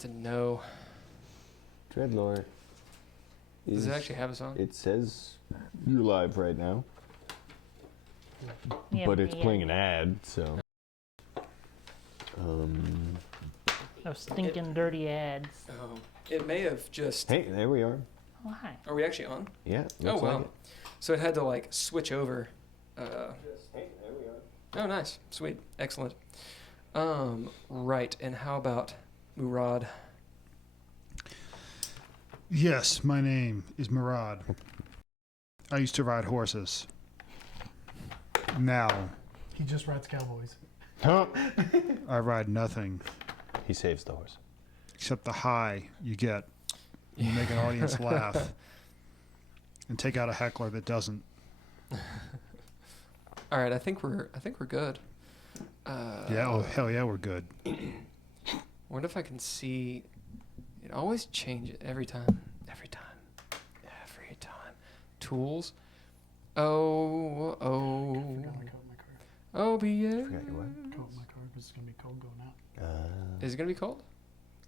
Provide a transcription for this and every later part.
To know. Dreadlord. Does it actually have a song? It says you're live right now. Yeah, but it's yeah. playing an ad, so. Those stinking dirty ads. Oh, it may have just. Hey, there we are. Oh, hi. Are we actually on? Yeah. Oh looks wow. like it. So it had to like switch over. Hey, there we are. Oh, nice, sweet, excellent. Right, and how about Murad? Yes, my name is Murad. I used to ride horses. Now, He just rides cowboys. Huh? I ride nothing He saves the horse. except the high you get when you make an audience laugh and take out a heckler that doesn't. All right, I think we're good. Yeah, oh, hell yeah, we're good. Wonder if I can see. It always changes every time. Every time. Every time. Tools. Oh. I forgot my card. OBS. Forgot your what? Coat my card because it's gonna be cold going out. Is it gonna be cold?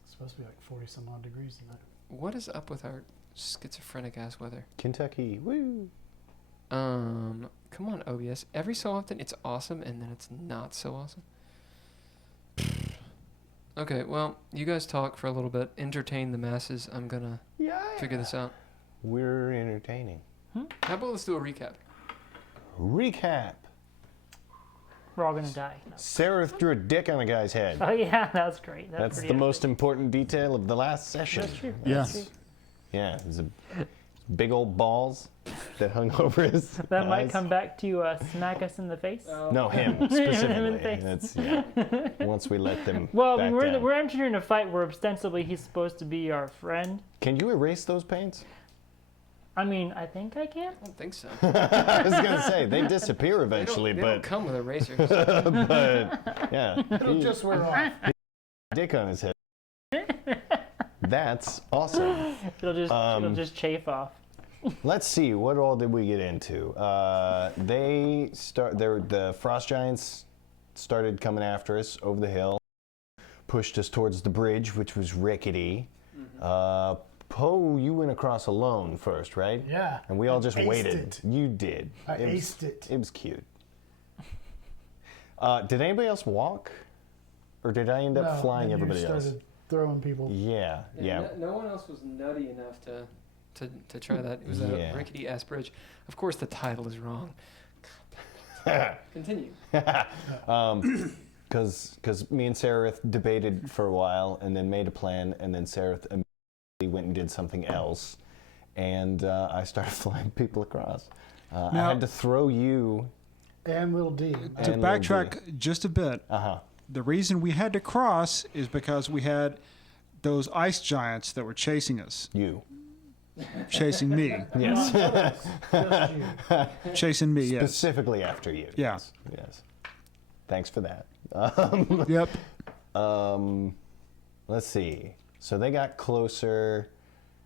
It's supposed to be like 40 some odd degrees tonight. What is up with our schizophrenic ass weather? Kentucky. Woo. Come on, OBS. Every so often it's awesome, and then it's not so awesome. Okay, well, you guys talk for a little bit. Entertain the masses. I'm gonna figure this out. We're entertaining. How about let's do a recap? Recap. We're all gonna die. No. Sarah threw a dick on a guy's head. Oh yeah, that's great. That's pretty the epic. most important detail of the last session. That's true. Yeah. That's true. Yeah, it was a big old balls that hung over his That might eyes. come back to smack us in the face. No, him Him in the specifically. face. That's yeah. Once we let them. Well, back we're down. we're entering a fight where ostensibly he's supposed to be our friend. Can you erase those paints? I mean, I think I can. I don't think so. I was gonna say they disappear eventually, they don't but come with erasers. but yeah, It'll he- just wear off. dick on his head. That's awesome. It'll just chafe off. Let's see, what all did we get into? The frost giants started coming after us over the hill, pushed us towards the bridge, which was rickety. Poe, you went across alone first, right? Yeah. And we all I just aced waited. it. You did. I was, aced it. It was cute. Did anybody else walk? Or did I end up No, flying then everybody you else? started throwing people. Yeah, yeah. No one else was nutty enough to try that. It was Yeah. a rickety ass bridge. Of course, the title is wrong. Continue. Because me and Sarah debated for a while and then made a plan, and then Sarah immediately went and did something else, and I started flying people across. I Now- had to throw you. And little D. To And little backtrack just a bit, the reason we had to cross is because we had those ice giants that were chasing us. You. Chasing me. Yes. Just you. Chasing me, yes. Specifically after you. Yeah. Yes. Yes. Thanks for that. Yep. Let's see. So they got closer.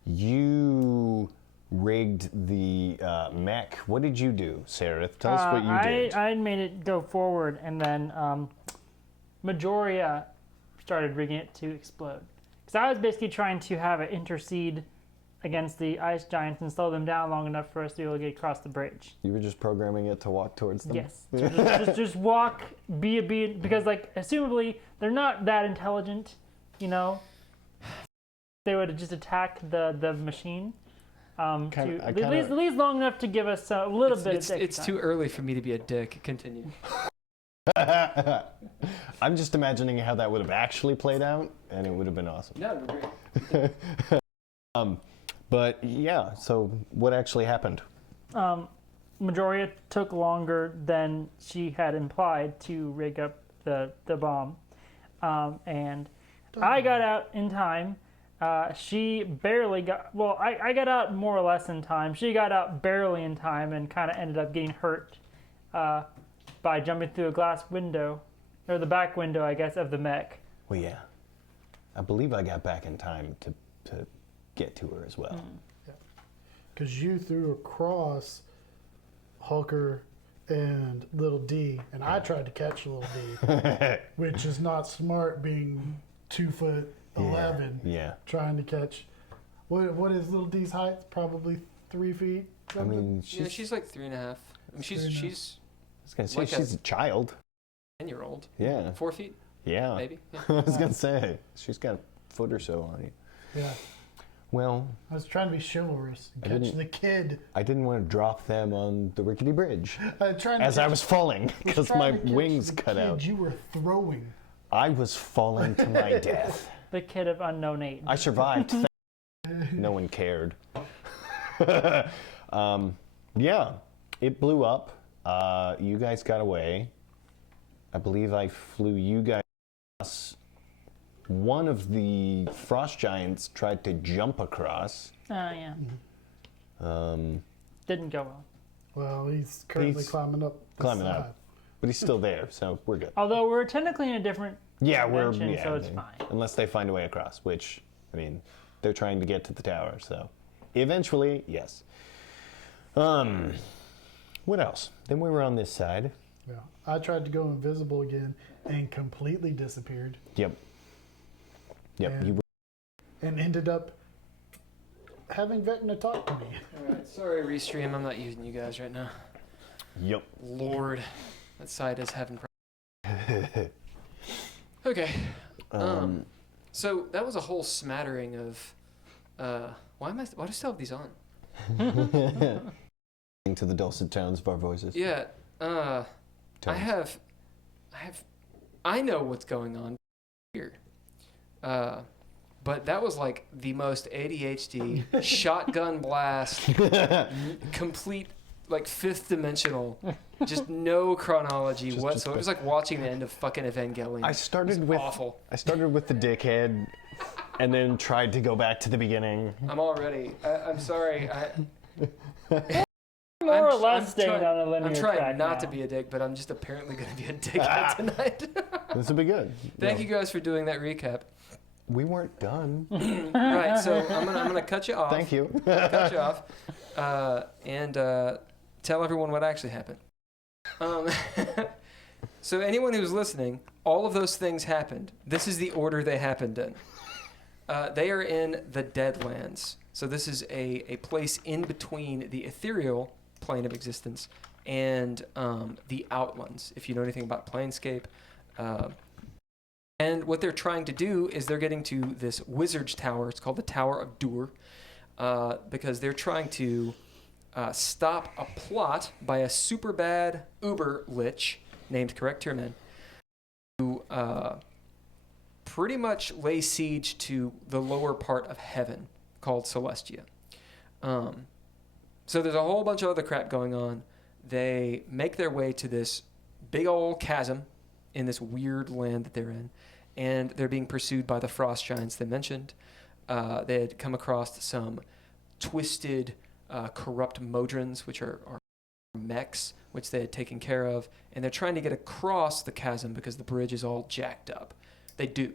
You rigged the mech. What did you do, Sarah? Tell us what you did. I made it go forward, and then Majoria started rigging it to explode. Because I was basically trying to have it intercede against the ice giants and slow them down long enough for us to be able to get across the bridge. You were just programming it to walk towards them? Yes. So just walk, be because like assumably they're not that intelligent, you know. They would just attack the machine. At least long enough to give us a little bit. It's too early for me to be a dick. Continue. I'm just imagining how that would have actually played out, and it would have been awesome. No, we're great. But yeah, so what actually happened? Majoria took longer than she had implied to rig up the bomb, and I got out in time. She barely got. Well, I got out more or less in time. She got out barely in time and kind of ended up getting hurt by jumping through a glass window, or the back window, I guess, of the mech. Well, yeah. I believe I got back in time to get to her as well. Because you threw across Hulker and little D, and I tried to catch little D, which is not smart being 2 foot 11 Yeah. trying to catch. What is little D's height? Probably 3 feet. I Something? mean, She's like 3.5. I mean, she's 3.5. she's I was gonna say like she's a child. 10-year-old. Yeah. 4 feet, Yeah. maybe. Yeah. I was gonna say she's got a foot or so on you. Yeah. Well, I was trying to be chivalrous and I catch didn't- the kid. I didn't want to drop them on the rickety bridge Trying to as I catch- was falling because trying my to catch wings the cut kid out. You were throwing. I was falling to my death. The kid of unknown age. I survived. No one cared. Yeah, it blew up. You guys got away. I believe I flew you guys. One of the frost giants tried to jump across. Oh, yeah. Didn't go well. Well, he's currently He's climbing up. The climbing side. up. But he's still there, so we're good. Although we're technically in a different Yeah, dimension, so it's I mean, fine. unless they find a way across, which, I mean, they're trying to get to the tower, so eventually, yes. What else? Then we were on this side. Yeah. I tried to go invisible again and completely disappeared Yep. Yep. And- You were, and ended up having Vecna talk to me. Alright, sorry, Restream. I'm not using you guys right now. yep. Lord, that side is having problems. Okay. So that was a whole smattering of. Why do I still have these on? To the dulcet tones of our voices. Yeah. Tones. I know what's going on here. But that was like the most ADHD shotgun blast, complete like fifth dimensional, just no chronology whatsoever. It was like watching the end of fucking Evangelion. I started with awful. I started with the dickhead, and then tried to go back to the beginning. I'm already. I'm sorry. More or I'm less staying trying- on a linear I'm trying track not now. to be a dick, but I'm just apparently going to be a dick tonight. This will be good. Thank you guys for doing that recap. We weren't done. Right, so I'm gonna cut you off. Thank you. Cut you off, and tell everyone what actually happened. So anyone who's listening, all of those things happened. This is the order they happened in. They are in the Deadlands. So this is a place in between the ethereal plane of existence and the Outlands, if you know anything about Planescape. And what they're trying to do is they're getting to this wizard's tower. It's called the Tower of Dur, because they're trying to stop a plot by a super bad Uber Lich named Correctierman, who pretty much lay siege to the lower part of heaven called Celestia. So there's a whole bunch of other crap going on. They make their way to this big old chasm in this weird land that they're in, and they're being pursued by the frost giants they mentioned. They had come across some twisted, corrupt Modrons, which are mechs, which they had taken care of, and they're trying to get across the chasm because the bridge is all jacked up. They do.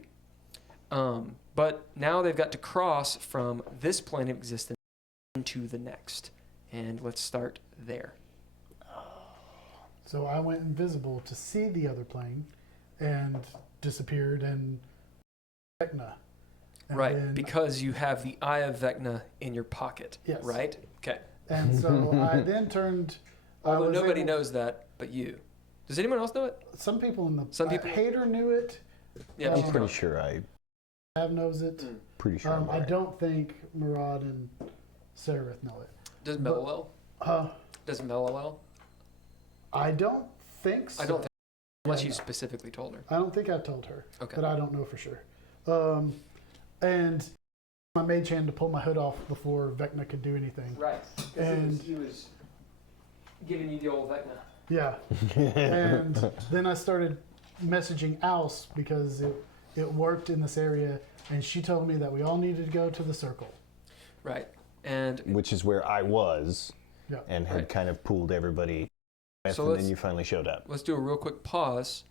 But now they've got to cross from this plane of existence into the next. And let's start there. So I went invisible to see the other plane and disappeared in Vecna. And Right, then- because you have the Eye of Vecna in your pocket. Yes. Right? Okay. And so I then turned. I Although was nobody able- knows that but you. Does anyone else know it? Some people in the Some people- Hater knew it. Yeah, I'm she's I'm pretty gone. sure Av knows it. pretty sure. I'm I right. don't think Murad and Seraph know it. Does but- Mellowell? Does Mellowell? I don't think so. I don't think, unless Yeah, you no. specifically told her. I don't think I told her, Okay. but I don't know for sure. And my mage hand to pull my hood off before Vecna could do anything. Right. And- he was giving you the old Vecna. Yeah. And then I started messaging Alce because it worked in this area, and she told me that we all needed to go to the circle. Right. And Which is where I was, Yeah. and had Right. kind of pulled everybody. So And let's- then you finally showed up. let's do a real quick pause.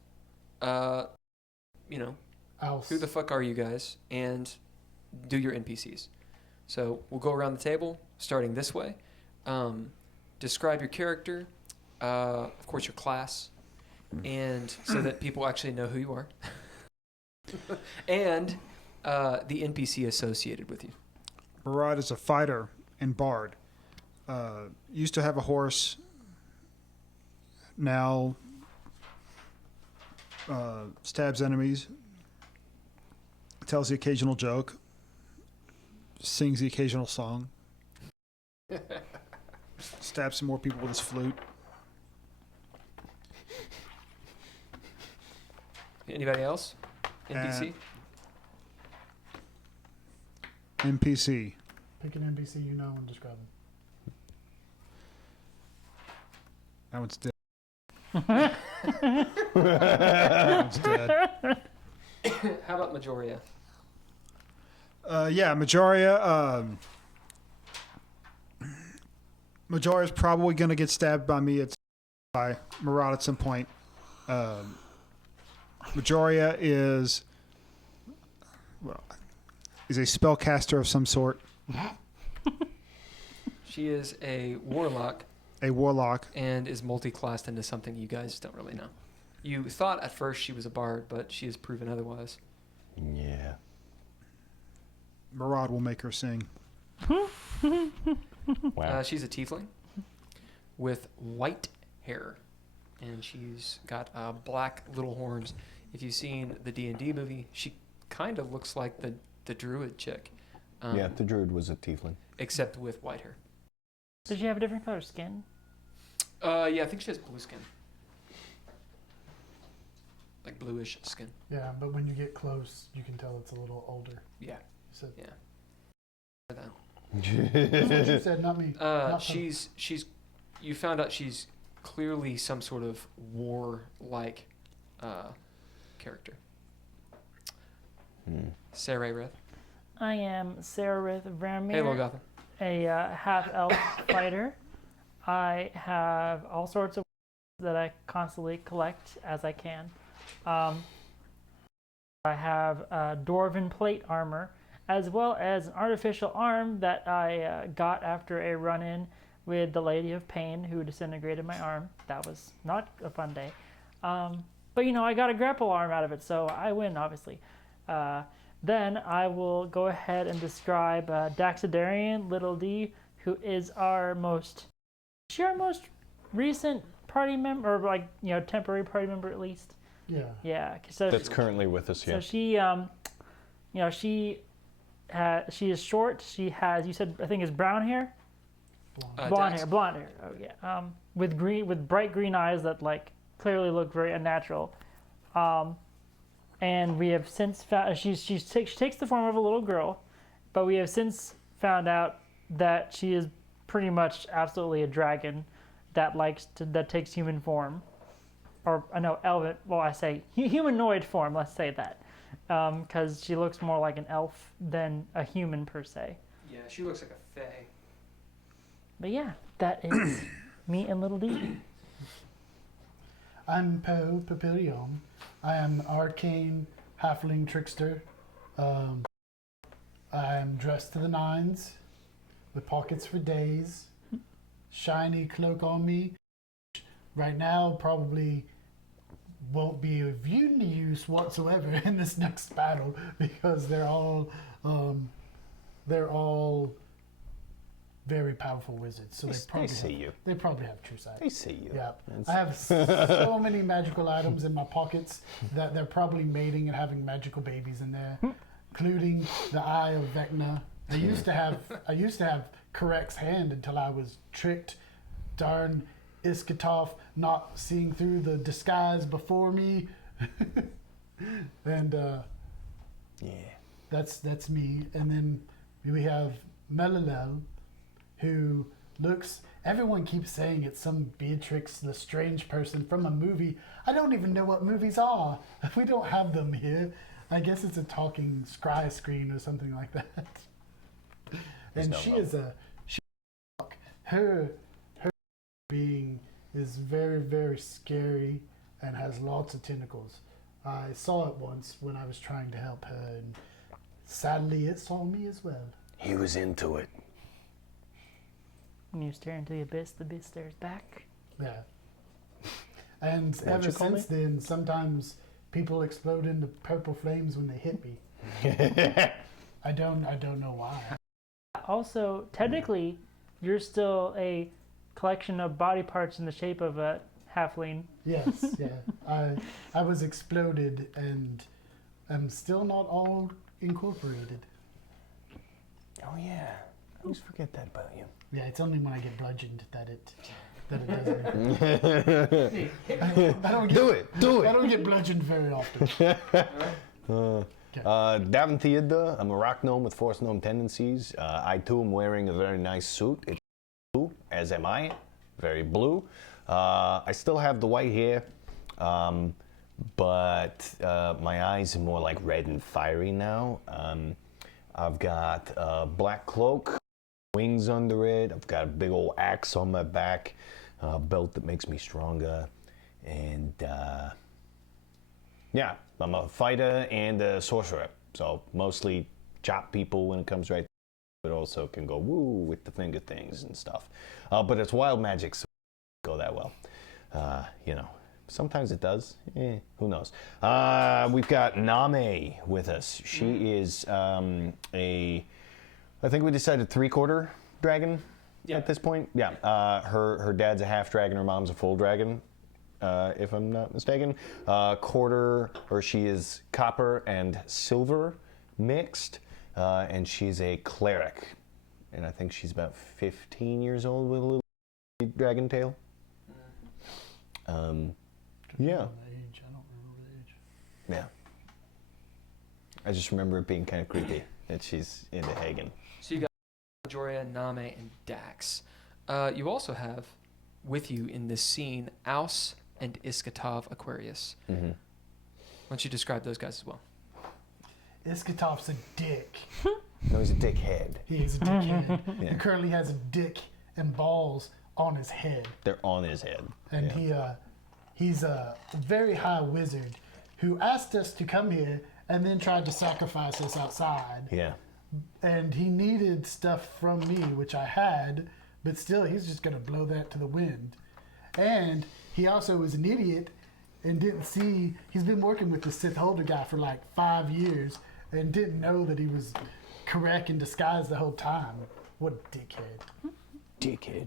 Alce. Who the fuck are you guys? And do your NPCs. So we'll go around the table, starting this way. Describe your character, of course your class, and so that people actually know who you are. And the NPC associated with you. Murad is a fighter and bard. Used to have a horse. Now stabs enemies. Tells the occasional joke. Sings the occasional song. Stabs some more people with his flute. Anybody else? NPC? NPC. Pick an NPC you know and describe him. That one's dead. That one's dead. How about Majoria? Yeah, Majoria. Majoria's probably going to get stabbed by me by Murad at some point. Majoria is a spellcaster of some sort. She is a warlock. A warlock. And is multi-classed into something you guys don't really know. You thought at first she was a bard, but she has proven otherwise. Yeah. Murad will make her sing. Wow. She's a tiefling with white hair, and she's got black little horns. If you've seen the D&D movie, she kind of looks like the druid chick. Yeah, the druid was a tiefling. Except with white hair. Does she have a different color skin? Yeah, I think she has blue skin. Like bluish skin. Yeah, but when you get close, you can tell it's a little older. Yeah. You said, Yeah. That's what you said, not me. Not she's you found out she's clearly some sort of war-like character. Sarah Rith. I am Sarah Vermeer, Hey, Logotham. a half-elf fighter. I have all sorts of that I constantly collect as I can. I have dwarven plate armor, as well as an artificial arm that I got after a run-in with the Lady of Pain, who disintegrated my arm. That was not a fun day. But, you know, I got a grapple arm out of it, so I win, obviously. Then I will go ahead and describe Daxidarian, Little D, who is our most recent party member, or like, you know, temporary party member at least. Yeah. Yeah. So That's currently with us, yeah. So she, you know, she is short. She has, you said, I think it's brown hair. Blonde hair. Oh yeah. With bright green eyes that like clearly look very unnatural. And we have since found she takes the form of a little girl, but we have since found out that she is pretty much absolutely a dragon that takes human form, or elven. Well, I say humanoid form. Let's say that, because she looks more like an elf than a human per se. Yeah, she looks like a fae. But yeah, that is me and Little D. I'm Poe Papillion. I am arcane halfling trickster. I'm dressed to the nines, with pockets for days, shiny cloak on me. Right now, probably won't be of use whatsoever in this next battle because they're all very powerful wizards. So they probably have true sight. They see you. Yeah. I have so many magical items in my pockets that they're probably mating and having magical babies in there, including the eye of Vecna. I used to have Correct's hand until I was tricked. Darn Iskatov not seeing through the disguise before me. And that's me. And then we have Melalel, who looks, everyone keeps saying it's some Beatrix Lestrange person from a movie. I don't even know what movies are. We don't have them here. I guess it's a talking scry screen or something like that. And her being is very, very scary and has lots of tentacles. I saw it once when I was trying to help her, and sadly it saw me as well. He was into it. When you stare into the abyss stares back. Yeah. And ever since then, sometimes people explode into purple flames when they hit me. I don't know why. Also, technically, you're still a collection of body parts in the shape of a halfling. Yes, yeah. I was exploded and I'm still not all incorporated. Oh yeah, I always forget that about you. Yeah, it's only when I get bludgeoned that it does anything. I don't get, Do I it. don't get bludgeoned very often. Davin Theodda, I'm a rock gnome with force gnome tendencies. I too am wearing a very nice suit. It's blue, as am I. Very blue. I still have the white hair, but my eyes are more like red and fiery now. I've got a black cloak, wings under it. I've got a big old axe on my back, a belt that makes me stronger, and yeah, I'm a fighter and a sorcerer. So mostly chop people when it comes right, but also can go woo with the finger things and stuff. But it's wild magic, so it doesn't go that well. You know, sometimes it does. Who knows? We've got Name with us. She is I think we decided 3/4 dragon at this point. Yeah. Her dad's a half dragon. Her mom's a full dragon. If I'm not mistaken, she is copper and silver mixed, and she's a cleric, and I think she's about 15 years old with a little dragon tail. Yeah. I don't remember the age. Yeah. I just remember it being kind of creepy that she's into Hagen. So you got Joria, Name, and Dax. You also have with you in this scene Aus and Iskatov Aquarius. Mm-hmm. Why don't you describe those guys as well? Iskatov's a dick. No, he's a dickhead. He is a dickhead. Yeah. He currently has a dick and balls on his head. They're on his head. And he's a very high wizard who asked us to come here and then tried to sacrifice us outside. Yeah. And he needed stuff from me, which I had, but still he's just going to blow that to the wind. And he also was an idiot and didn't see, he's been working with the Sith Holder guy for like 5 years and didn't know that he was correct in disguise the whole time. What a dickhead. Dickhead.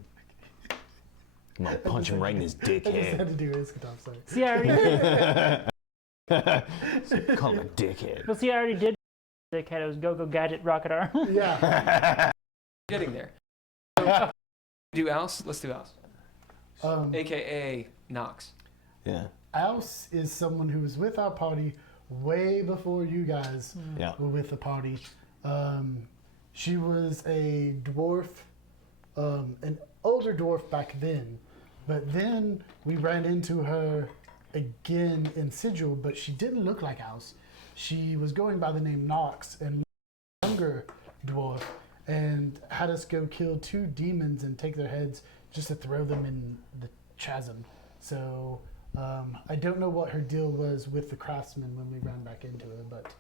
I'm gonna punch him right in his I just had dickhead. to do Iskatov, sorry. See, I already Call him a dickhead. well, see, I already did. Dickhead. It was Go-Go Gadget Rocket Arm. Yeah. Getting there. So, do Aus? Let's do Aus. AKA Nox. Yeah. Aus is someone who was with our party way before you guys Yeah. were with the party. She was a dwarf, an older dwarf back then, but then we ran into her again in Sigil, but she didn't look like Aus. She was going by the name Nox and a younger dwarf, and had us go kill 2 demons and take their heads just to throw them in the chasm. So I don't know what her deal was with the craftsmen when we ran back into her, but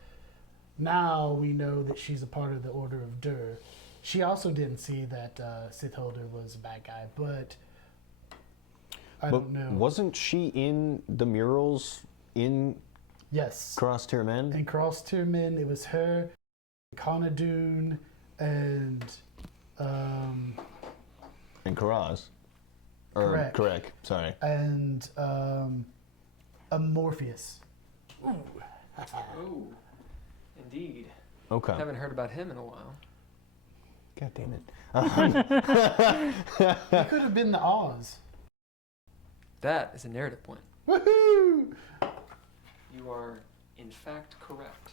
now we know that she's a part of the Order of Dur. She also didn't see that Sith Holder was a bad guy, but I don't know. Wasn't she in the murals in Yes. Cross Tier Men? And Cross Tierman, it was her, Conadune, and And Karaz. Or correct. Sorry. and a Morpheus. Oh, indeed. Okay. Haven't heard about him in a while. God damn it. It could have been the Oz. That is a narrative point. Woohoo! You are, in fact, correct.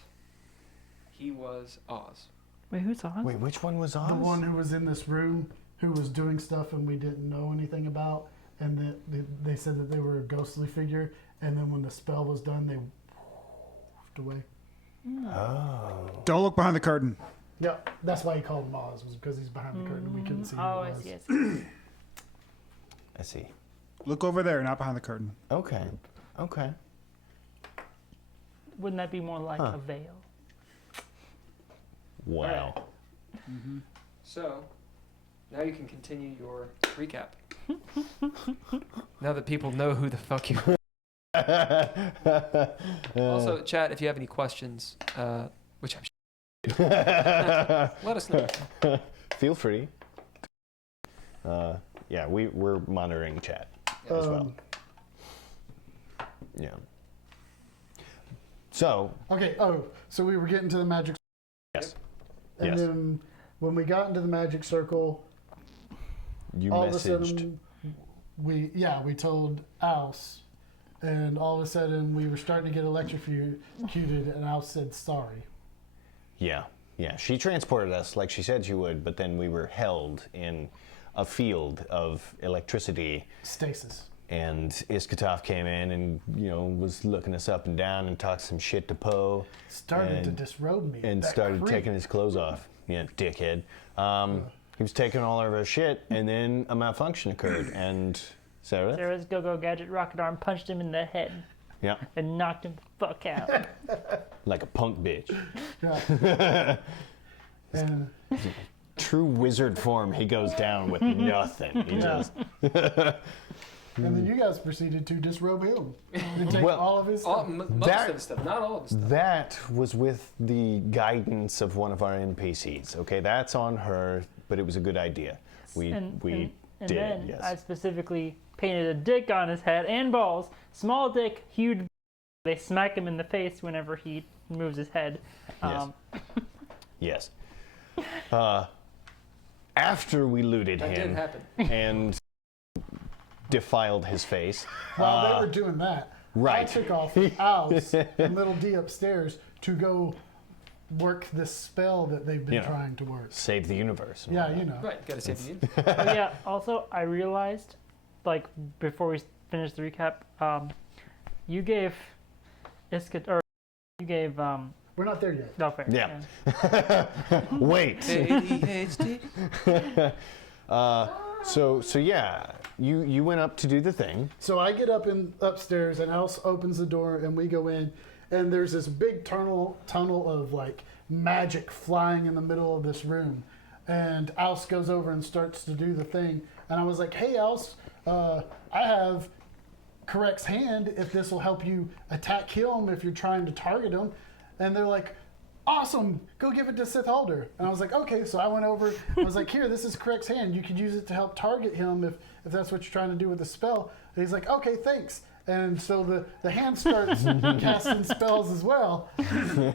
He was Oz. Wait, who's Oz? Wait, which one was Oz? The one who was in this room, who was doing stuff and we didn't know anything about, and they said that they were a ghostly figure, and then when the spell was done, they woofed away. Oh. Don't look behind the curtain. Yeah, that's why he called him Oz, was because he's behind the curtain. We couldn't see who Oh, it I was. see. I see. I see. Look over there, not behind the curtain. Okay. Okay. Wouldn't that be more like a veil? Wow. So, now you can continue your recap. Now that people know who the fuck you are. Also, chat, if you have any questions, which I'm sure. Let us know. Feel free. Yeah, we're monitoring chat as well. Yeah. So. Okay. Oh, so we were getting to the magic. Yes. And yes. then when we got into the magic circle, You all messaged. of a sudden, we told Alce, and all of a sudden we were starting to get electrocuted, and Alce said sorry. Yeah. She transported us like she said she would, but then we were held in a field of electricity. Stasis. And Iskatov came in and, was looking us up and down and talked some shit to Poe. Started to disrobe me. And started taking his clothes off. Yeah, dickhead. He was taking all of our shit, and then a malfunction occurred. And Sarah's go-go gadget rocket arm punched him in the head. Yeah. And knocked him the fuck out. Like a punk bitch. Yeah. And true wizard form, he goes down with nothing. He just. And then you guys proceeded to disrobe him and take all of his stuff. Most of the stuff, not all of the stuff. That was with the guidance of one of our NPCs. Okay, that's on her, but it was a good idea. We did. Then Yes. I specifically painted a dick on his head and balls. Small dick, huge. They smack him in the face whenever he moves his head. Yes. After we looted That did him happen. and defiled his face. While they were doing that, right. I took off Alce and Little D upstairs to go work this spell that they've been trying to work. Save the universe. Yeah, you know. Right, gotta save you. Yeah, also, I realized, before we finished the recap, you gave We're not there yet. no, fair. Yeah. Wait. ADHD. So yeah, you went up to do the thing. So I get upstairs, and Alce opens the door, and we go in, and there's this big tunnel of magic flying in the middle of this room, and Alce goes over and starts to do the thing, and I was like, "Hey, Alce, I have Correct's hand. If this will help you attack him if you're trying to target him," and they're like, "Awesome, go give it to Sith Holder." And I was like, okay, so I went over, I was like, here, this is Correct's hand. You could use it to help target him if that's what you're trying to do with the spell. And he's like, okay, thanks. And so the hand starts casting spells as well.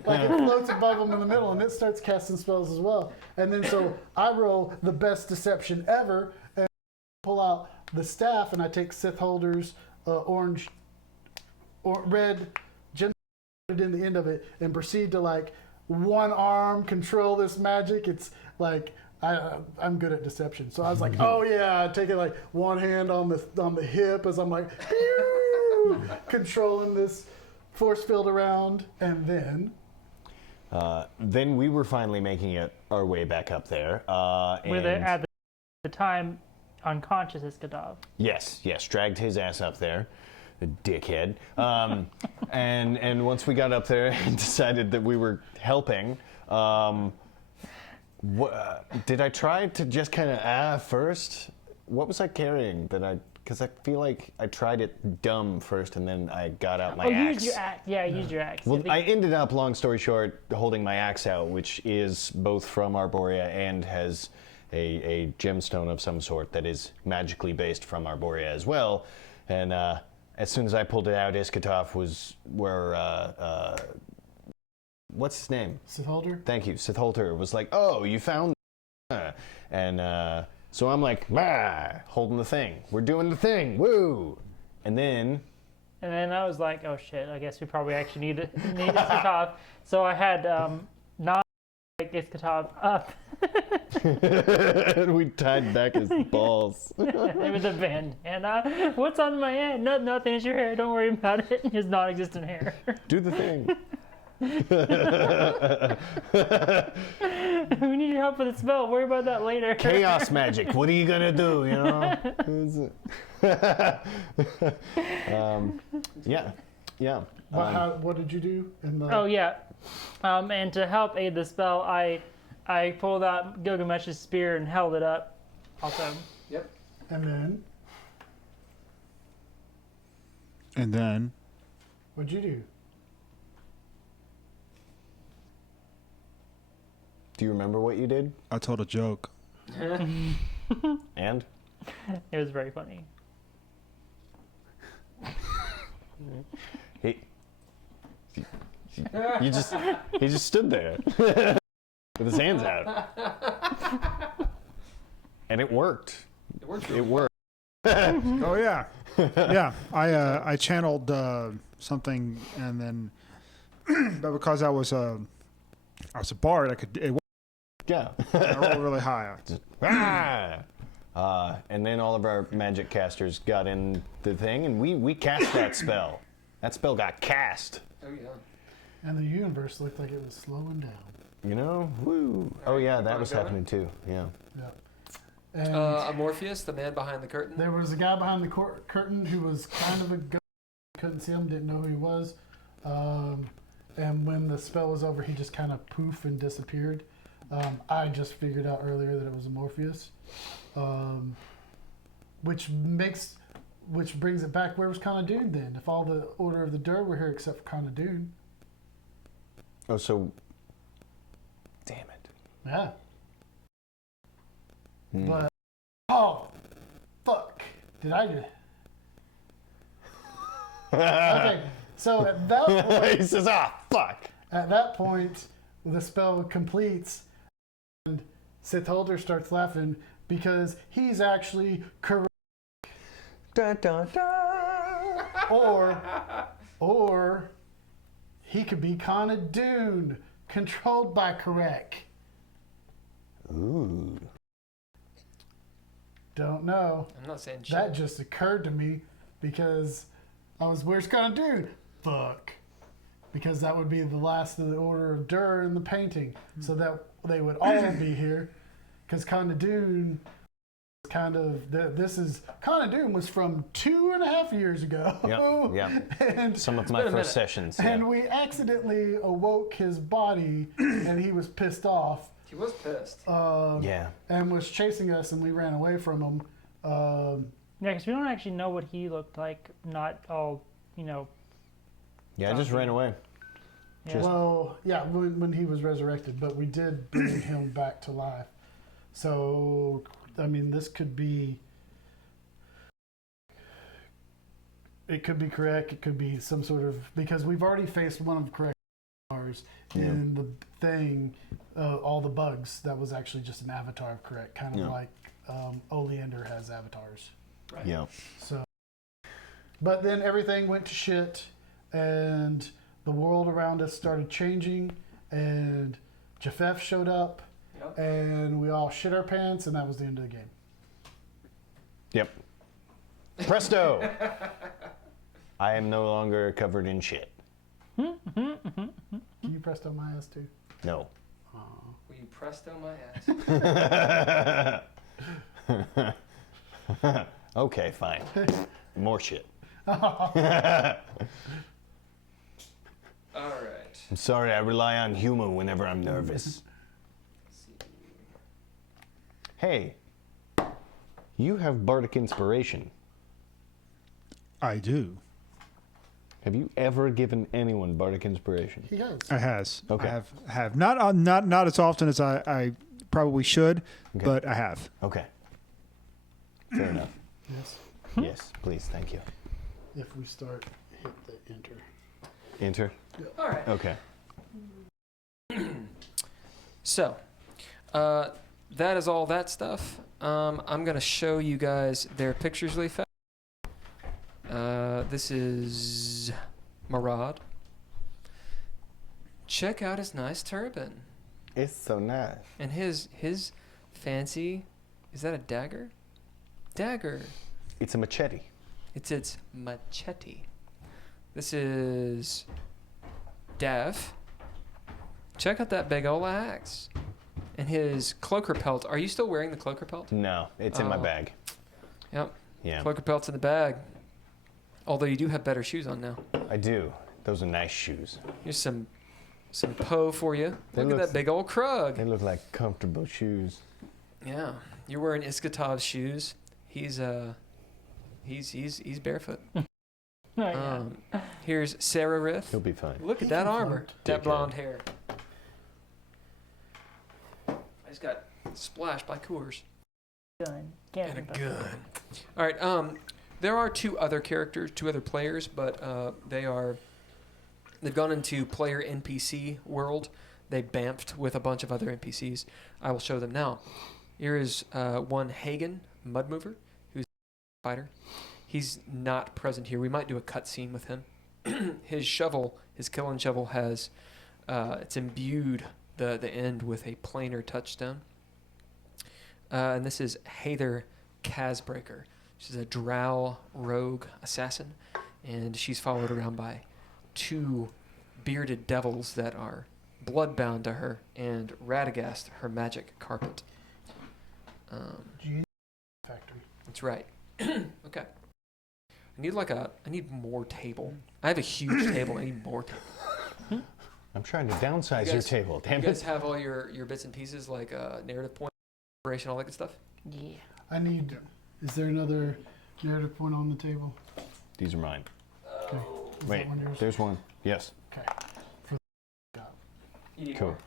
Like it floats above him in the middle, and it starts casting spells as well. And then so I roll the best deception ever, and pull out the staff, and I take Sith Holder's orange or red gem in the end of it, and proceed to one arm control this magic. It's like I'm good at deception, so I was like, oh yeah, I take it one hand on the hip as I'm like controlling this force field around, and then we were finally making our way back up there. With at the time unconscious Iskatov. Yes, dragged his ass up there. A dickhead. And once we got up there and decided that we were helping, did I try to just kind of first? What was I carrying because I feel like I tried it dumb first and then I got out my axe. Use your axe. Yeah, use your axe. Well, I ended up, long story short, holding my axe out, which is both from Arborea and has a gemstone of some sort that is magically based from Arborea as well. And as soon as I pulled it out, Iskatov was where, what's his name? Sith Holder? Thank you. Sith Holder was like, oh, you found and so I'm like, holding the thing. We're doing the thing. Woo! And then I was like, oh shit, I guess we probably actually need Iskatov. So I had Iskatov up. and we tied back his balls. With a bandana. What's on my head? No, nothing. It's your hair. Don't worry about it. His non-existent hair. Do the thing. We need your help with the spell. Worry about that later. Chaos magic. What are you gonna do? Yeah. What did you do? Oh yeah. And to help aid the spell, I pulled out Gilgamesh's spear and held it up. Also. Yep. And then what'd you do? Do you remember what you did? I told a joke. And? It was very funny. He just stood there with his hands out. And it worked. It worked. It worked. Oh yeah, yeah. I channeled something, and then, but because I was a bard, I could. Yeah. I rolled really high. And then all of our magic casters got in the thing, and we cast that spell. That spell got cast. Oh yeah. And the universe looked like it was slowing down. You know? Woo. Oh yeah, that was going? happening too. Yeah. Yeah. And Morpheus, the man behind the curtain. there was a guy behind the curtain who was kind of a ghost. Couldn't see him, didn't know who he was. And when the spell was over, he just kind of poof and disappeared. I just figured out earlier that it was a Morpheus. Which brings it back. Where was Khana-Dûn then? If all the Order of the Dur were here except for Khana-Dûn. Oh, so. Damn it. Yeah. Hmm. But, oh, fuck. Did I do Okay, so at that point, He says, fuck. at that point, the spell completes, and Sith Holder starts laughing because he's actually correct. Dun, dun, dun. Or he could be Khana-Dûn, controlled by Correct. Ooh. Don't know. I'm not saying shit. That just occurred to me because I was, where's Khana-Dûn? Fuck. Because that would be the last of the Order of Dur in the painting. So that they would all be here. Because Khana-Dûn is kind of, Khana-Dûn was from 2.5 years ago. Yeah. And Some of my first sessions. Yeah. And we accidentally awoke his body, and he was pissed off. He was pissed. Yeah. And was chasing us, and we ran away from him. Yeah, because we don't actually know what he looked like. Not all, Yeah, I just ran away. Yeah. Well, yeah, when he was resurrected, but we did bring him back to life. So, I mean, this could be. It could be Correct. It could be some sort of, because we've already faced one of Correct in the thing, all the bugs. That was actually just an avatar of Correct, kind of like Oleander has avatars. Right. Yeah. So, but then everything went to shit, and the world around us started changing, and Japheth showed up, and we all shit our pants, and that was the end of the game. Yep. Presto! I am no longer covered in shit. Can you presto my ass too? No. Will you presto my ass? Okay, fine. More shit. All right. I'm sorry, I rely on humor whenever I'm nervous. Hey, you have bardic inspiration. I do. Have you ever given anyone bardic inspiration? He does. I has. Okay. I have not as often as I probably should, Okay. but I have. Okay. Fair enough. Yes. Yes, please, thank you. If we start, hit the enter. Enter? All right. Okay. So, that is all that stuff. I'm going to show you guys their pictures really fast. This is Murad. Check out his nice turban. It's so nice. And his fancy, is that a dagger? Dagger. It's a machete. It's machete. This is Dev. Check out that big ol' axe. And his cloaker pelt. Are you still wearing the cloaker pelt? No, it's in my Oh. bag. Yep. Yeah, Cloaker pelt's in the bag. Although you do have better shoes on now. I do. Those are nice shoes. Here's some Poe for you. They Look at look- that big old Krug. They look like comfortable shoes. Yeah. You're wearing Iskatov's shoes. He's barefoot. Oh, yeah. Here's Sarah Rith. He'll be fine. Look He at that can armor. float. That Dickhead. blonde hair. just got splashed by Coors. Gun. Can't And a be gun. All right. There are two other players, but they've gone into player NPC world. They bamfed with a bunch of other NPCs. I will show them now. Here is one Hagen Mudmover, who's a fighter. He's not present here. We might do a cutscene with him. His shovel, his killing shovel, has it's imbued the end with a planar touchstone. And this is Hather Casbreaker. She's a drow rogue assassin, and she's followed around by two bearded devils that are bloodbound to her, and Radagast, her magic carpet. Gene factory. That's right. Okay. I need more table. I have a huge table. I need more table. I'm trying to downsize your table. Damn You guys it. have all your bits and pieces, like narrative point, inspiration, all that good stuff? Yeah. I need. Is there another narrative point on the table? These are mine. Okay. Is Wait, that one yours? there's one. Yes. Okay. You need Cool. more.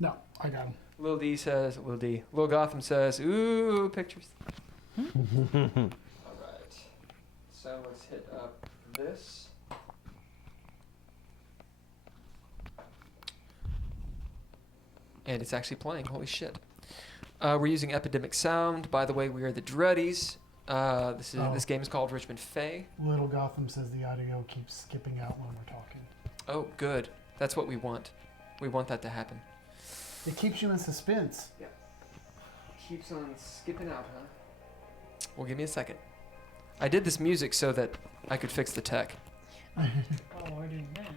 No, I got him. Lil Gotham says, ooh, pictures. All right. So let's hit up this. And it's actually playing. Holy shit. We're using Epidemic Sound. By the way, we are the Dreadies. This game is called Richmond Fay. Little Gotham says the audio keeps skipping out when we're talking. Oh, good. That's what we want. We want that to happen. It keeps you in suspense. Yeah. Keeps on skipping out, huh? Well, give me a second. I did this music so that I could fix the tech. Oh, we're doing that.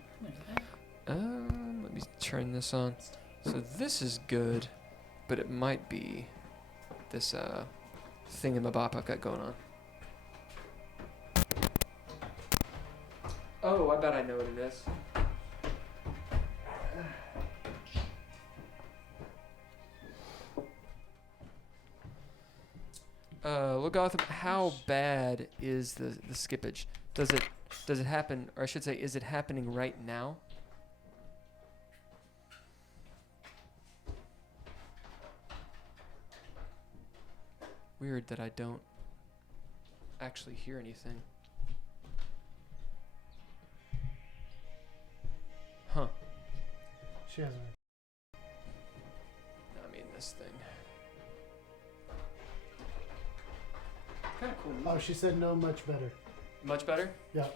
Let me turn this on. So this is good, but it might be this thingamabop I've got going on. Oh, I bet I know what it is. Look, Gotham, how bad is the skippage? Does it happen, or I should say, is it happening right now? Weird that I don't actually hear anything. Huh. She hasn't. I mean, this thing. Kind of cool. Oh, she said no, much better. Much better? Yeah.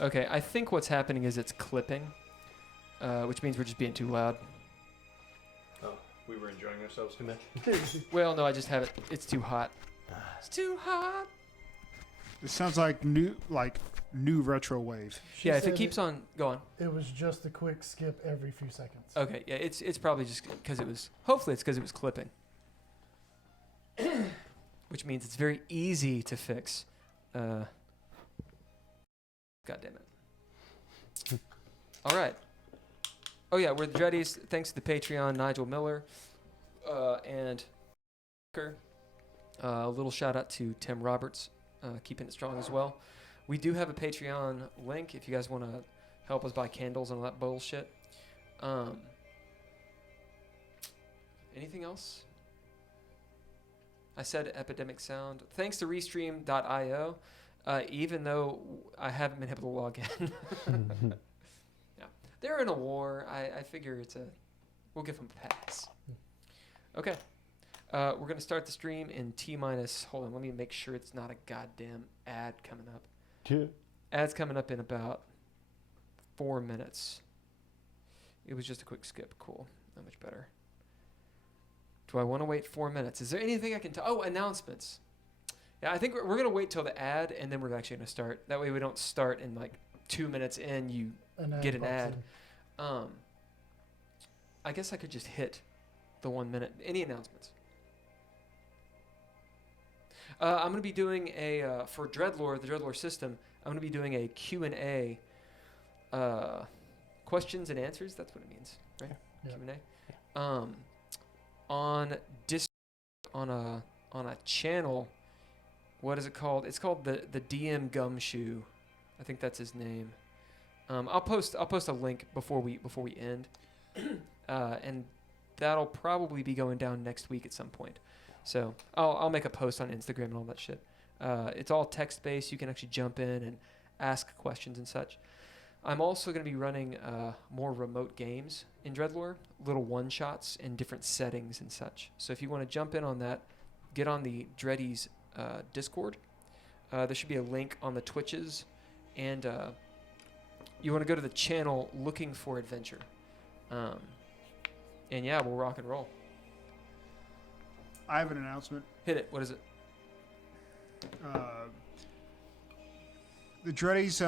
Okay, I think what's happening is it's clipping, which means we're just being too loud. Oh, we were enjoying ourselves too much. Well, no, I just have it. It's too hot. It's too hot. It sounds like new retro wave. She Yeah, if it said keeps on going. It was just a quick skip every few seconds. Okay, yeah, it's probably just because it was. Hopefully, it's because it was clipping. Which means it's very easy to fix. God damn it. All right. Oh yeah, we're the Dreadies. Thanks to the Patreon, Nigel Miller, and a little shout out to Tim Roberts, keeping it strong as well. We do have a Patreon link if you guys want to help us buy candles and all that bullshit. Anything else? I said Epidemic Sound. Thanks to Restream.io, even though I haven't been able to log in. Yeah. They're in a war. I figure we'll give them a pass. Okay. We're going to start the stream in T-minus. Hold on, let me make sure it's not a goddamn ad coming up. Yeah. Ad's coming up in about 4 minutes. It was just a quick skip. Cool. Not much better. Do I want to wait 4 minutes? Is there anything I can tell? Oh, announcements. Yeah, I think we're going to wait till the ad, and then we're actually going to start. That way we don't start in like 2 minutes in, you get an ad. I guess I could just hit the 1 minute. Any announcements? I'm going to be doing for Dreadlore, the Dreadlore system, I'm going to be doing a Q&A, questions and answers. That's what it means, right? Yeah. Q&A. On on a channel. What is it called? It's called the DM Gumshoe. I think that's his name. I'll post a link before we end. And that'll probably be going down next week at some point. So I'll make a post on Instagram and all that shit. It's all text based. You can actually jump in and ask questions and such. I'm also going to be running more remote games in Dreadlore, little one shots in different settings and such. So if you want to jump in on that, get on the Dreddies Discord. There should be a link on the Twitches, and you want to go to the channel Looking for Adventure. And yeah, we'll rock and roll. I have an announcement. Hit it. What is it? The Dreddies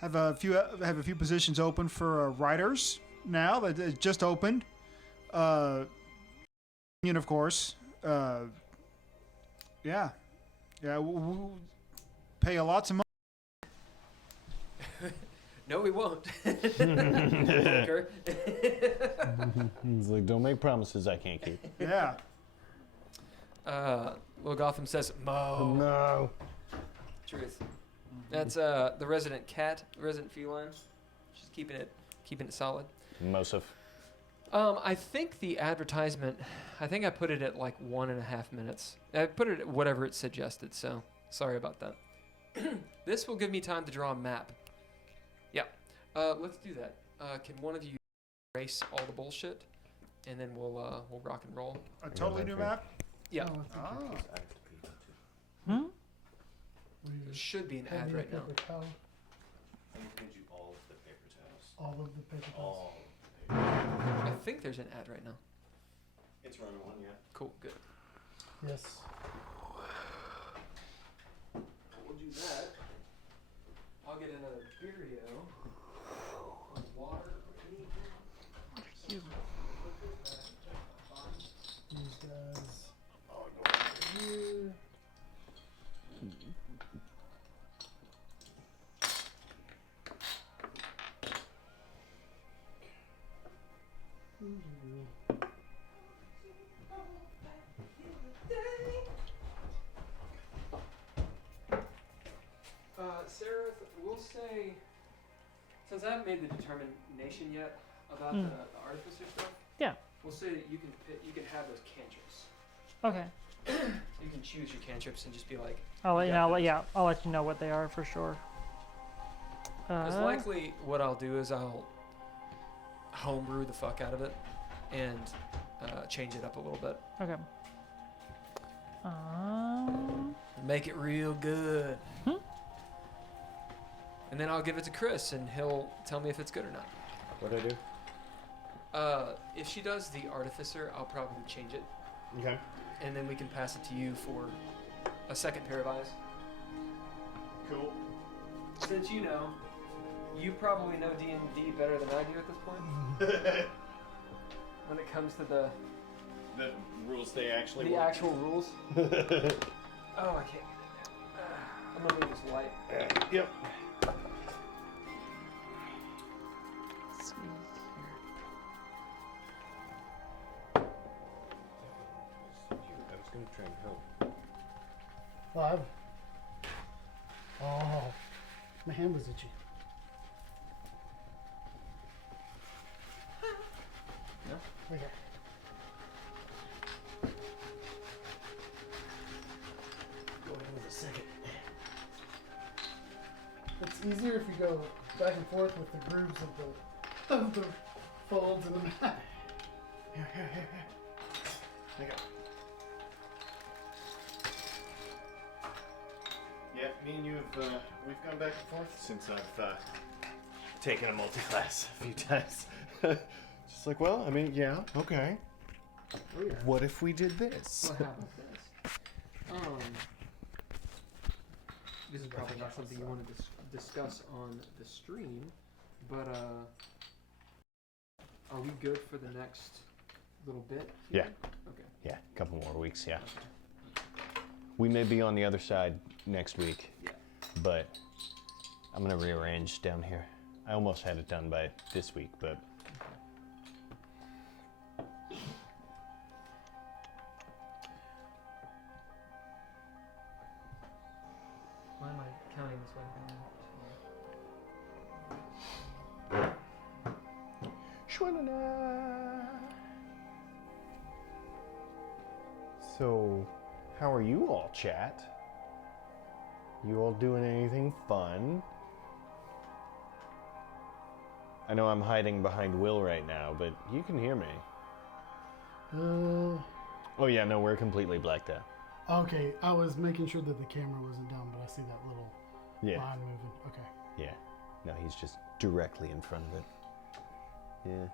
have a few positions open for writers now. That it just opened. Union, of course. Yeah. We'll pay a lots of money. No, we won't. Bunker. He's like, don't make promises I can't keep. Yeah. Will Gotham says, Mo. No. Truth. That's the resident cat, the resident feline. She's keeping it solid. Mosif. I think the advertisement, I think I put it at like 1.5 minutes. I put it at whatever it suggested, so sorry about that. This will give me time to draw a map. Yeah. Let's do that. Can one of you erase all the bullshit, and then we'll rock and roll. A totally new map? Yeah. Oh, Hmm? There should be an ad right now. Towel, I'm going to do all of the paper towels. all of the paper towels. All. I think there's an ad right now. It's running one, yeah. Cool, good. Yes. We'll do that. I'll get another Cheerio. Water. These guys. I'll go over here. Sarah, we'll say, since I haven't made the determination yet about the artificer stuff, Yeah. we'll say that you can have those cantrips. Okay. You can choose your cantrips and just be like, I'll let you know. Yeah. I'll let you know what they are for sure. because likely what I'll do is I'll homebrew the fuck out of it and change it up a little bit. Okay. Make it real good. Hmm? And then I'll give it to Chris and he'll tell me if it's good or not. What'd I do? If she does the artificer, I'll probably change it. Okay. And then we can pass it to you for a second pair of eyes. Cool. Since you probably know D&D better than I do at this point. When it comes to the rules they actually the work. actual rules. Oh, I can't get in there. I'm gonna leave this light. Yep. Let's see here. I was going to try and help. 5. Oh, my hand was itchy. No? Okay. Go in with a second. It's easier if you go back and forth with the grooves of the folds in the mat. Here. There you go. Yeah, me and you have, we've gone back and forth since I've taken a multi-class a few times. Just like, well, I mean, yeah, okay. Oh yeah. What if we did this? What happened to this? This is probably not something you want to discuss on the stream, but are we good for the next little bit? Yeah. Okay. Yeah, a couple more weeks, yeah. We may be on the other side next week, Yeah. but I'm going to rearrange down here. I almost had it done by this week, but Why am I counting this way? So, how are you all, chat? You all doing anything fun? I know I'm hiding behind Will right now, but you can hear me. Oh yeah, no, we're completely blacked out. Okay, I was making sure that the camera wasn't down, but I see that little line moving. Okay. Yeah. No, he's just directly in front of it. Yeah.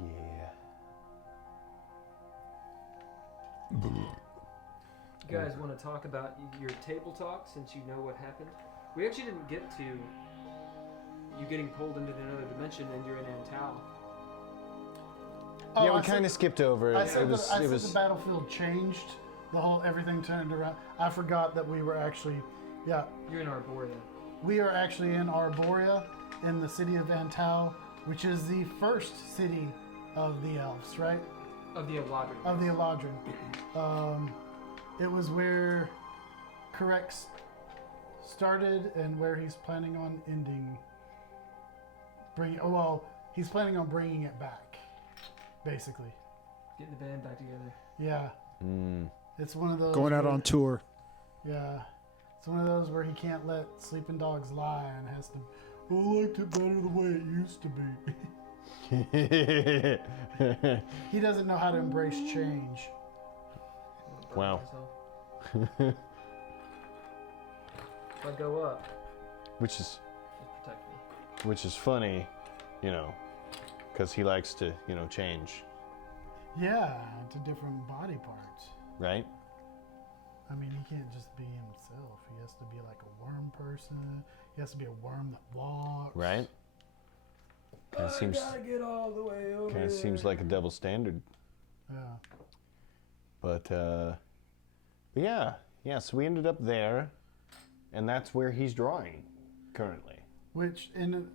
Yeah. You guys want to talk about your table talk since you know what happened? We actually didn't get to you getting pulled into another dimension and you're in Antao. Yeah, we kind of skipped over it. I said the battlefield changed. Everything turned around. I forgot that we were actually, You're in Arborea. we are actually in Arborea, in the city of Antao, which is the first city of the elves, right? Of the Eladrin. Of the Eladrin. It was where Correx started and where he's planning on ending. He's planning on bringing it back, basically. Getting the band back together. Yeah. It's one of those. Going out on tour. Yeah. It's one of those where he can't let sleeping dogs lie and has to. I liked it better the way it used to be. He doesn't know how to embrace change. Wow. If I go up, Which is just protect me. which is funny, because he likes to, change, Yeah, to different body parts. right? I mean, he can't just be himself. He has to be like a worm person. He has to be a worm that walks. Right? Kind of seems get all the way over kind of seems like a double standard. Yeah. But yeah. So we ended up there, and that's where he's drawing currently. Which, in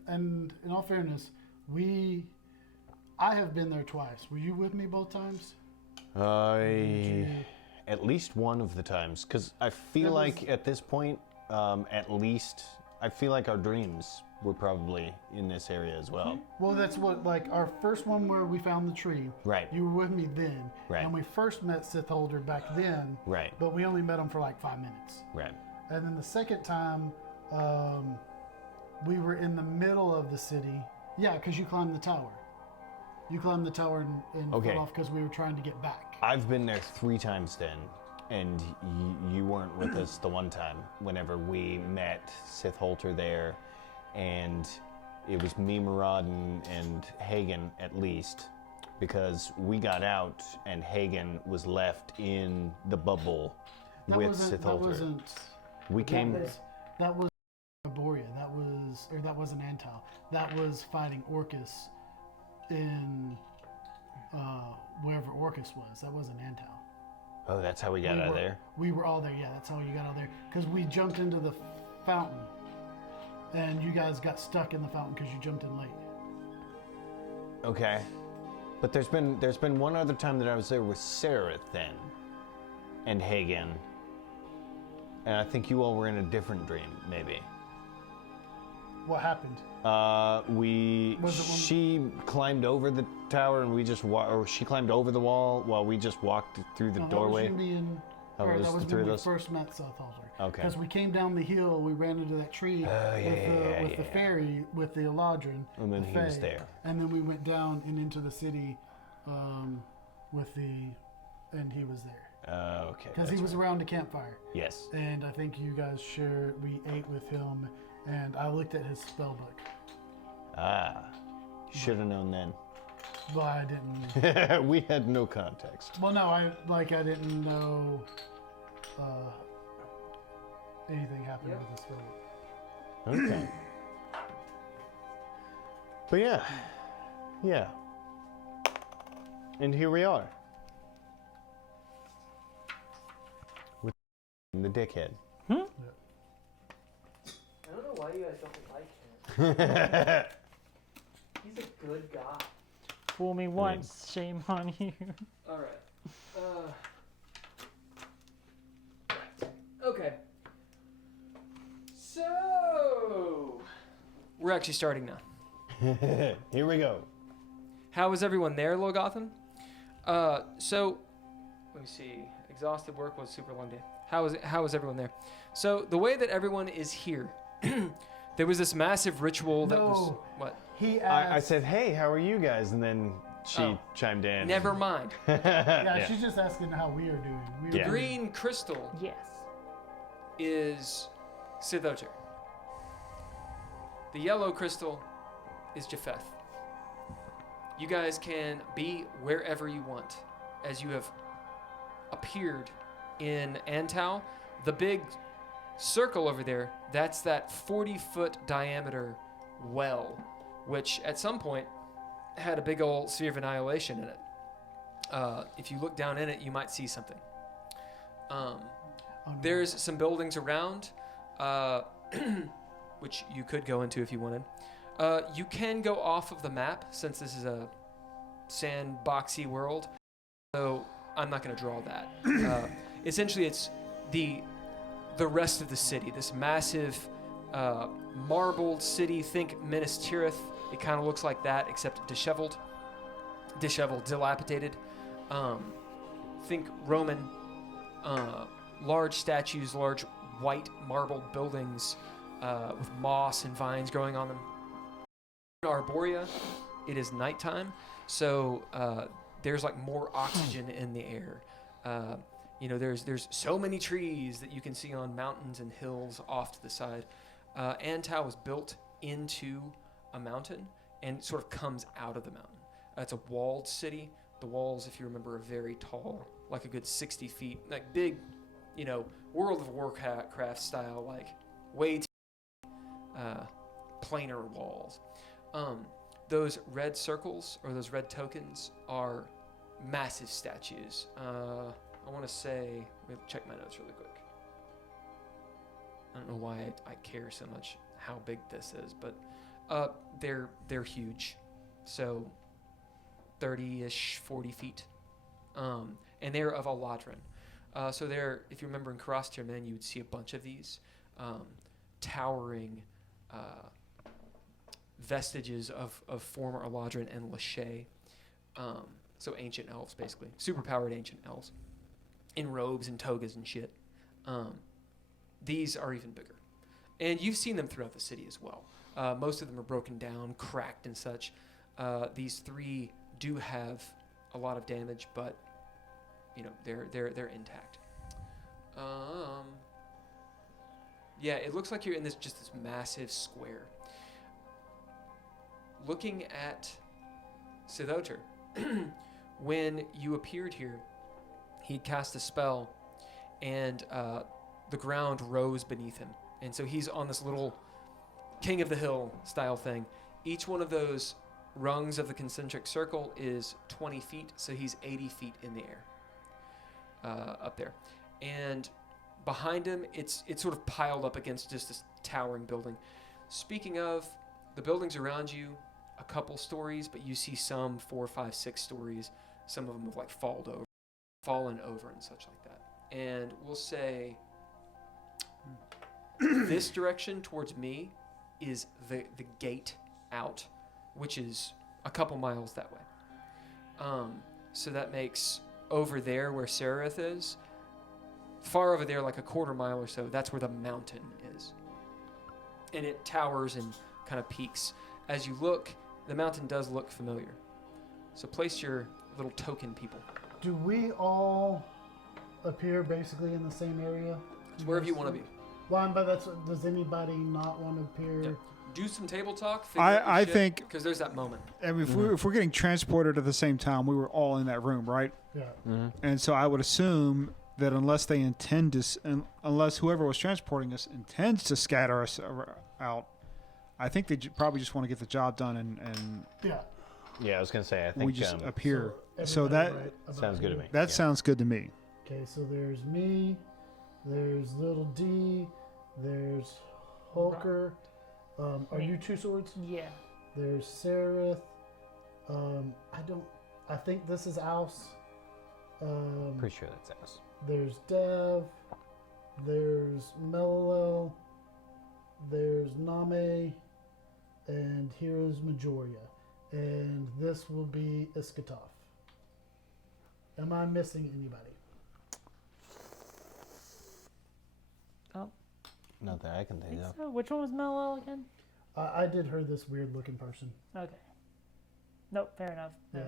all fairness, I have been there twice. Were you with me both times? At least one of the times, because I feel like at this point, at least I feel like our dreams were probably in this area as well. Well, that's what, like, our first one where we found the tree. Right. You were with me then. Right. And we first met Sith Holder back then. Right. But we only met him for like 5 minutes. Right. And then the second time, we were in the middle of the city. Yeah, because you climbed the tower. You climbed the tower and Okay. fell off because we were trying to get back. I've been there 3 times then, and you weren't with us the one time whenever we met Sith Holter there, and it was me, Murad, and Hagen at least, because we got out and Hagen was left in the bubble with Sith Holter. We came. That was Arborea. That wasn't Antao. That was fighting Orcus in wherever Orcus was. That wasn't Antao. Oh, that's how we got out of there? We were all there, yeah, that's how you got out there. Because we jumped into the fountain. And you guys got stuck in the fountain because you jumped in late. Okay. But there's been one other time that I was there with Sarah then, and Hagen. And I think you all were in a different dream, maybe. What happened? She climbed over the tower and we just or she climbed over the wall while we just walked through the doorway. That was you being, Oh, or it was that was the three when of we us? first met Sith Holder. Okay. Because we came down the hill, we ran into that tree with the fairy, with the Eladrin. And then the he was Fae. there. And then we went down and into the city and he was there. Okay. Because he was around the campfire. Yes. And I think you guys we ate with him, and I looked at his spell book. Ah. Should have known then. But I didn't. We had no context. Well, no, I didn't know anything happened with the spell book. Okay. But yeah. And here we are. With the dickhead. I don't know why you guys don't like him. He's a good guy. Fool me once, shame on you. All right. Okay. we're actually starting now. Here we go. How is everyone there, Logotham? So, let me see. Exhausted work was a super long day. How is everyone there? So, the way that everyone is here, there was this massive ritual that was... No. What? He asked. I said, hey, how are you guys? And then she Oh. chimed in. Never mind. Yeah, she's just asking how we are doing. We are Yeah. Green crystal Yes. is Sithoter. The yellow crystal is Japheth. You guys can be wherever you want, as you have appeared in Antao. The big circle over there, that's that 40-foot diameter well, which at some point had a big old sphere of annihilation in it. If you look down in it, you might see something. There's some buildings around, which you could go into if you wanted. You can go off of the map since this is a sandboxy world, so I'm not going to draw that. Essentially, it's the rest of the city, this massive marbled city. Think Minas Tirith. It kind of looks like that, except disheveled, dilapidated. Think Roman. Large statues, large white marbled buildings with moss and vines growing on them. In Arborea, it is nighttime, so there's like more oxygen in the air. There's so many trees that you can see on mountains and hills off to the side. Antao was built into a mountain and sort of comes out of the mountain. It's a walled city. The walls, if you remember, are very tall, like a good 60 feet, like big, World of Warcraft style, like way too planar walls. Those red circles or those red tokens are massive statues. I want to say, let me check my notes really quick. I don't know why I care so much how big this is, but they're huge. So 30-ish, 40 feet. And they're of Aladrin. So they're, if you remember in Crosstier Men, you would see a bunch of these towering vestiges of former Aladrin and Lachey. So ancient elves, basically. Super-powered ancient elves. In robes and togas and shit. These are even bigger. And you've seen them throughout the city as well. Most of them are broken down, cracked and such. These three do have a lot of damage, but they're intact. Yeah, it looks like you're in this massive square. Looking at Sithoter, when you appeared here, he cast a spell, and the ground rose beneath him. And so he's on this little King of the Hill style thing. Each one of those rungs of the concentric circle is 20 feet, so he's 80 feet in the air up there. And behind him, it's sort of piled up against just this towering building. Speaking of, the buildings around you, a couple stories, but you see some 4, 5, 6 stories. Some of them have like fallen over and such like that. And we'll say this direction towards me is the gate out, which is a couple miles that way. So that makes over there where Sereth is, far over there, like a quarter mile or so, that's where the mountain is. And it towers and kind of peaks. As you look, the mountain does look familiar. So place your little token people. Do we all appear basically in the same area? It's wherever you want to be. Well, but does anybody not want to appear? Yeah. Do some table talk. I think, because there's that moment. and if we're getting transported at the same time, we were all in that room, right? Yeah. Mm-hmm. And so I would assume that unless they intend to, unless whoever was transporting us intends to scatter us out, I think they probably just want to get the job done and Yeah. Yeah, I was gonna say. I think we just appear. So So that everybody right about sounds good to here. me. that Yeah. sounds good to me. Okay, so there's me, there's Little D, there's Hulker. Are you Two Swords? Yeah. There's Sereth. I think this is Ouse. Pretty sure that's us. There's Dev. There's Mello. There's Name. and here is Majoria, and this will be Iskatov. Am I missing anybody? Oh, Not that I can think of. so. Which one was Mello again? I did her this weird looking person. Okay. Nope, fair enough. Yeah,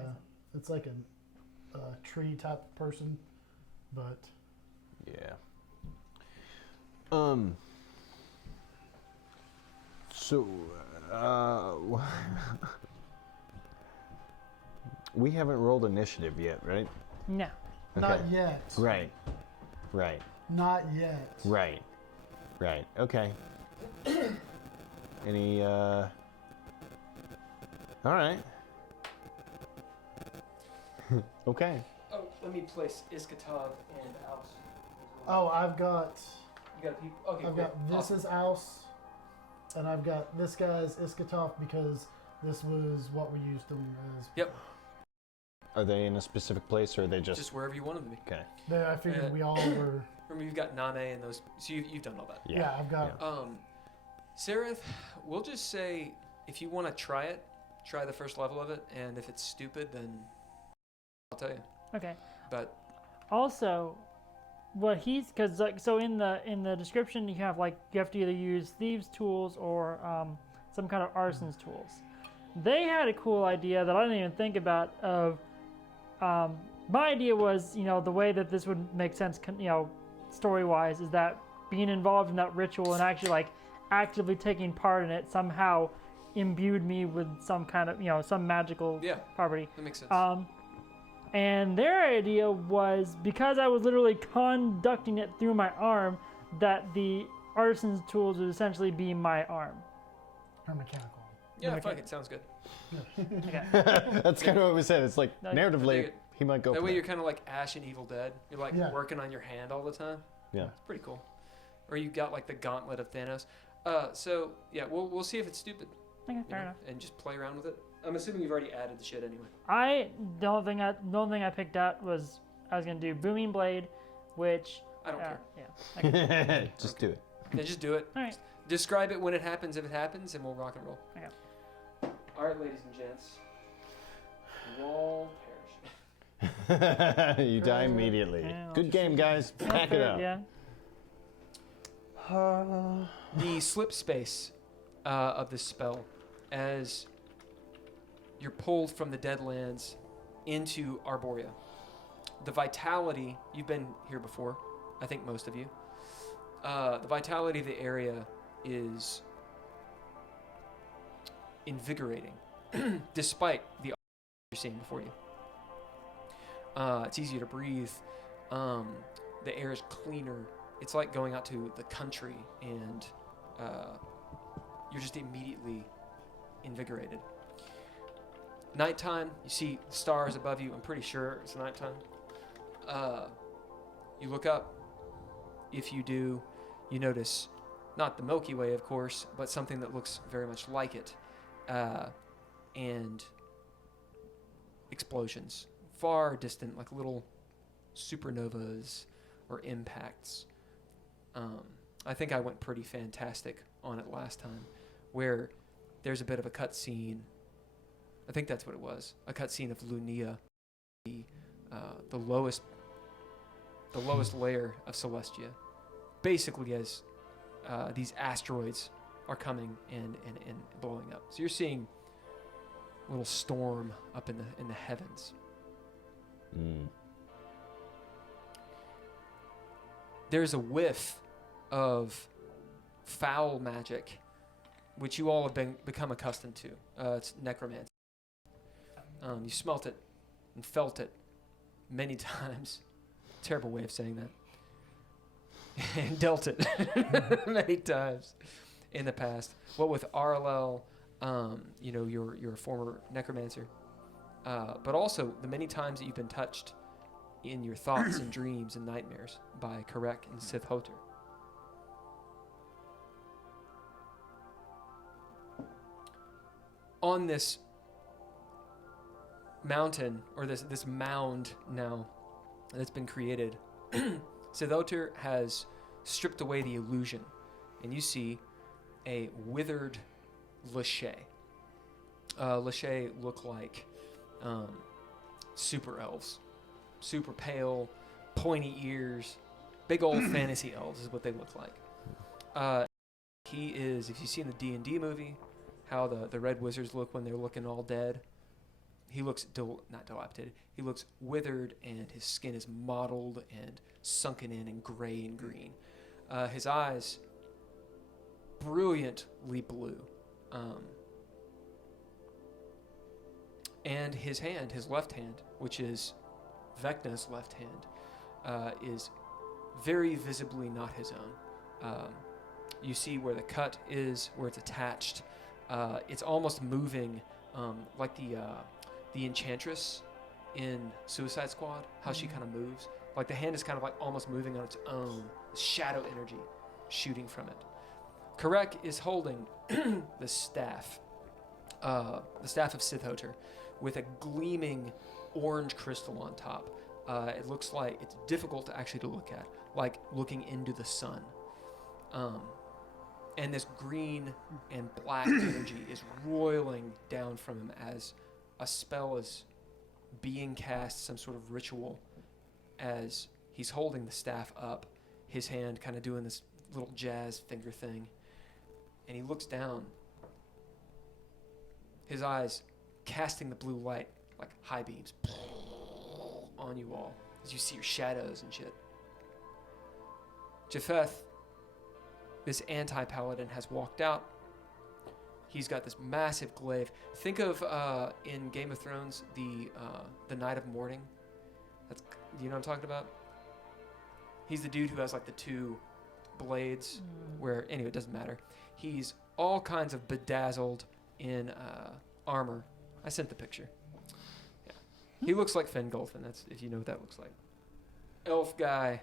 it's like a tree type person, but Yeah. So, we haven't rolled initiative yet, right? No. not yet. Right. Right. Not yet. Right. Right. Okay. Any, all right. Okay. Oh, let me place Iskatov and Aus. Oh, I've got You got a peep? Okay, I've cool. got this Awesome. is Aus, and I've got this guy's Iskatov because this was what we used them as. Yep, Are they in a specific place or are they just just wherever you want them to be. okay? There, I figured we all were. Remember, you've got Name and those, so you've done all that. Yeah, I've got. Sereth, we'll just say if you want to try it, try the first level of it, and if it's stupid, then I'll tell you. Okay. But Also, what he's because like so in the description you have like you have to either use thieves tools or some kind of arson's tools. They had a cool idea that I didn't even think about. Of my idea was the way that this would make sense story wise is that being involved in that ritual and actually like actively taking part in it somehow imbued me with some kind of some magical yeah, property. that makes sense. And their idea was because I was literally conducting it through my arm, that the arson's tools would essentially be my arm. Her mechanical. yeah, okay. fuck it, sounds good. Okay. That's kind of what we said. It's like No, narratively, it. he might go. That for way that. you're kind of like Ash in Evil Dead. You're like Yeah. working on your hand all the time. Yeah. It's pretty cool. Or you got like the gauntlet of Thanos. So yeah, we'll see if it's stupid. Okay, you fair know, enough. and just play around with it. I'm assuming you've already added the shit anyway. The only thing I picked out was I was gonna do booming blade, which I don't care. yeah. Okay. Just do it. Yeah, just do it. All right. Describe it when it happens, if it happens, and we'll rock and roll. Okay. All right, ladies and gents. You all perish. You die immediately. Yeah, Good game, guys. Pack it up. Yeah. The slip space of this spell, as you're pulled from the Deadlands into Arborea. The vitality, you've been here before, I think most of you. The vitality of the area is invigorating, despite the you're seeing before you. It's easier to breathe. The air is cleaner. It's like going out to the country and you're just immediately invigorated. Nighttime, you see stars above you. I'm pretty sure it's nighttime. You look up. If you do, you notice not the Milky Way, of course, but something that looks very much like it. And explosions. Far distant, like little supernovas or impacts. I think I went pretty fantastic on it last time, where there's a bit of a cutscene. I think that's what it was. A cutscene of Lunia, the lowest layer of Celestia, basically as these asteroids are coming and blowing up. So you're seeing a little storm up in the heavens. There's a whiff of foul magic, which you all have become accustomed to. It's necromancy. You smelt it and felt it many times. Terrible way of saying that. And dealt it many times in the past. What with Arlel, your former necromancer, but also the many times that you've been touched in your thoughts and dreams and nightmares by Karek and Sith Hoter. On this mountain, or this mound now that's been created, Sith Hoter has stripped away the illusion, and you see a withered Lachey. Lachey look like super elves. Super pale, pointy ears, big old fantasy elves is what they look like. He is, if you've seen the D&D movie, how the red wizards look when they're looking all dead, he looks, not dilapidated, he looks withered, and his skin is mottled and sunken in and gray and green. His eyes, brilliantly blue. And his hand, his left hand, which is Vecna's left hand, is very visibly not his own. You see where the cut is, where it's attached. It's almost moving like the Enchantress in Suicide Squad, how she kind of moves. Like the hand is kind of like almost moving on its own, shadow energy shooting from it. Karek is holding the staff of Sithhoter with a gleaming orange crystal on top. It looks like it's difficult to actually to look at, like looking into the sun. And this green and black energy is roiling down from him as a spell is being cast, some sort of ritual, as he's holding the staff up, his hand kind of doing this little jazz finger thing. And he looks down, his eyes casting the blue light like high beams on you all as you see your shadows and shit. Japheth, this anti-paladin, has walked out. He's got this massive glaive. Think of in Game of Thrones the Knight of Mourning. That's, do you know what I'm talking about? He's the dude who has like the two blades. Where anyway, it doesn't matter. He's all kinds of bedazzled in armor. I sent the picture. Yeah, he looks like Fingolfin. That's if you know what that looks like. Elf guy.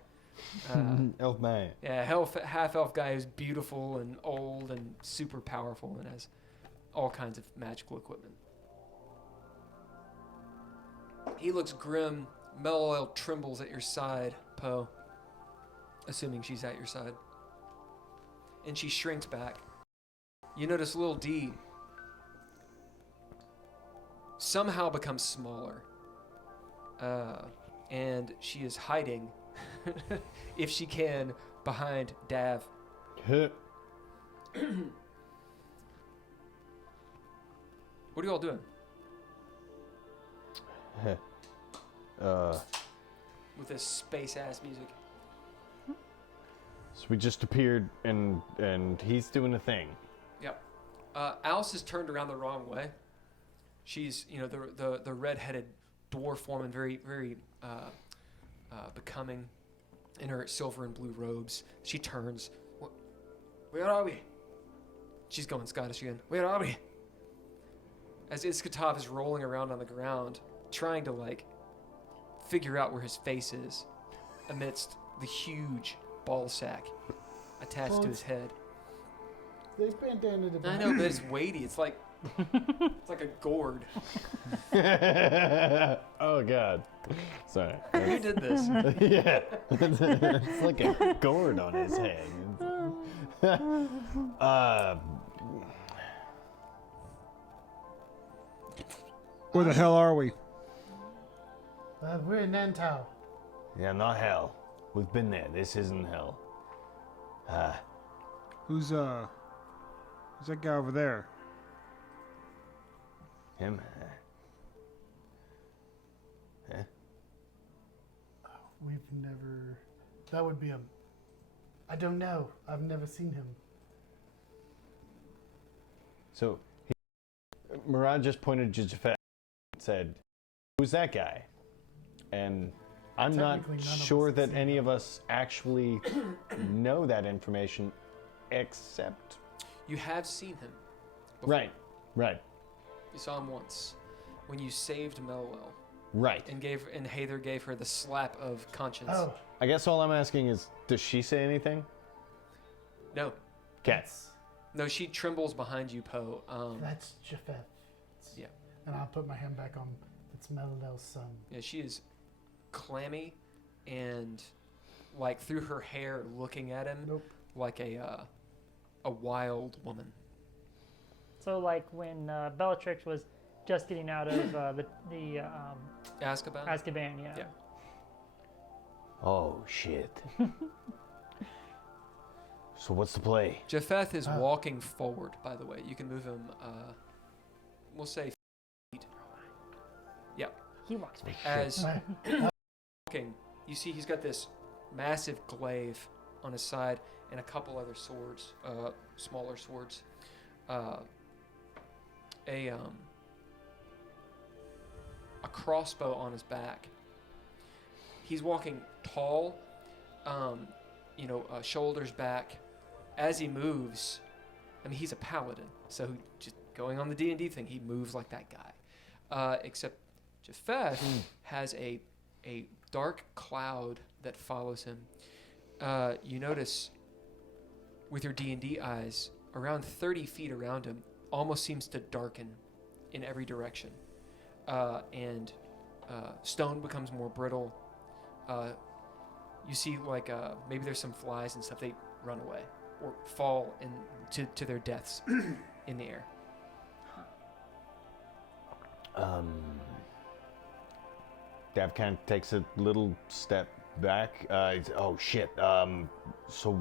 Elf man. Yeah, half elf guy who's beautiful and old and super powerful and has all kinds of magical equipment. He looks grim. Mellow trembles at your side, Poe. Assuming she's at your side. And she shrinks back. You notice little D somehow becomes smaller. And she is hiding, if she can, behind Dav. What are you all doing? With this space-ass music. So we just appeared, and he's doing a thing. Yep. Alice is turned around the wrong way. She's, the red-headed dwarf woman, very, very becoming in her silver and blue robes. She turns. Where are we? She's going Scottish again. Where are we? As Iskatov is rolling around on the ground, trying to, figure out where his face is amidst the huge ball sack attached to his head. There's bandana to I know, but it's weighty. It's like a gourd. Oh God, sorry. Who did this? Yeah, it's like a gourd on his head. Where the hell are we? We're in Antao. Yeah, not hell. We've been there. This isn't hell. Who's that guy over there? Him? We've never. That would be him. I don't know. I've never seen him. So, Murad just pointed to Jafet and said, "Who's that guy?" And I'm not Technically, none of sure us have that seen any him. of us actually know that information, except... You have seen him before. Right. You saw him once when you saved Melwell Right. and Hather gave her the slap of conscience. Oh, I guess all I'm asking is, does she say anything? No. Okay. No, she trembles behind you, Poe. that's Japheth. Yeah. And I'll put my hand back on. It's Melalel's son. Yeah, she is clammy and through her hair looking at him Nope. like a wild woman. So like when Bellatrix was just getting out of the Azkaban? Azkaban, yeah. Yeah. Oh shit. So what's the play? Japheth is walking forward, by the way. You can move him, we'll say feet. Yeah. He walks back. As walking, you see he's got this massive glaive on his side and a couple other swords, smaller swords. A crossbow on his back. He's walking tall, shoulders back. As he moves, I mean, he's a paladin, so just going on the D&D thing, he moves like that guy. Except Japheth has a dark cloud that follows him. You notice with your D&D eyes, around 30 feet around him, almost seems to darken in every direction. And stone becomes more brittle. You see, like, maybe there's some flies and stuff. They run away or fall to their deaths in the air. Dav kind of takes a little step back. Oh shit. So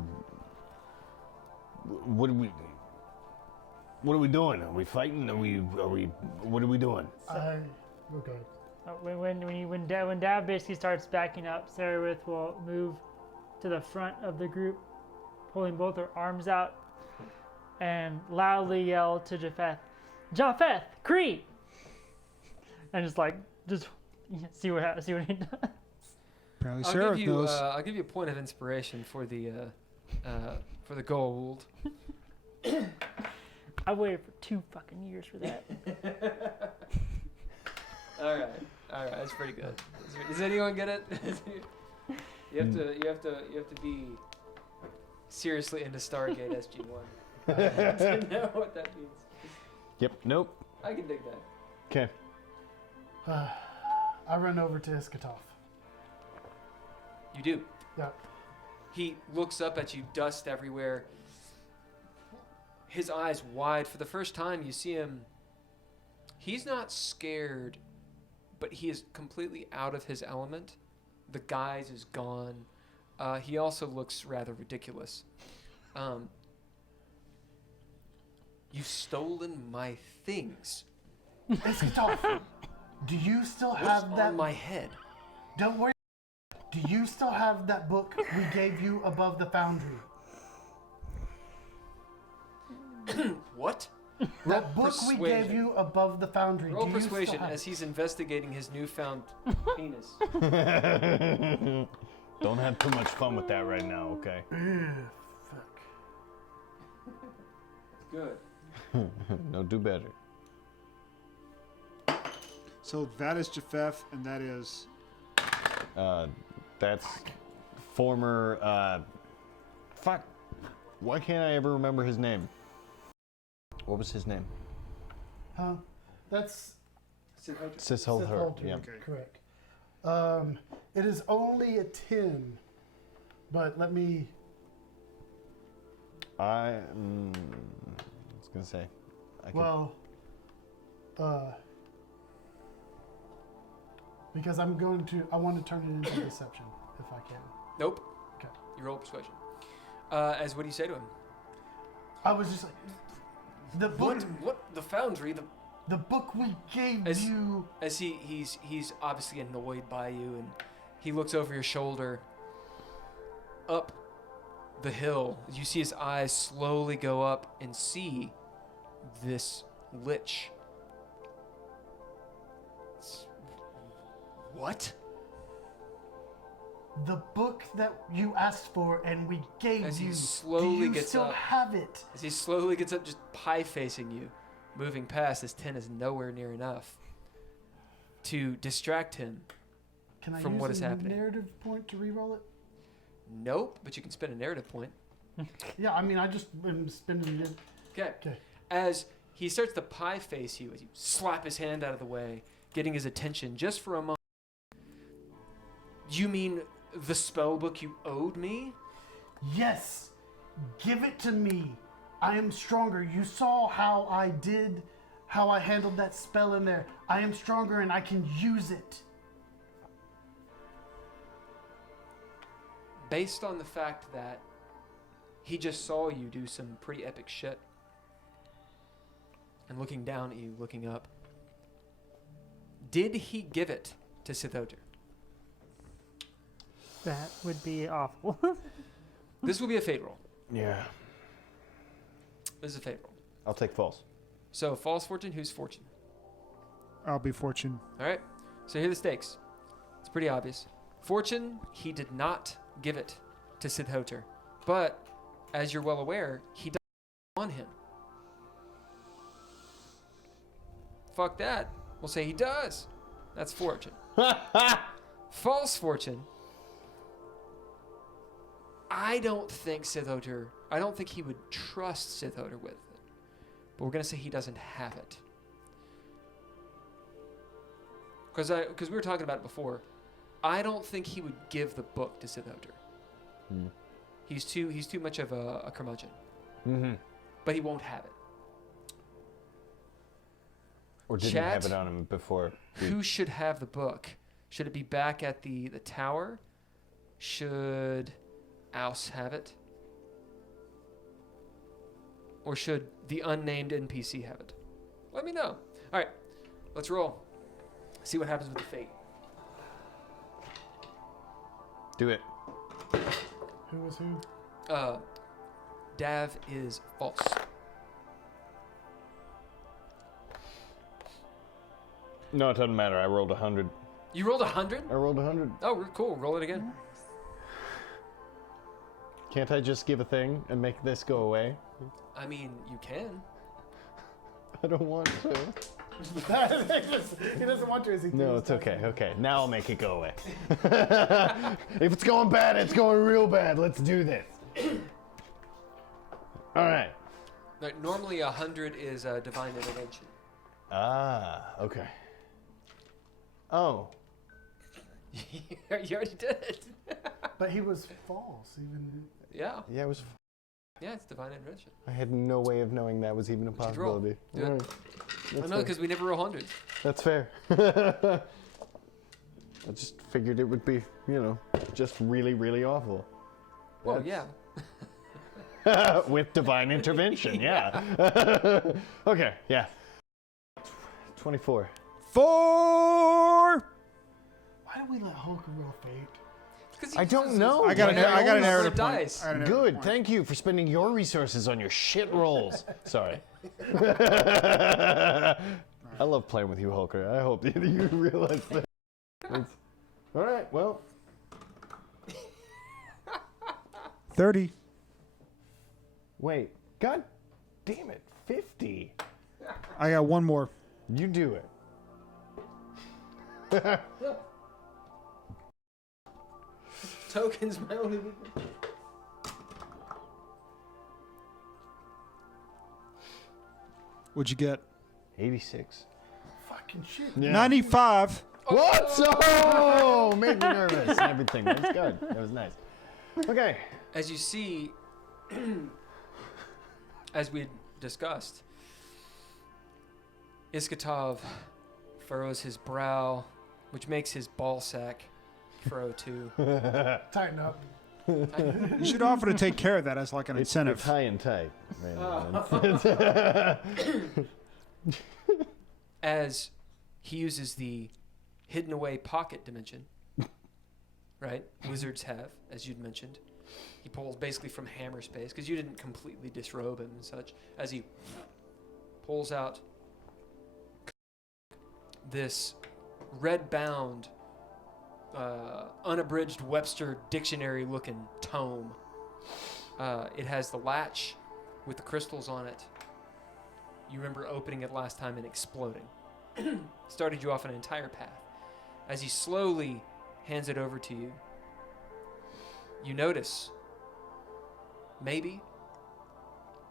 what are we doing? Are we fighting? What are we doing? Okay. When Dav basically starts backing up, Sarahith will move to the front of the group, pulling both her arms out, and loudly yell to Japheth, Cree! And just see what he does. Apparently, Sarah knows. I'll give you a point of inspiration for the gold. I waited for 2 fucking years for that. All right, that's pretty good. Does anyone get it? You have to be seriously into Stargate SG-1 to know what that means. Yep. Nope. I can dig that. Okay. I run over to Iskatov. You do. Yeah. He looks up at you, dust everywhere. His eyes wide. For the first time, you see him. He's not scared, but he is completely out of his element. The guise is gone. He also looks rather ridiculous. You've stolen my things. Iskatov, do you still What's have that? on my head? Don't worry. Do you still have that book we gave you above the foundry? What? That book we gave you above the foundry. Roll do you still persuasion have as he's investigating his newfound penis. Don't have too much fun with that right now, okay? Fuck. Good. No, do better. So that is Japheth, and that is. That's former. Fuck. Why can't I ever remember his name? What was his name? Huh? That's Sisholder. Sith Yeah. Okay. correct. It is only a 10, but let me. I was gonna say. Well, because I want to turn it into deception if I can. Nope. Okay. You roll persuasion. As what do you say to him? I was just like, the book, What? The foundry? the book we gave As- you. As he's obviously annoyed by you, and he looks over your shoulder. Up the hill, you see his eyes slowly go up and see this lich. What? The book that you asked for and we gave As he you. slowly do you gets still up. have it? As he slowly gets up, just pie facing you, moving past, this 10 is nowhere near enough to distract him. Can I From use what is a happening. narrative point to reroll it? Nope, but you can spend a narrative point. Yeah, I mean, I just am spending it. Okay. Okay. As he starts to pie face you, as you slap his hand out of the way, getting his attention just for a moment. You mean the spell book you owed me? Yes, give it to me. I am stronger. You saw how I handled that spell in there. I am stronger and I can use it. Based on the fact that he just saw you do some pretty epic shit, and looking down at you, looking up, did he give it to Sithoter? That would be awful. This will be a fate roll. Yeah. This is a fate roll. I'll take false. So, false fortune, who's fortune? I'll be fortune. All right. So here are the stakes. It's pretty obvious. Fortune, he did not give it to Sithoter. But, as you're well aware, he does on him. Fuck that. We'll say he does. That's fortune. False fortune. I don't think he would trust Sithoter with it. But we're going to say he doesn't have it. Because we were talking about it before. I don't think he would give the book to Sithoter. Mm. He's too much of a curmudgeon. Mm-hmm. But he won't have it. Or didn't Chat, have it on him before. Who should have the book? Should it be back at the tower? Should Ouse have it? Or should the unnamed NPC have it? Let me know. All right, let's roll. See what happens with the fate. Do it. Who was who? Dav is false. No, it doesn't matter. I rolled 100. You rolled 100? I rolled 100. Oh, cool. Roll it again. Can't I just give a thing and make this go away? I mean, you can. I don't want to. He doesn't want to. As he No, it's okay. Okay, now I'll make it go away. If it's going bad, it's going real bad. Let's do this. All right. Like, normally 100 is divine intervention. Ah, okay. Oh. You already did it. But he was false. Even Yeah. Yeah, it was. Yeah, it's divine intervention. I had no way of knowing that was even a should roll. possibility. Do it. All right. I That's know, fair. because we never roll hundreds. That's fair. I just figured it would be, just really, really awful. Well, That's- yeah. With divine intervention, yeah. Okay, yeah. 24. 4. why did we let Hulk roll fate? I don't know. I got an narrative point. dice. I got a narrative Good, point. thank you for spending your resources on your shit rolls. Sorry. I love playing with you, Hulker. I hope that you realize that. All right, well. 30. Wait, god damn it, 50. I got one more. You do it. Tokens, my only. What'd you get? 86. Fucking shit. Yeah. 95. What? Oh, made me nervous and everything. That was good. That was nice. Okay. As you see, as we discussed, Iskatov furrows his brow, which makes his ball sack furrow too. Tighten up. You should offer to take care of that as like an incentive. It's high and tight. As he uses the hidden away pocket dimension, right? Wizards have, as you'd mentioned. He pulls basically from hammer space, because you didn't completely disrobe him and such, as he pulls out this red-bound, unabridged Webster dictionary-looking tome. It has the latch with the crystals on it. You remember opening it last time and exploding. Started you off an entire path. As he slowly hands it over to you, you notice, maybe,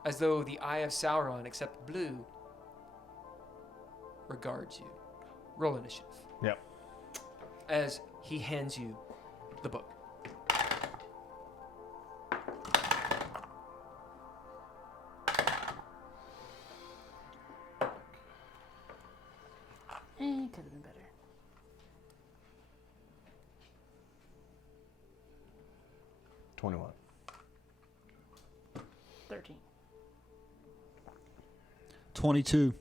as though the eye of Sauron, except blue, regards you. Roll initiative. Yep. As he hands you the book. could have been better. 21. 13. 22.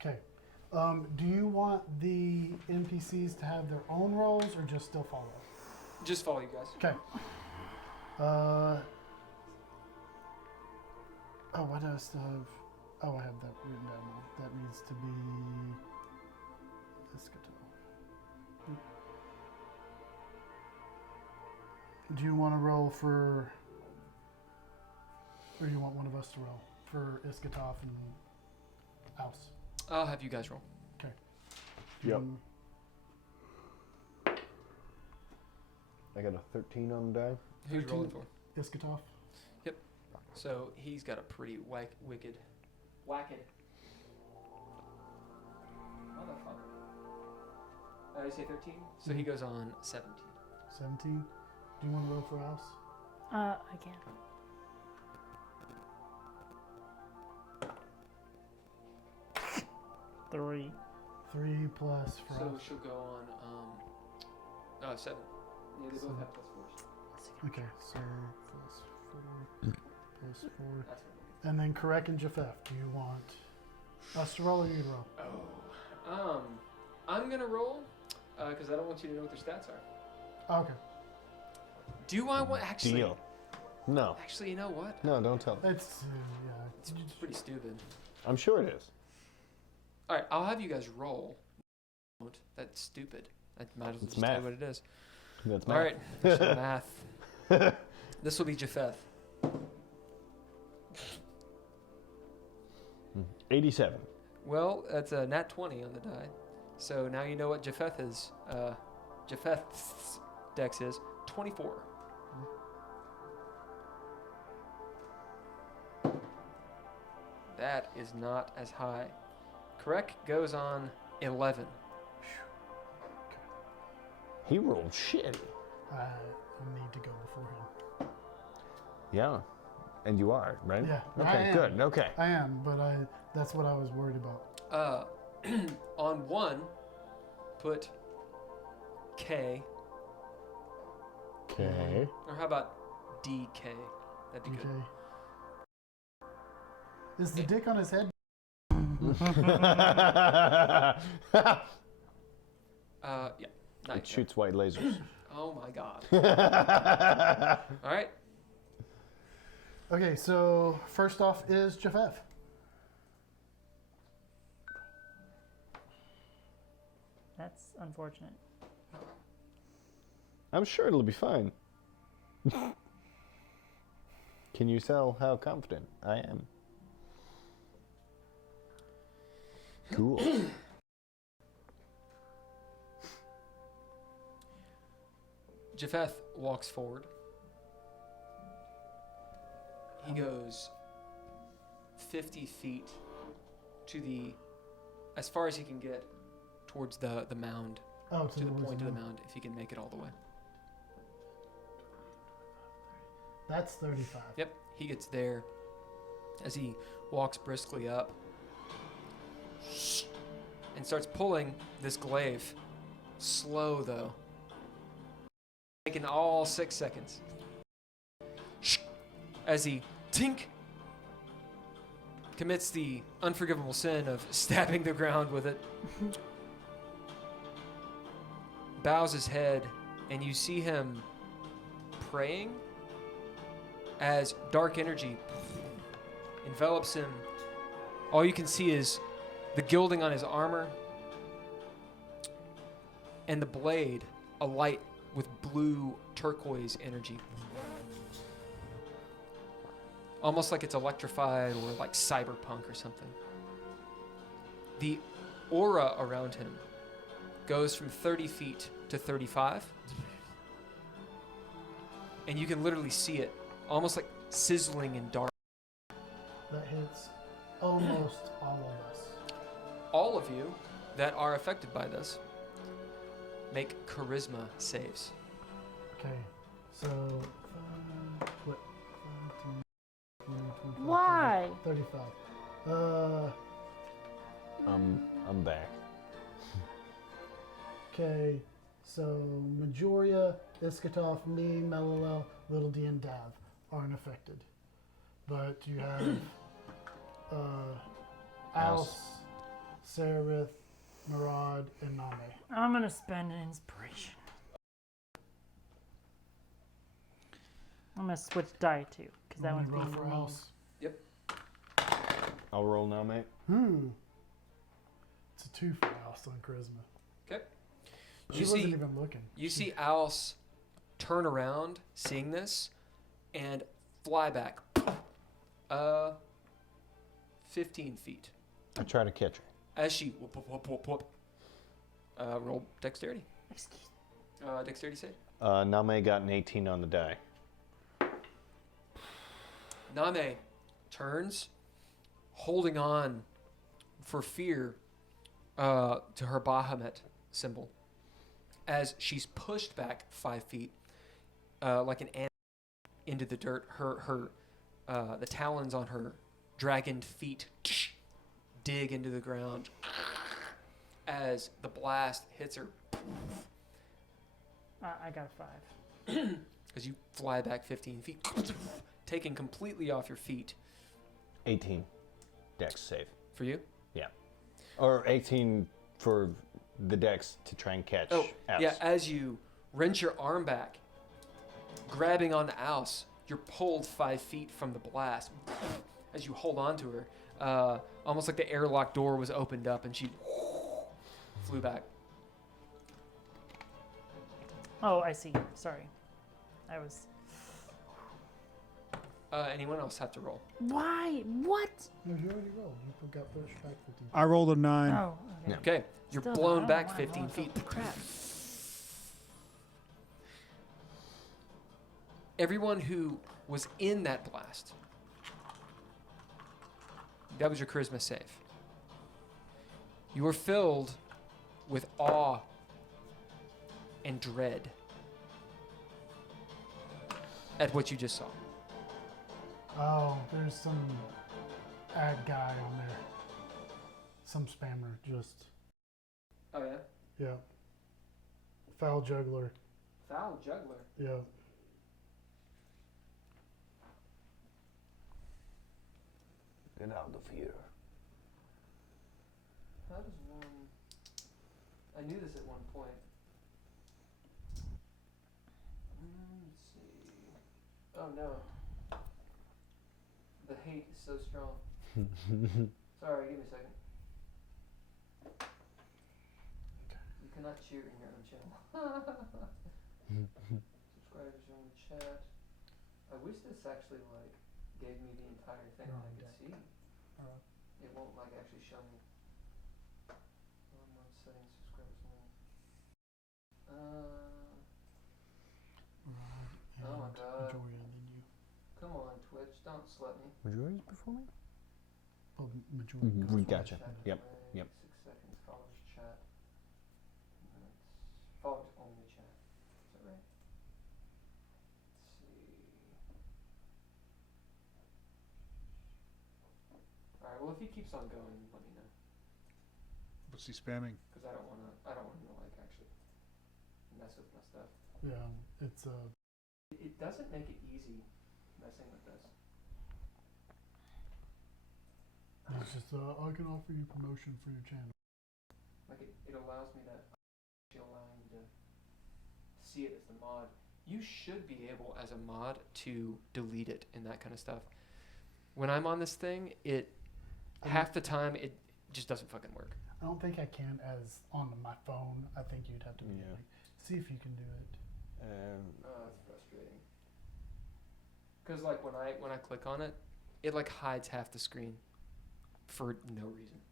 Okay. Do you want the NPCs to have their own roles or just still follow? Just follow you guys. Okay. What do I still have? Oh, I have that written down now. That needs to be Eschaton. Do you want to roll for, or do you want one of us to roll for Iskatov and House? I'll have you guys roll. Okay. Yep. I got a 13 on the die. Who's 13. rolling for? Iskatov. So he's got a pretty wicked. Motherfucker. Did I say 13? So he goes on 17. 17. Do you want to roll for House? I can. Three. 3 plus for So House. she'll go on 7. Yeah, they both Seven. have +4s. Okay, so plus 4. Plus 4. That's what And then Karek and Japheth, do you want us to roll or you to roll? Oh. I'm gonna roll because I don't want you to know what their stats are. Okay. Do I want actually? Deal. No. Actually, you know what? No, don't tell me. It's, It's pretty stupid. I'm sure it is. All right, I'll have you guys roll. That's stupid. I might as well It's just tell math. you what it is. That's All right, actually, math. This will be Japheth. 87. Well, that's a nat 20 on the die. So now you know what Japheth is. Japheth's dex is 24. That is not as high. Correct goes on 11. He rolled shitty. I need to go before him. Yeah. And you are, right? Yeah, I Okay, am. good. Okay. I am, but that's what I was worried about. On 1, put K, Okay. or how about DK? That'd be Okay. good. Is the dick on his head? Yeah. Not It yet. shoots white lasers. Oh my god. All right. Okay, so first off is Japheth. That's unfortunate. I'm sure it'll be fine. Can you tell how confident I am? Cool. Japheth walks forward. He goes 50 feet to as far as he can get towards the mound, Oh, to the point of the mound, if he can make it all the way. That's 35. Yep, he gets there. As he walks briskly up and starts pulling this glaive. Slow, though. Taking all 6 seconds. As he tink commits the unforgivable sin of stabbing the ground with it. Bows his head, and you see him praying as dark energy envelops him. All you can see is the gilding on his armor and the blade alight with blue turquoise energy. Almost like it's electrified or like cyberpunk or something. The aura around him goes from 30 feet to 35. And you can literally see it almost like sizzling in dark. That hits almost all of us. All of you that are affected by this make charisma saves. Okay, so what? 'Why? 35. I'm back. Okay, so Majoria, Iskatov, me, Melilel, Little D, and Dav aren't affected. But you have Alce, Seraph, Marad, and Name. I'm gonna spend an inspiration. I'm gonna switch die too, because that one's roll being for mean. Alce. I'll roll now, mate. It's a 2 for Alce on charisma. Okay. She wasn't even looking. You see Alce turn around, seeing this, and fly back 15 feet. I try to catch her. As she whoop, whoop, whoop, whoop, whoop. Roll dexterity. Excuse Dexterity save. Name got an 18 on the die. Name turns, holding on for fear to her Bahamut symbol, as she's pushed back 5 feet, like an ant into the dirt. The talons on her dragon feet dig into the ground as the blast hits her. I got a 5. As you fly back 15 feet, taken completely off your feet. 18. Dex save. For you? Yeah. Or 18 for the dex to try and catch Oh, Alce. yeah, as you wrench your arm back, grabbing onto Alce, you're pulled 5 feet from the blast. As you hold on to her, almost like the airlock door was opened up and she flew back. Oh, I see. Sorry. I was. Anyone else have to roll? Why? What? No, you already rolled. You got pushed back 15. I rolled a 9. Oh, okay. Yeah. Okay, you're Still, I blown don't back wanna 15 roll feet. the crap. Everyone who was in that blast, that was your charisma save. You were filled with awe and dread at what you just saw. Oh, there's some ad guy on there. Some spammer, just. Oh yeah? Yeah. Foul juggler. Foul juggler. Yeah. Get out of here. How does one... I knew this at one point. Let's see... Oh no. The hate is so strong. Sorry, give me a second. You cannot cheer in your own channel. Subscribers are in the chat. I wish this actually gave me the entire thing that I could see. It won't actually show me. One settings, subscribers only. Oh my god. Majoria, and then you. Come on, Twitch, don't slut me. Majority's performing? Oh, Majoria. We gotcha. Chat Yep. display, Yep. 6 seconds, followers chat. That's followers only chat. Is that right? Let's see. Alright, well if he keeps on going, let me know. What's he spamming? Because I don't wanna actually mess with my stuff. Yeah, it's It doesn't make it easy messing with this. it's just I can offer you promotion for your channel. It allows me to actually allowing you to see it as the mod. You should be able as a mod to delete it and that kind of stuff. When I'm on this thing, half the time it just doesn't fucking work. I don't think I can as on my phone. I think you'd have to be Yeah. see if you can do it. Oh, it's frustrating. Because when I click on it, it hides half the screen for no reason.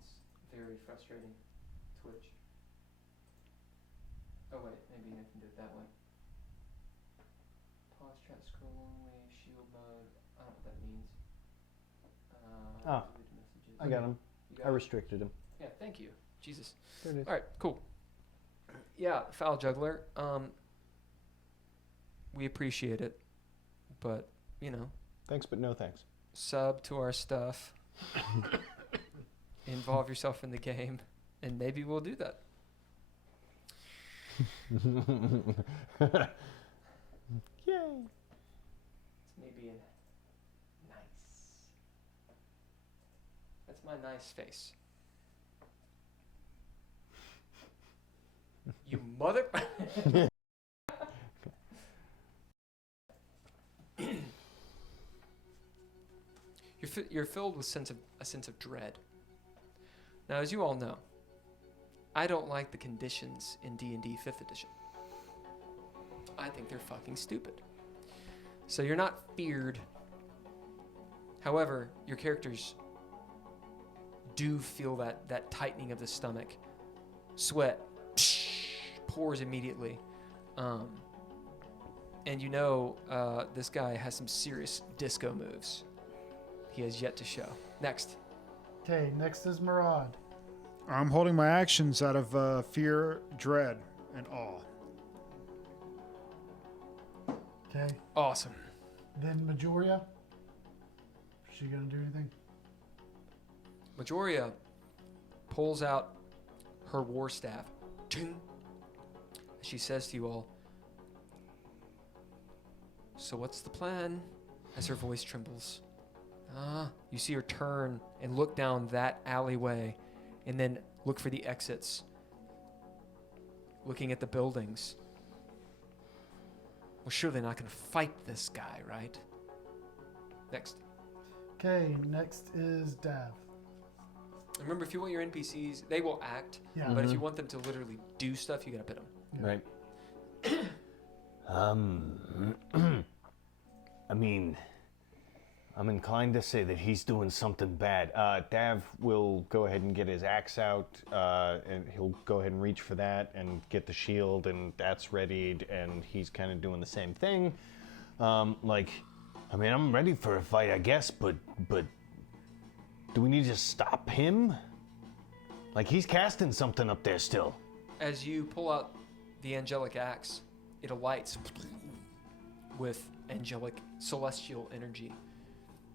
It's very frustrating. Twitch. Oh wait, maybe I can do it that way. Pause chat scroll only, shield mode. I don't know what that means. Delete messages. I got him. You got I it? restricted him. Yeah, thank you. Jesus. There it is. All right, cool. Yeah, foul juggler. We appreciate it, but Thanks, but no thanks. sub to our stuff. Involve yourself in the game, and maybe we'll do that. Yay. It's me being nice. That's my nice face. You mother. You're filled with a sense of dread. Now, as you all know, I don't like the conditions in D&D 5th edition. I think they're fucking stupid. So you're not feared. However, your characters do feel that tightening of the stomach. Sweat pours immediately. And you know this guy has some serious disco moves. He has yet to show. Next. Okay, next is Murad. I'm holding my actions out of fear, dread, and awe. Okay, Awesome. then Majoria. Is she gonna do anything? Majoria pulls out her war staff. Ting. She says to you all, "So what's the plan?" As her voice trembles. You see her turn and look down that alleyway and then look for the exits. Looking at the buildings. Well, surely not going to fight this guy, right? Next. Okay, next is Dav. Remember, if you want your NPCs, they will act. Yeah. But if you want them to literally do stuff, you got to pit them. Right. I mean, I'm inclined to say that he's doing something bad. Dav will go ahead and get his axe out, and he'll go ahead and reach for that and get the shield, and that's readied, and he's kind of doing the same thing. I'm ready for a fight, I guess, but do we need to stop him? Like, he's casting something up there still. As you pull out the angelic axe, it alights with angelic celestial energy.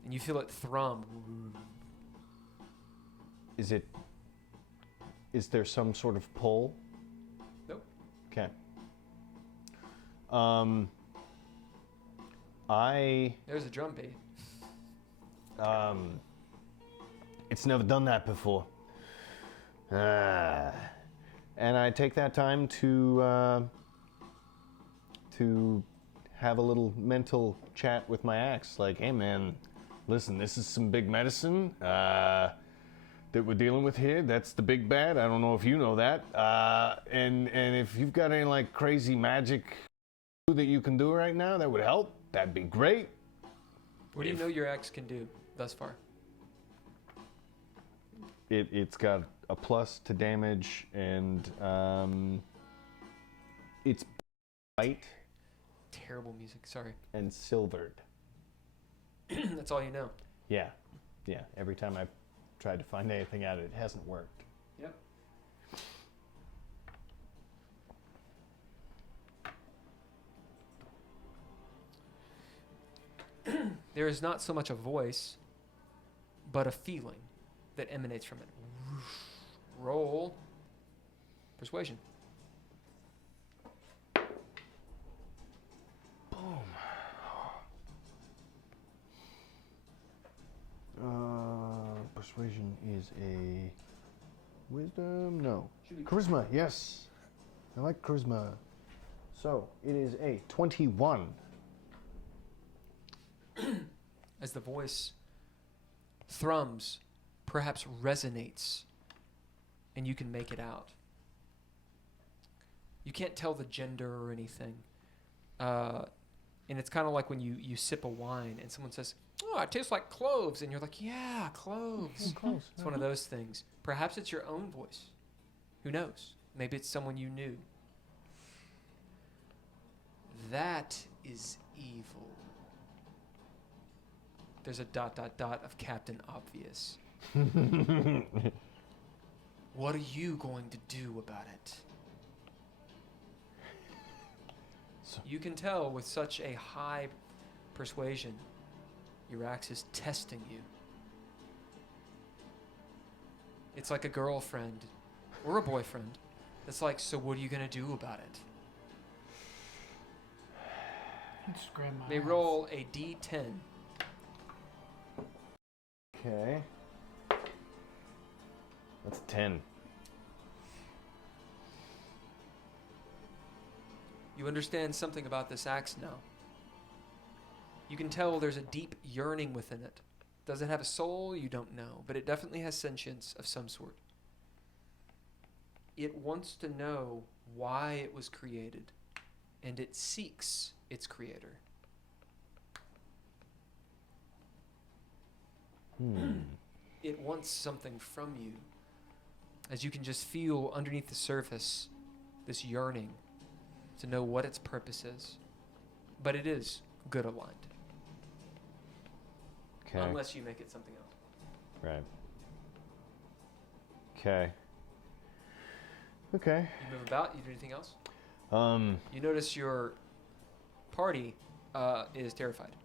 And you feel it thrum. Is there some sort of pull? Nope. Okay. There's a drum beat. It's never done that before. And I take that time to have a little mental chat with my axe. Like, hey man, listen, this is some big medicine that we're dealing with here. That's the big bad. I don't know if you know that. And if you've got any like crazy magic that you can do right now that would help, that'd be great. What do you know your axe can do thus far? It's got a plus to damage, and it's white Terrible music, sorry. and silvered. That's all you know. Yeah. Every time I've tried to find anything out, it hasn't worked. Yep. There is not so much a voice, but a feeling that emanates from it. Roll persuasion. Persuasion is a wisdom? No. Charisma, yes. I like charisma. So it is a 21. As the voice thrums, perhaps resonates, and you can make it out. You can't tell the gender or anything. And it's kind of like when you sip a wine and someone says, "Oh, it tastes like cloves." And you're like, "Yeah, cloves." It's one of those things. Perhaps it's your own voice. Who knows? Maybe it's someone you knew. That is evil. There's a ... of Captain Obvious. What are you going to do about it? You can tell with such a high persuasion, your axe is testing you. It's like a girlfriend or a boyfriend It's like, so what are you gonna do about it? You just grab my They ass. roll a D10. Okay. That's 10. You understand something about this axe now. You can tell there's a deep yearning within it. Does it have a soul? You don't know, but it definitely has sentience of some sort. It wants to know why it was created, and it seeks its creator. It wants something from you. As you can just feel underneath the surface, this yearning to know what its purpose is. But it is good aligned. Okay. Unless you make it something else. Right. Okay. Okay. You move about, you do anything else? Um, You notice your party is terrified.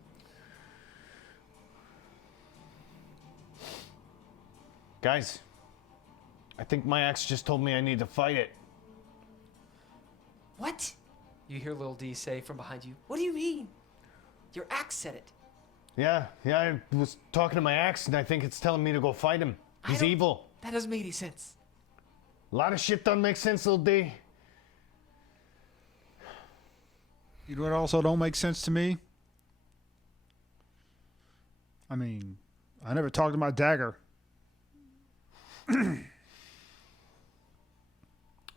guys, I think my axe just told me I need to fight it. What? You hear little D say from behind you, what do you mean? Your axe said it. Yeah, I was talking to my axe and I think it's telling me to go fight him. He's don't- evil. That doesn't make any sense. A lot of shit doesn't make sense, little D. You know what also don't make sense to me? I mean, I never talked to my dagger.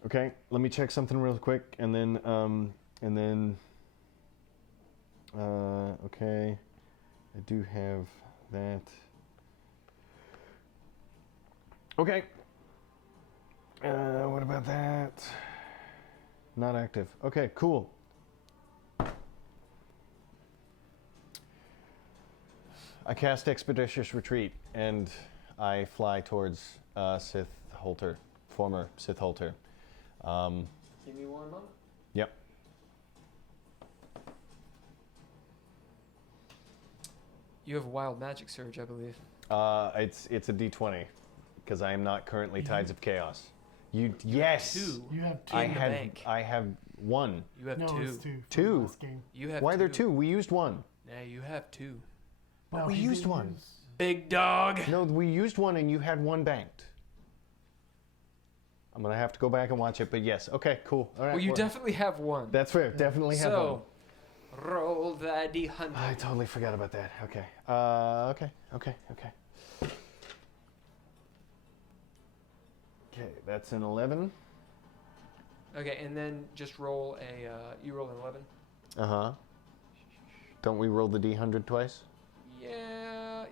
Okay, let me check something real quick, and then, okay, I do have that. Okay. What about that? Not active. Okay, cool. I cast Expeditious Retreat, and I fly towards Sith Holter, former Sith Holter. Give me one moment. Yep. You have Wild Magic Surge, I believe. It's a D20, because I am not currently Tides of Chaos. Yes. Two. You have two. I in the had bank. I have one. You have no, two. it's two. from Two? the last game. You have Why two. there two? We used one. Yeah, you have two. But No, we he used didn't one. use- Big dog. No, we used one, and you had one banked. I'm gonna have to go back and watch it, but yes. Okay, cool. All right. Well, you well, definitely have one. That's fair. Definitely have one. So, roll that D100. I totally forgot about that. Okay. Okay. Okay, that's an 11. Okay, and then just roll a. You roll an 11. Uh huh. Don't we roll the D100 twice? Yeah.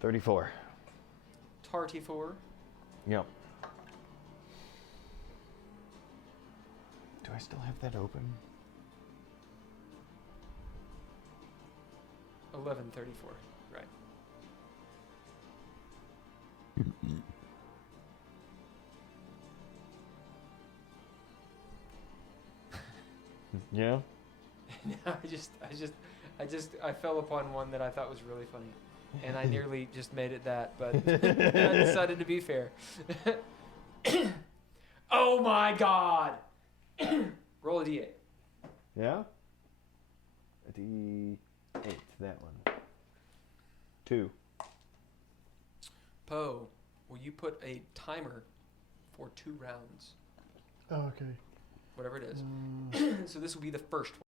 34. Tarty 4. Yep. Do I still have that open? 1134. Right. Yeah. I fell upon one that I thought was really funny, and I nearly just made it that, but I decided to be fair. Oh my God! Roll a D8. Yeah? A D8, that one. 2. Poe, will you put a timer for 2 rounds, Oh, okay. whatever it is? So this will be the first one.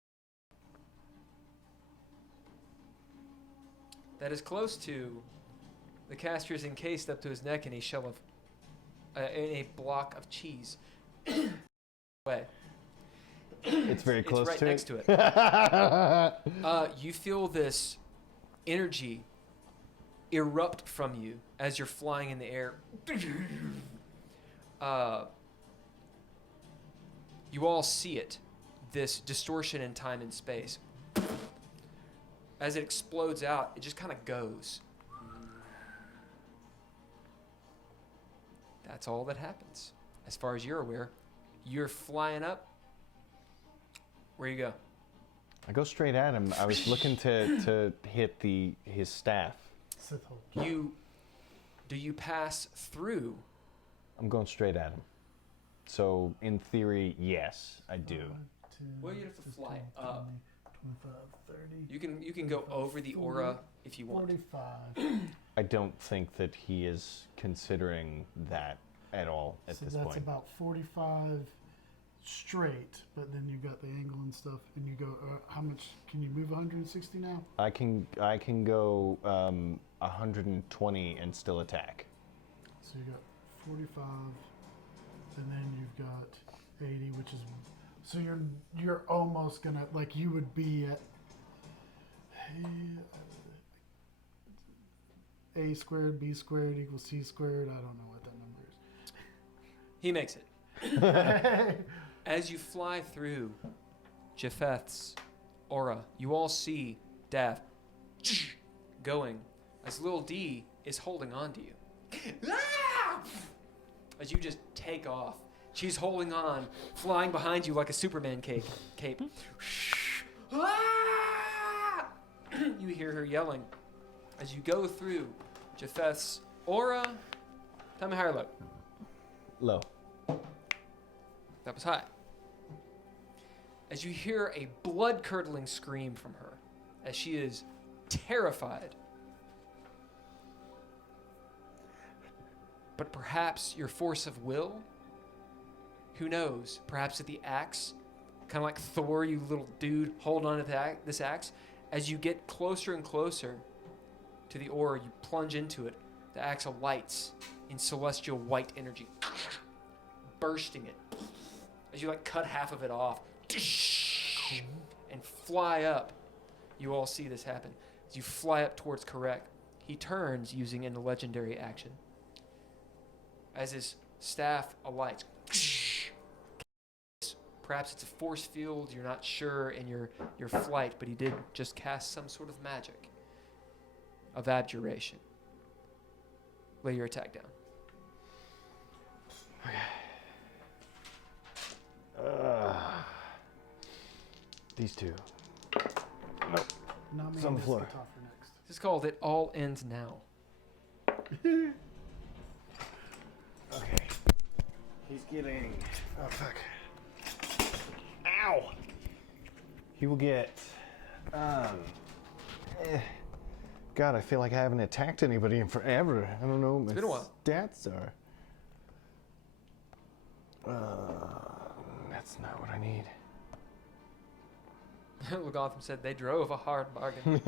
That is close to the caster is encased up to his neck in a shell of, in a block of cheese. Way. It's very close it's right to next it. to it. You feel this energy erupt from you as you're flying in the air. You all see it, this distortion in time and space. As it explodes out, it just kind of goes. That's all that happens. As far as you're aware, you're flying up. Where you go? I go straight at him. I was looking to hit his staff. Sith Holter. Do you pass through I'm going straight at him. So, in theory, yes, I do. 10, Well, you have to fly 15, up. 20, 25, 30, You can go over the aura if you want. 45. I don't think that he is considering that at all at So this that's point. about 45 straight, but then you got the angle and stuff, and you go. How much can you move? 160 now. I can go 120 and still attack. So you got 45, and then you've got 80, which is. So you're almost gonna like you would be at a squared b squared equals c squared. I don't know what that number is. He makes it. As you fly through Japheth's aura, you all see Dav going as little D is holding on to you. As you just take off, she's holding on, flying behind you like a Superman cape. You hear her yelling as you go through Japheth's aura. Tell me high or low. Low. That was high. As you hear a blood-curdling scream from her, as she is terrified. But perhaps your force of will? Who knows? Perhaps at the axe? Kind of like Thor, you little dude, hold on to this axe. As you get closer and closer to the aura, you plunge into it. The axe lights in celestial white energy, bursting it. As you like cut half of it off and fly up, you all see this happen. As you fly up towards Correct, he turns using a legendary action. As his staff alights, perhaps it's a force field, you're not sure in your flight, but he did just cast some sort of magic of abjuration. Lay your attack down. These two. Not It's on the floor. for next. This is called It All Ends Now. Okay. He's getting. Oh, fuck. Ow! He will get. God, I feel like I haven't attacked anybody in forever. I don't know what my been a while. stats are. That's not what I need. Logotham said they drove a hard bargain.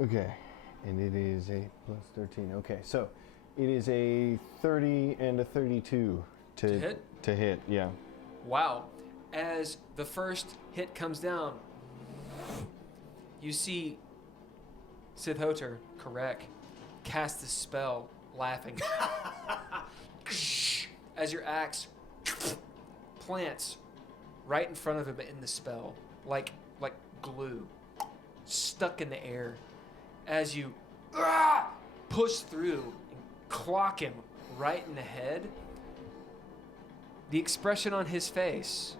Okay, and it is a plus 13. Okay, so it is a 30 and a 32 To hit? To hit, yeah. Wow. As the first hit comes down, you see Sithhoter, Correct, cast the spell, laughing. As your axe plants right in front of him in the spell, like glue, stuck in the air. As you push through and clock him right in the head, the expression on his face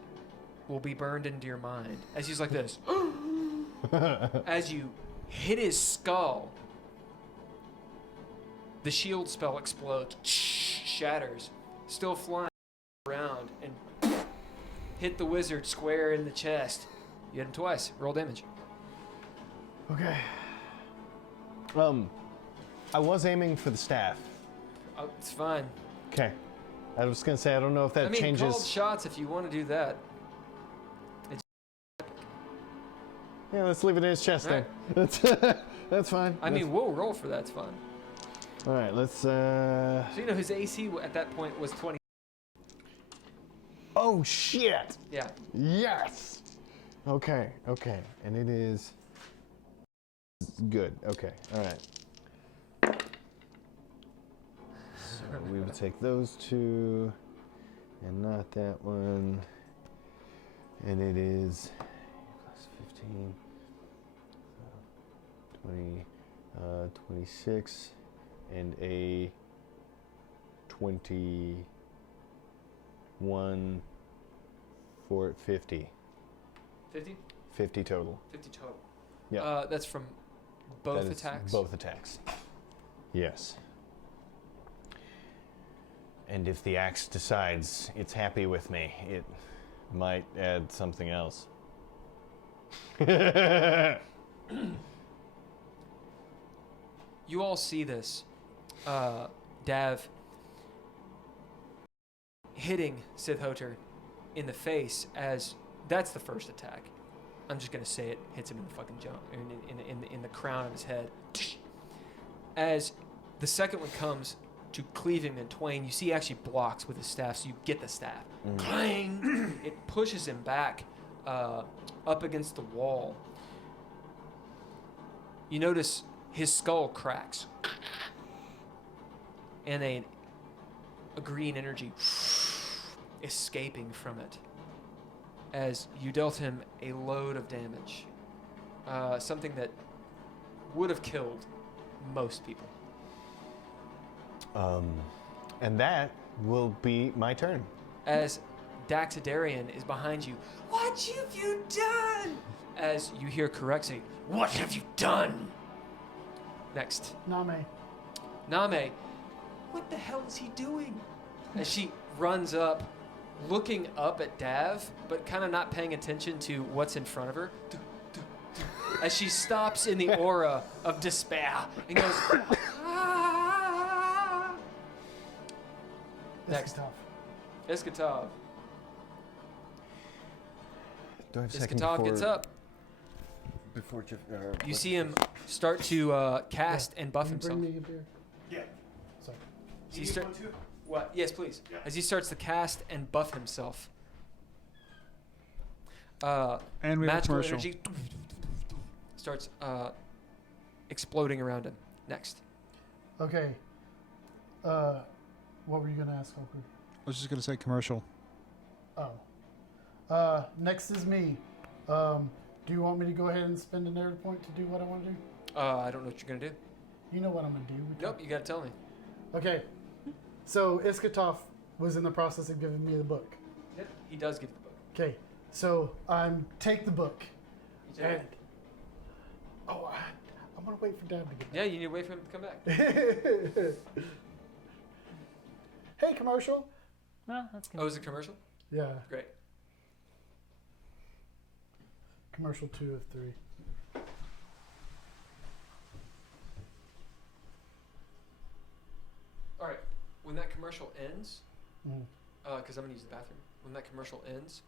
will be burned into your mind as he's like this. As you hit his skull, the shield spell explodes, shatters, still flying around, and hit the wizard square in the chest. You hit him twice. Roll damage. Okay. I was aiming for the staff. Oh, it's fine. Okay. I was gonna say I don't know if that I mean, changes. called shots if you want to do that. Yeah, let's leave it in his chest then. That's fine. I mean, we'll roll for that. It's fine. All right, let's. So you know his AC at that point was 20. Oh shit! Yeah. Yes. Okay. Okay, and it is good. Okay. All right. So we will take those two, and not that one. And it is plus 15, 20, 26, and a 21 for 50. 50? 50 total. 50 total. Yeah. That's from both That is attacks? Both attacks. Yes. And if the axe decides it's happy with me, it might add something else. You all see this. Dav hitting Sith Hoter in the face as that's the first attack. I'm just gonna say it hits him in the fucking jump, in the crown of his head. As the second one comes to cleave him in twain, you see he actually blocks with his staff, so you get the staff. Clang! It pushes him back up against the wall. You notice his skull cracks, and a green energy escaping from it as you dealt him a load of damage. Something that would have killed most people. And that will be my turn. As Daxidarian is behind you, what have you done? As you hear Correct say, what have you done? Next. Name. Name, what the hell is he doing? As she runs up, looking up at Dav, but kind of not paying attention to what's in front of her. As she stops in the aura of despair and goes, ah. Next. Iskatov. Do I have a second Iskatov gets up. Before Jeff, You see him start to cast and buff Can you himself. bring me a beer? Yeah. Sorry. As he what? Yes, please. Yeah. As he starts to cast and buff himself. And we have a Magical commercial. energy starts exploding around him. Next. Okay. What were you gonna ask, Oakley? I was just gonna say commercial. Oh. Next is me. Do you want me to go ahead and spend a narrative point to do what I want to do? I don't know what you're gonna do. You know what I'm gonna do. Nope, you gotta tell me. Okay. So Iskatov was in the process of giving me the book. Yep, he does give the book. Okay. So take the book. You take And it. I'm gonna wait for Dad to get Yeah, you need to wait for him to come back. back. Hey, commercial. No, that's good. Oh, is it commercial? Yeah. Great. Commercial 2 of 3. All right. When that commercial ends, Mm. because I'm gonna use the bathroom. When that commercial ends,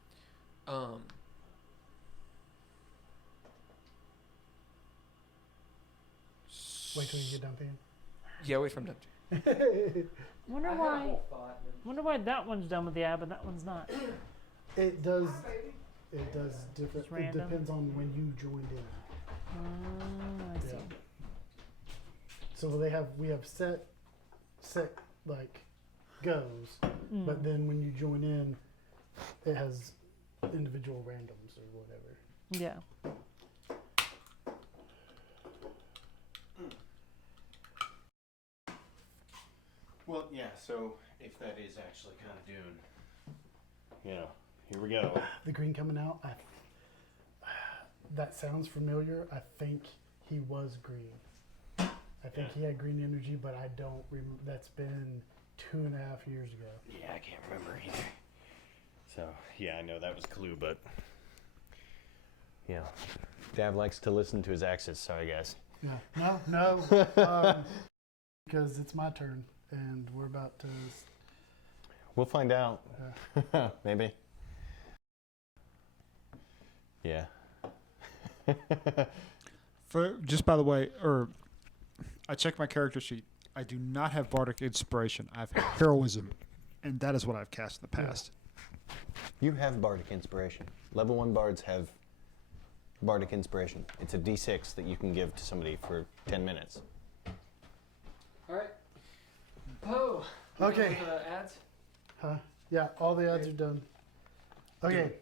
Wait till you get done paying. yeah, wait for him to. Wonder why that one's done with the ad, but that one's not. It does. It does different. Just It random? depends on when you joined in. I see. Yeah. So we have set like goes, but then when you join in, it has individual randoms or whatever. Yeah. Well, yeah, so if that is actually kind of Dune, here we go. The green coming out. That sounds familiar. I think he was green. I think he had green energy, but I don't remember. That's been 2.5 years ago. Yeah, I can't remember either. So, yeah, I know that was a clue, but, Dav likes to listen to his exes. Sorry, guys. Yeah. No. Because it's my turn, and we're about to. We'll find out. Maybe. Yeah. Just by the way, I checked my character sheet. I do not have bardic inspiration. I have heroism, and that is what I've cast in the past. You have bardic inspiration. Level 1 bards have bardic inspiration. It's a d6 that you can give to somebody for 10 minutes. All right. Oh. Okay. Ads. Huh? Yeah, all the ads are done. Okay.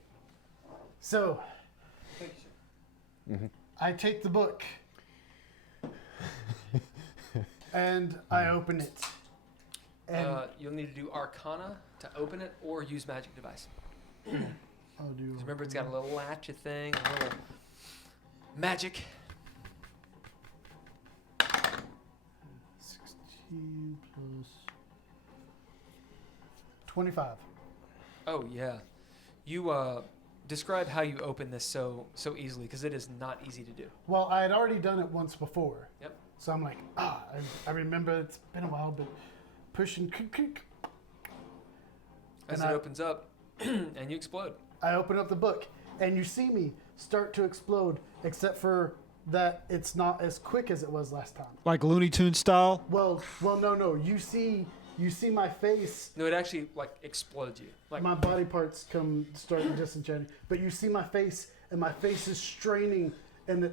So, Thank you, sir. I take the book and I open it. And You'll need to do Arcana to open it, or use Magic Device. I'll do. 'Cause remember, it's got a little latch thing, a little magic. 16 plus 25. Oh yeah, you describe how you open this so easily because it is not easy to do. Well, I had already done it once before. Yep. So I'm like, I remember it's been a while, but pushing. As And it opens up, and you explode. I open up the book, and you see me start to explode, except for that it's not as quick as it was last time. Like Looney Tunes style. Well, no. You see my face. No, it actually like explodes you. Like My body parts start disenchanting, but you see my face, and my face is straining, and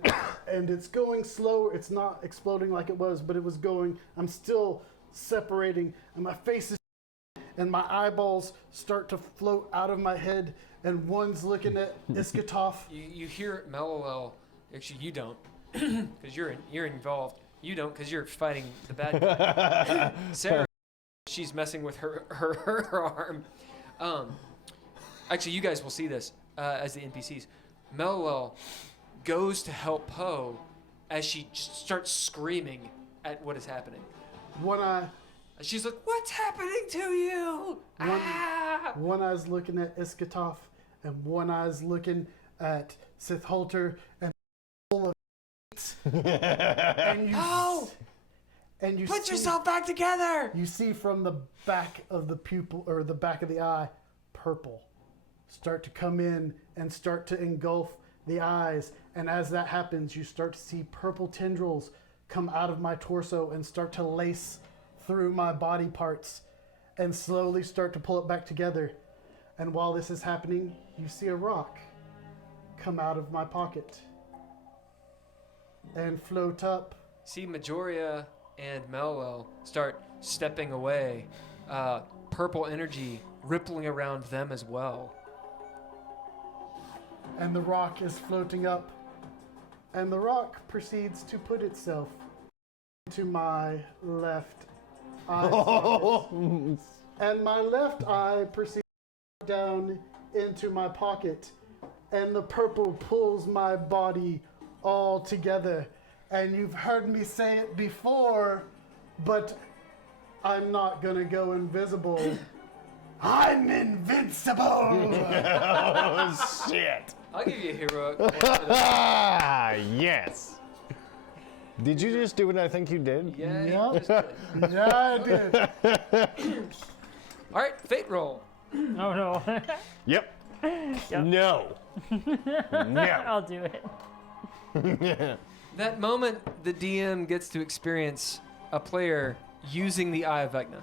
it's going slow. It's not exploding like it was, but it was going. I'm still separating, and my face is, and my eyeballs start to float out of my head, and one's looking at Iskatov. you hear Melolel. Actually, you don't, because you're involved. You don't, because you're fighting the bad guy. Sarah, she's messing with her arm. Actually, you guys will see this as the NPCs. Melolel goes to help Poe as she starts screaming at what is happening. One eye, She's like, "What's happening to you?" one eye's looking at Iskatov, and one eye's looking at Sith Holter, and full of and you Oh! and you Put see, yourself back together. You see from the back of the pupil, or the back of the eye, purple start to come in and start to engulf the eyes. And as that happens, you start to see purple tendrils come out of my torso and start to lace through my body parts and slowly start to pull it back together. And while this is happening, you see a rock come out of my pocket and float up. See Majoria and Melwell start stepping away. Purple energy rippling around them as well. And the rock is floating up. And the rock proceeds to put itself into my left eye socket. And my left eye proceeds down into my pocket. And the purple pulls my body all together. And you've heard me say it before, but I'm not gonna go invisible. I'm invincible! Oh, shit. I'll give you a heroic point for that. Ah, yes. Did you just do what I think you did? Yeah, you Yep. just did. Yeah, I did. All right, fate roll. Oh no. Yep. Yep. No. No. I'll do it. That moment, the DM gets to experience a player using the Eye of Vecna.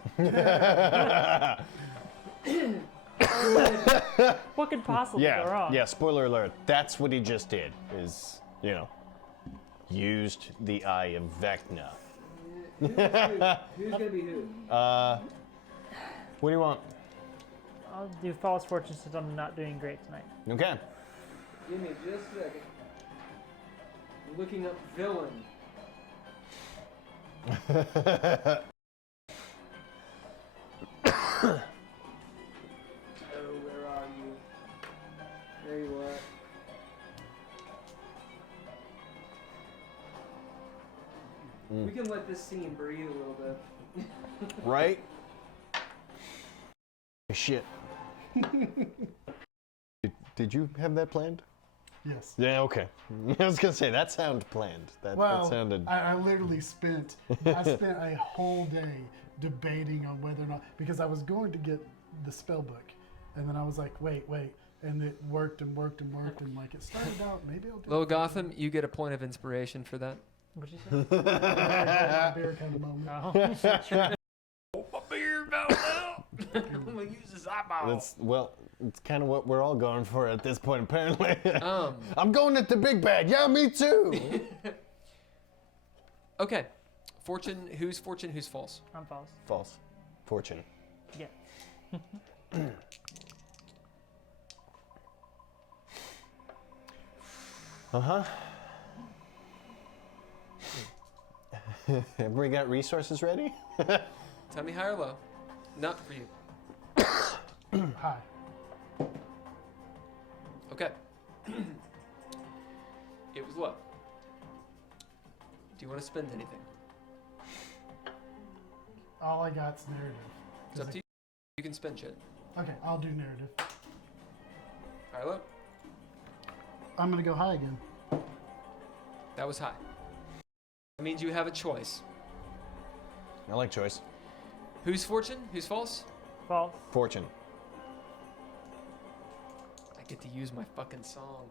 What could possibly go wrong? Yeah, spoiler alert. That's what he just did, is, used the Eye of Vecna. Who's gonna be who? What do you want? I'll do False Fortune since I'm not doing great tonight. Okay. Give me just a second. I'm looking up villain. Oh, where are you? There you are. We can let this scene breathe a little bit. Right? Shit. Did you have that planned? Yes. Yeah, okay. I was gonna say, that sounded planned. That sounded... I literally spent a whole day debating on whether or not, because I was going to get the spell book, and then I was like, wait, and it worked, and like it started out, maybe I'll do Little it. Gotham, you get a point of inspiration for that. What'd you say? My beer kind of moment. Oh. My beard now. I'm gonna use this eyeball. It's kind of what we're all going for at this point, apparently. Um. I'm going at the big bad. Yeah, me too. Okay. Fortune, who's false? I'm false. False. Fortune. Yeah. Uh-huh. Everybody got resources ready? Tell me high or low. Not for you. Hi. Okay. It was low. Do you want to spend anything? All I got's narrative. It's up to you. You can spend shit. Okay, I'll do narrative. Arlo, I'm gonna go high again. that was high. That means you have a choice. I like choice. Who's fortune? Who's false? False. Fortune. I get to use my fucking song.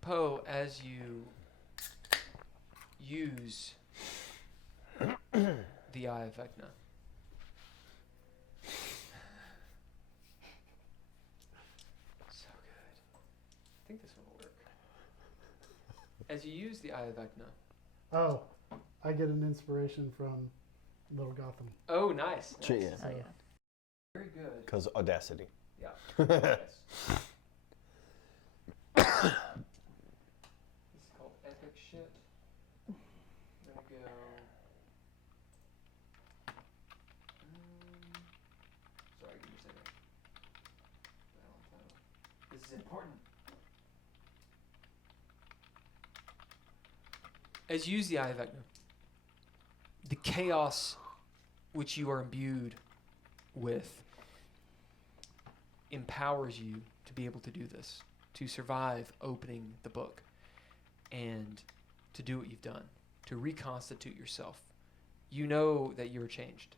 Poe, as you use the Eye of Vecna, so good. I think this one will work. As you use the Eye of Vecna. Oh, I get an inspiration from Little Gotham. Oh, nice. Shit, nice. yeah. Oh, yeah. Very good. Because audacity. Yeah. Yes. This is called epic shit. I'm gonna go. Sorry, give me a second. This is important. As you use the Eye of Vecna, the chaos which you are imbued with empowers you to be able to do this, to survive opening the book, and to do what you've done, to reconstitute yourself. You know that you are changed.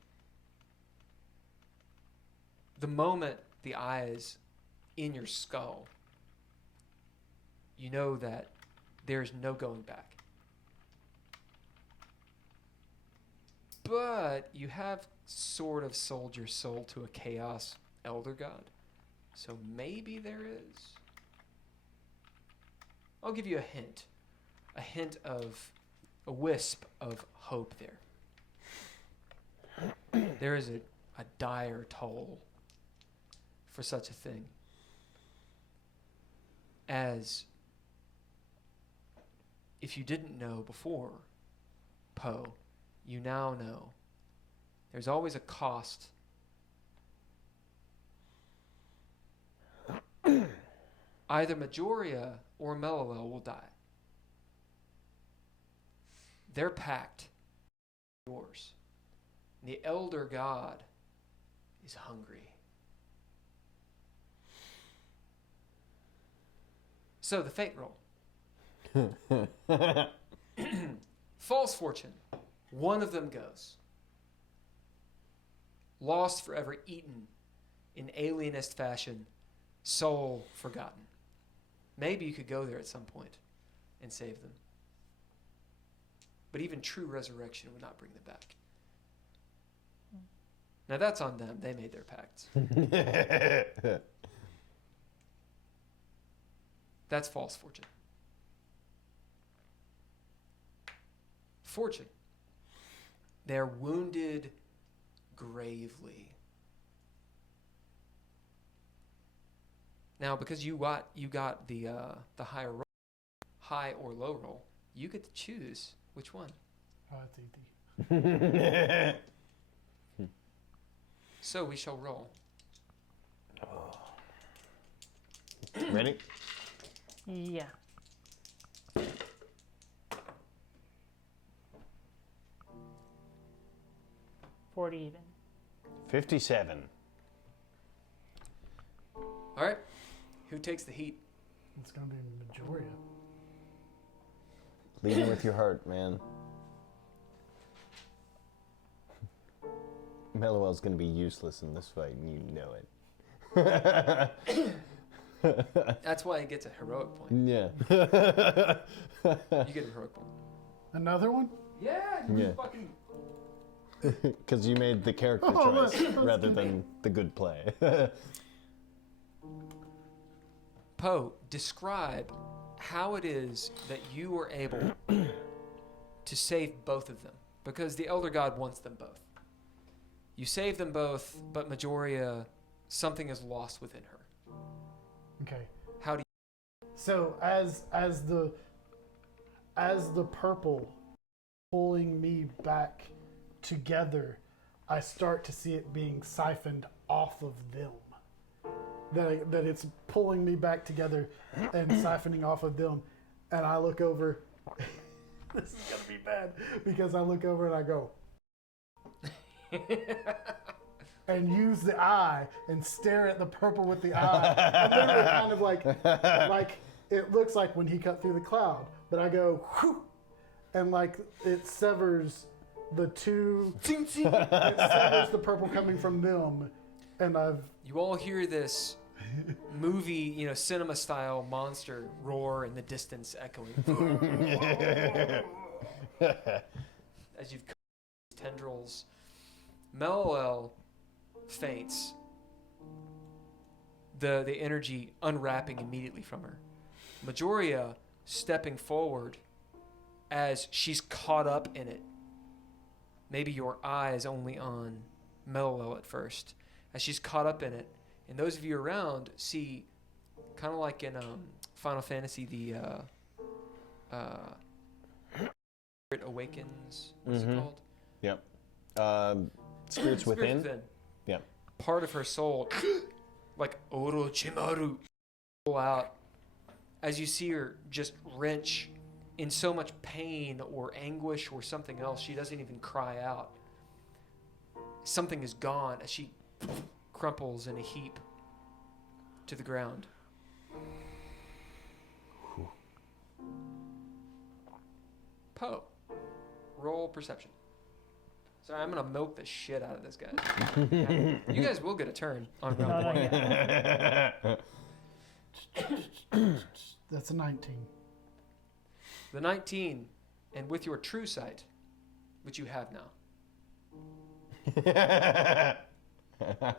The moment the eye is in your skull, you know that there's no going back. But you have sort of sold your soul to a chaos elder god. So maybe there is. I'll give you a hint of a wisp of hope there. There is a dire toll for such a thing as, if you didn't know before, Poe, you now know there's always a cost. Either Majoria or Melilel will die. Their pact is yours. And the elder god is hungry. So the fate roll. False fortune. One of them goes. Lost forever, eaten in alienist fashion, soul forgotten. Maybe you could go there at some point and save them. But even true resurrection would not bring them back. Now that's on them. They made their pacts. That's false fortune. Fortune. They're wounded gravely. Now, because you got the higher roll, high or low roll, you get to choose which one. Oh, that's easy. So we shall roll. Ready? Yeah. $40 even. 57. All right. Who takes the heat? It's gonna be Majoria. Leading with your heart, man. Melilel's gonna be useless in this fight, and you know it. That's why he gets a heroic point. Yeah. You get a heroic point. Another one? Yeah. Yeah. Fucking. Because you made the character Oh, choice let's rather do than the good play. Poe, describe how it is that you were able to save both of them, because the elder god wants them both. You save them both, but Majoria, something is lost within her. Okay. How do So as the purple pulling me back together, I start to see it being siphoned off of them. That it's pulling me back together and siphoning off of them, and I look over, This is gonna be bad because I look over and I go and use the eye and stare at the purple with the eye. And literally kind of like it looks like when he cut through the cloud. But I go whew, and like it severs the two. It severs the purple coming from them, and You all hear this movie, cinema style monster roar in the distance, echoing as you've cut these tendrils. Melloel faints, the energy unwrapping immediately from her. Majoria stepping forward as she's caught up in it. Maybe your eye is only on Melloel at first, as she's caught up in it. And those of you around see, kind of like in Final Fantasy, the Spirit Awakens. What's it called? Yep. Spirits Within. Yep. Part of her soul, like Orochimaru, pull out as you see her just wrench in so much pain or anguish or something else. She doesn't even cry out. Something is gone as she crumples in a heap to the ground. Poe, roll perception. Sorry, I'm gonna milk the shit out of this guy. You guys will get a turn on round one. that's a 19. The 19, and with your true sight, which you have now.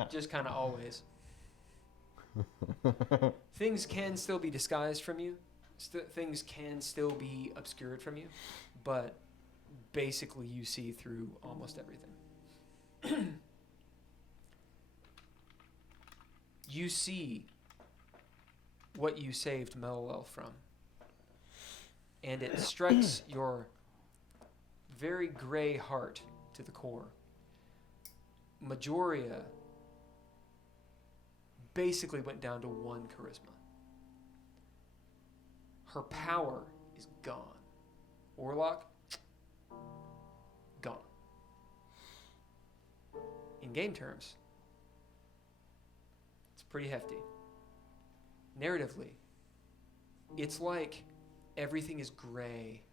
Just kind of always. Things can still be disguised from you. Things can still be obscured from you, but basically you see through almost everything. You see what you saved Melloel from, and it strikes your very gray heart to the core. Majoria basically went down to 1 charisma. Her power is gone. Orlok, gone. In game terms, it's pretty hefty. Narratively, it's like everything is gray.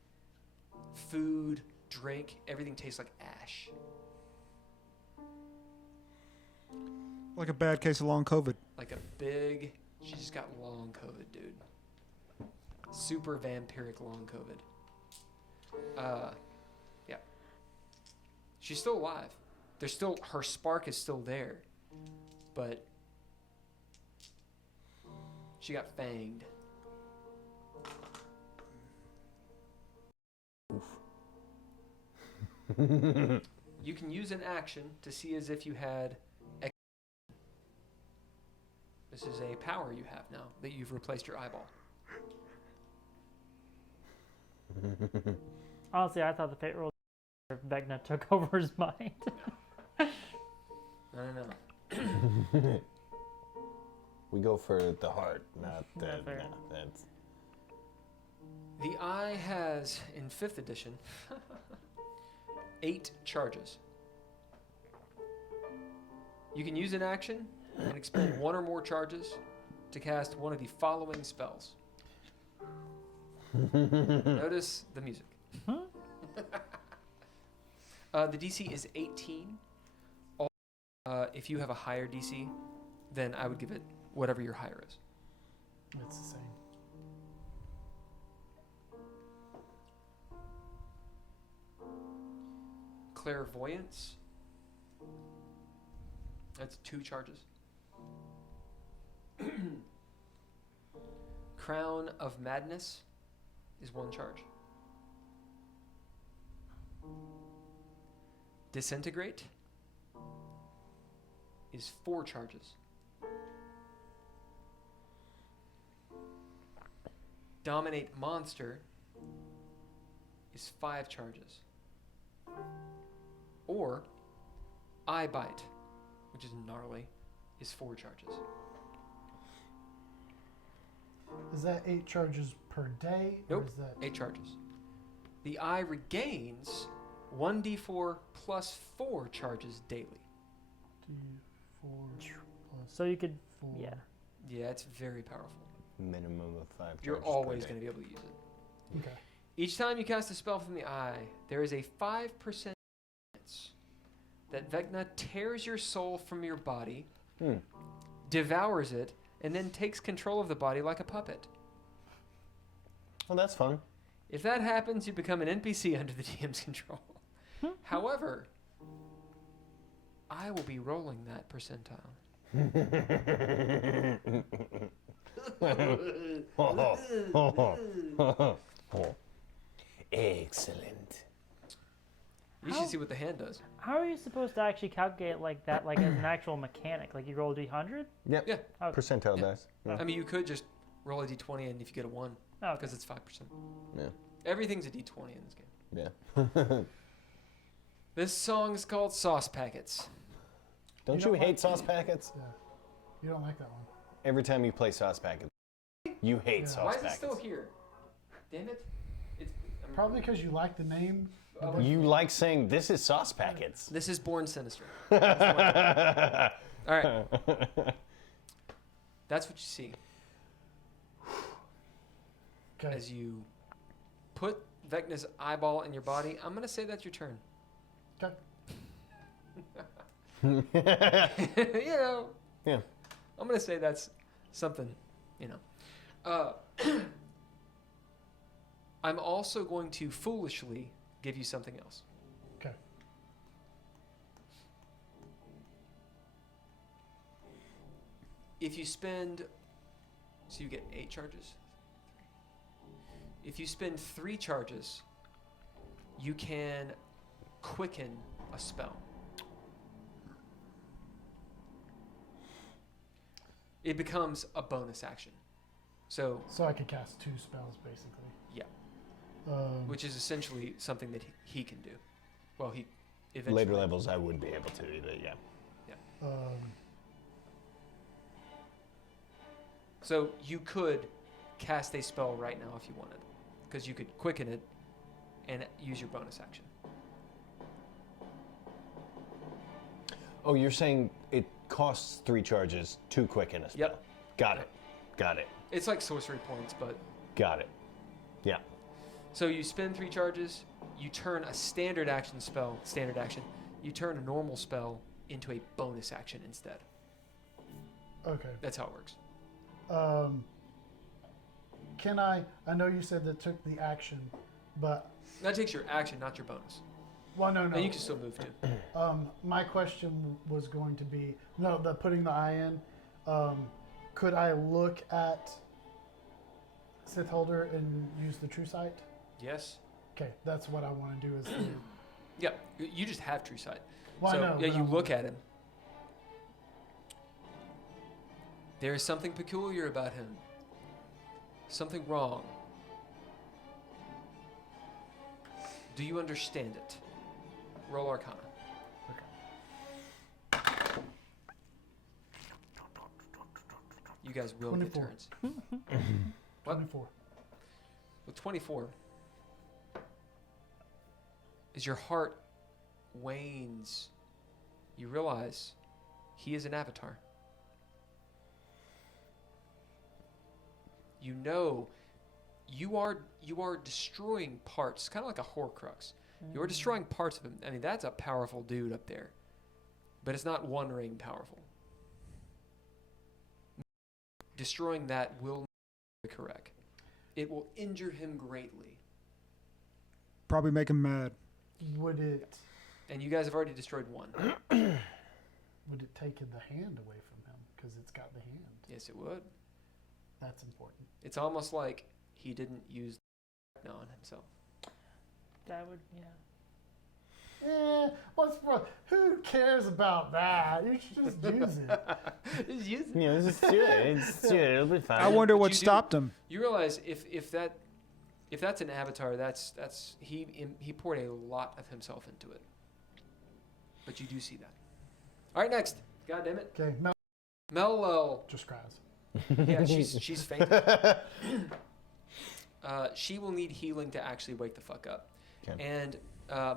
Food, drink, everything tastes like ash. Like a bad case of long COVID. Like she just got long COVID, dude. Super vampiric long COVID. Yeah. She's still alive. Her spark is still there. But she got fanged. You can use an action to see as if you had. This is a power you have now that you've replaced your eyeball. Honestly, I thought the fate roll Vecna took over his mind. No. We go for the heart, not the. Yeah, fair. No, that's. The eye has, in 5th edition, 8 charges. You can use an action and expend 1 or more charges to cast one of the following spells. Notice the music. The DC is 18. If you have a higher DC, then I would give it whatever your higher is. It's the same. Clairvoyance. That's 2 charges. Crown of Madness is 1 charge. Disintegrate is 4 charges. Dominate Monster is 5 charges. Or Eye Bite, which is gnarly, is 4 charges. Is that 8 charges per day? Nope. Or is that 8 charges. the eye regains 1d4 plus 4 charges daily. D4 plus So you could, 4. yeah. Yeah, it's very powerful. Minimum of 5 You're charges per always day. going to be able to use it. Okay. Each time you cast a spell from the eye, there is a 5% chance that Vecna tears your soul from your body, devours it, and then takes control of the body like a puppet. Well, that's fun. If that happens, you become an NPC under the DM's control. However, I will be rolling that percentile. Excellent. You should see what the hand does. How are you supposed to actually calculate like that, like as an actual mechanic? Like you roll a d100? Yep. Yeah. Oh, Percentile Yeah. dice. Yeah. I mean, you could just roll a d20, and if you get a 1, okay. because it's 5%. Yeah. Everything's a d20 in this game. Yeah. This song is called Sauce Packets. Don't You you don't hate like- sauce packets? Yeah. You don't like that one. Every time you play sauce packets, you hate Yeah. sauce Why is packets. it still here? Damn it. It's, Probably because you like the name. You like saying this is sauce packets. This is Born Sinister. All right. That's what you see Okay. as you put Vecna's eyeball in your body. I'm going to say that's your turn. Okay. You know, Yeah. I'm going to say that's something, you know. I'm also going to foolishly give you something else. Okay. If you spend, so you get 8 charges. If you spend 3 charges, you can quicken a spell. It becomes a bonus action. So, So I could cast 2 spells basically. yeah, Which which is essentially something that he can do. Well, he eventually. Later levels, I wouldn't be able to, but yeah. So you could cast a spell right now if you wanted, because you could quicken it and use your bonus action. Oh, you're saying it costs 3 charges to quicken a spell. Yep. Got it. Got it. It's like sorcery points, but Got it. Yeah. so you spend 3 charges, you turn a standard action spell, you turn a normal spell into a bonus action instead. okay. That's how it works. Can I know you said that took the action, but That takes your action, not your bonus. well, no. And you can still move too. My question was going to be the putting the eye in. Could I look at Sith Holder and use the True Sight? Yes. Okay, that's what I want to do. Is Yep. You just have true sight. well, so I know, yeah, but you I'm- look at him. There is something peculiar about him. Something wrong. Do you understand it? Roll Arcana. You guys will get 24. turns. What? 24. With 24, as your heart wanes, you realize he is an avatar. You know you are destroying parts, kind of like a Horcrux. You are destroying parts of him. I mean, that's a powerful dude up there. But it's not one ring powerful. Destroying that will not be correct. It will injure him greatly. Probably make him mad. Would it And you guys have already destroyed one. would it take the hand away from him because it's got the hand? Yes, it would. That's important. It's almost like he didn't use Vecna on himself. That would, yeah. Who cares about that? You should just use it. Just use it. Yeah, just do it. Just do it. It'll be fine. I wonder But what you do- stopped him. You realize if that's an avatar, that's he poured a lot of himself into it. But you do see that. All right, next. God damn it, Okay, Mel Mel. just cries. Yeah, she's fainted. She will need healing to actually wake the fuck up. Okay. And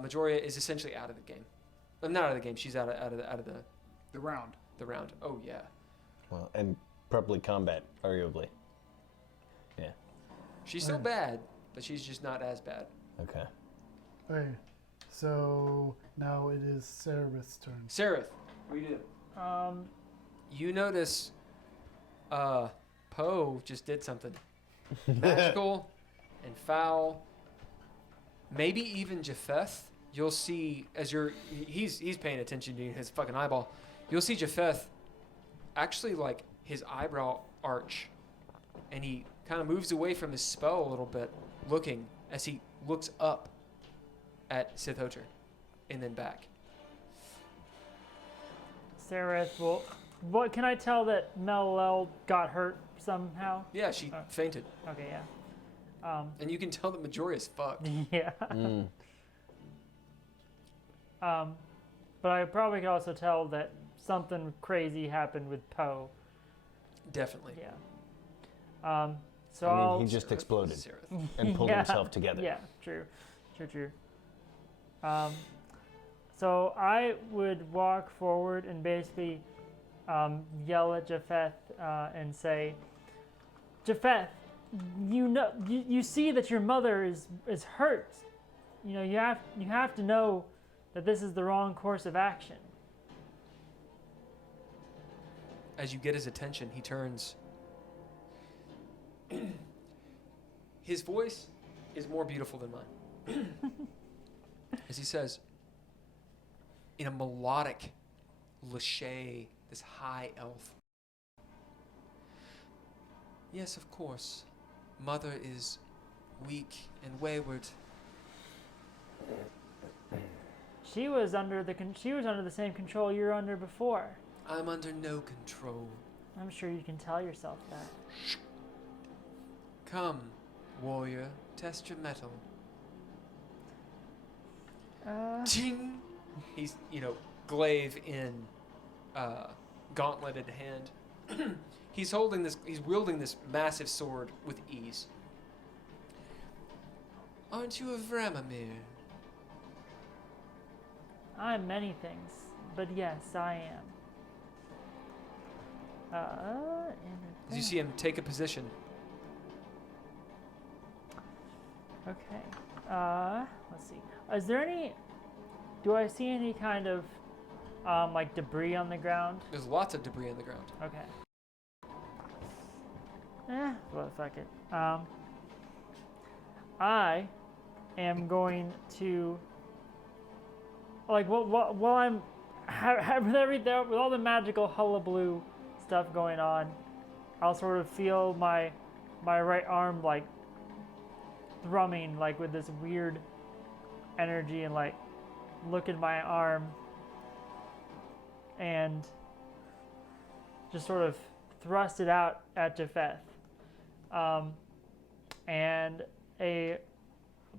Majoria is essentially out of the game. Not out of the game. She's out of The round. the round. Oh yeah. Well, and probably combat, arguably. Yeah. She's still bad, but she's just not as bad. Okay. Okay. So now it is Cerebus' turn. Seraph, what do you do? You notice Poe just did something magical and foul. Maybe even Japheth. You'll see as he's paying attention to his fucking eyeball. You'll see Japheth actually like his eyebrow arch, and he kind of moves away from his spell a little bit, looking as he looks up at Sith Hoter, and then back. Sareth will. What can I tell that Mel got hurt somehow? Yeah, she fainted, Okay, yeah. and you can tell that Majoria's fucked. Yeah. But I probably could also tell that something crazy happened with Poe. Definitely. Yeah. So I mean, I'll. he just exploded Seraph. and pulled Yeah. himself together. Yeah, true. So I would walk forward and basically yell at Japheth and say, Japheth, you see that your mother is hurt. You know, you have to know that this is the wrong course of action. As you get his attention, he turns. His voice is more beautiful than mine. As he says, in a melodic, Lachey, this high elf. Yes, of course. Mother is weak and wayward. She was under the same control you were under before. I'm under no control. I'm sure you can tell yourself that. Come, warrior, test your mettle. Ting! He's, glaive in gauntleted hand. He's wielding this massive sword with ease. Aren't you a Vramamir? I'm many things, but yes, I am. As you see him take a position. Okay. Let's see. Do I see any kind of like debris on the ground? There's lots of debris on the ground. Okay. Well, fuck it. I am going to while I'm with everything, with all the magical hullabaloo stuff going on, I'll sort of feel my right arm like thrumming like with this weird energy, and like look at my arm and just sort of thrust it out at Japheth. And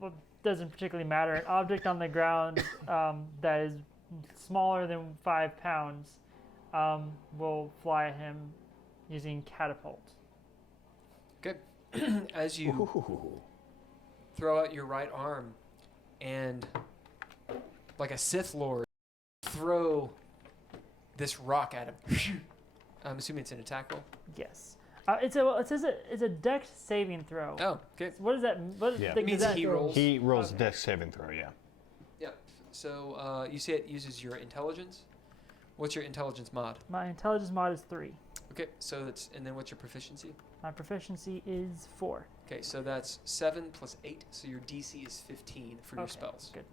well, doesn't particularly matter, an object on the ground that is smaller than 5 pounds will fly at him using catapult. Okay. As you throw out your right arm and, like a Sith Lord, throw this rock at him. I'm assuming it's an attack roll. Yes. It's a dex saving throw. Oh, okay. What is that? What Yeah. thing It means does that he do? rolls. He rolls Okay. dex saving throw, yeah. Yep. So you say it uses your intelligence. What's your intelligence mod? My intelligence mod is 3. Okay, so and then what's your proficiency? My proficiency is 4. Okay, so that's 7 plus 8, so your DC is 15 for your Okay, spells. good.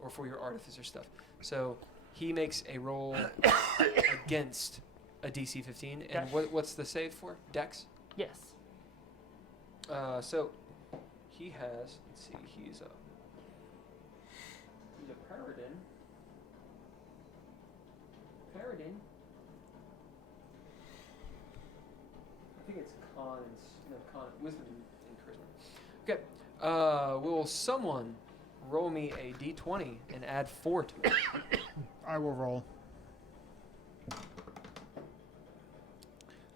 Or for your artificer stuff. So he makes a roll against a DC 15, and Okay. what's the save for? Dex? Yes. So he has, let's see, he's a Paladin. Paladin. I think it's wisdom and charisma. Okay. Will someone roll me a d20 and add 4 to it? I will roll.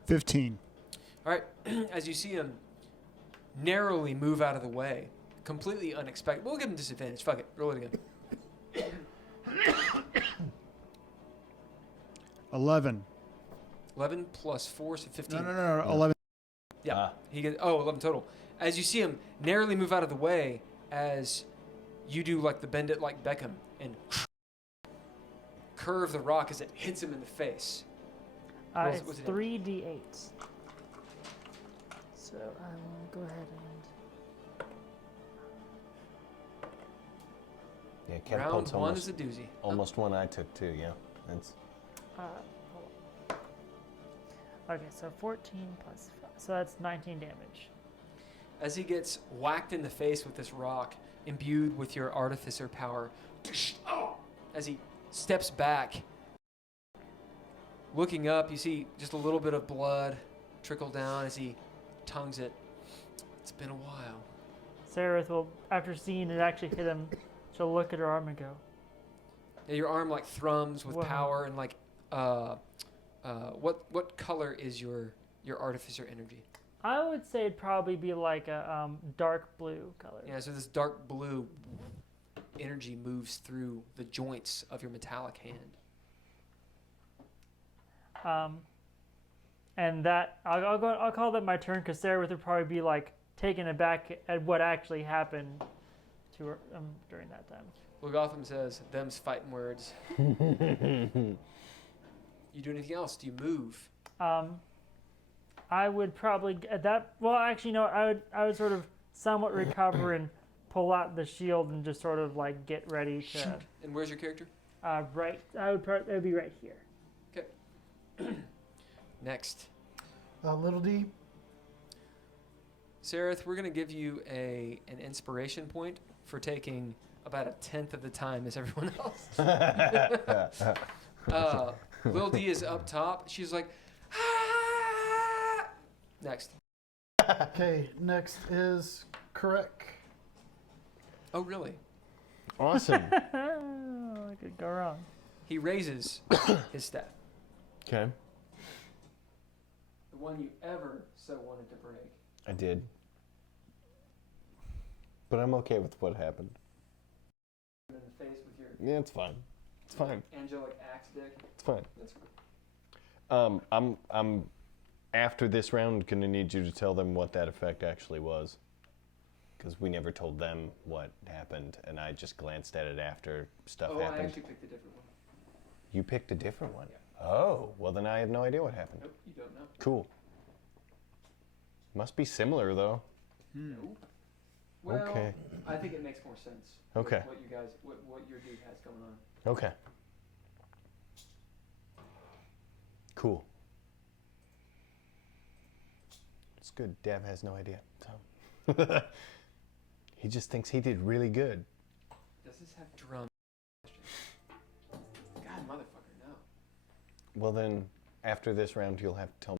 15. All right. As you see him narrowly move out of the way. Completely unexpected. We'll give him disadvantage. Fuck it. Roll it again. 11. 11 plus 4, so 15. No. 11. Yeah. He gets 11 total. As you see him narrowly move out of the way, as you do like the bend it like Beckham and curve the rock as it hits him in the face. It's what's it 3d8. So I will go ahead and. Yeah, catapult's Round 1 is a doozy. almost one I took too. Yeah, that's Hold on. Okay, so 14 plus 5. So that's 19 damage. As he gets whacked in the face with this rock, imbued with your artificer power, as he steps back, looking up, you see just a little bit of blood trickle down as he tongues it. It's been a while. Sarith will, after seeing it actually hit him, she'll look at her arm and go, Yeah, your arm like thrums with Wow. power and like what color is your artificer energy? I would say it'd probably be like a dark blue color. Yeah, so this dark blue energy moves through the joints of your metallic hand. And that I'll call that my turn because Sarah would probably be like taken aback at what actually happened to her during that time. Well, Gotham says, "Them's fighting words." You do anything else? Do you move? I would probably at that. Well, actually, no. I would sort of somewhat recover and pull out the shield and just sort of like get ready to. And where's your character? Right. It would be right here. Next. Little D. Sarith, we're going to give you an inspiration point for taking about 1/10 of the time as everyone else. Lil D is up top. She's like, ah! Next. Okay, next is correct. Oh, really? awesome. What could go wrong? He raises his staff. Okay, The one you ever so wanted to break. I did, but I'm okay with what happened. In the face with your Yeah, it's fine. It's fine. angelic axe dick. It's fine. That's cool. I'm after this round gonna need you to tell them what that effect actually was, because we never told them what happened, and I just glanced at it after stuff I happened. actually picked a different one. You picked a different one. Yeah. Oh, well then I have no idea what happened. Nope, you don't know. Cool. Must be similar though. Nope. Well, Okay. I think it makes more sense. Okay. What you guys, what your dude has going on. Okay. Cool. It's good. Dav has no idea. So. He just thinks he did really good. Does this have drum? God, motherfucker, no. Well then, after this round, you'll have to tell me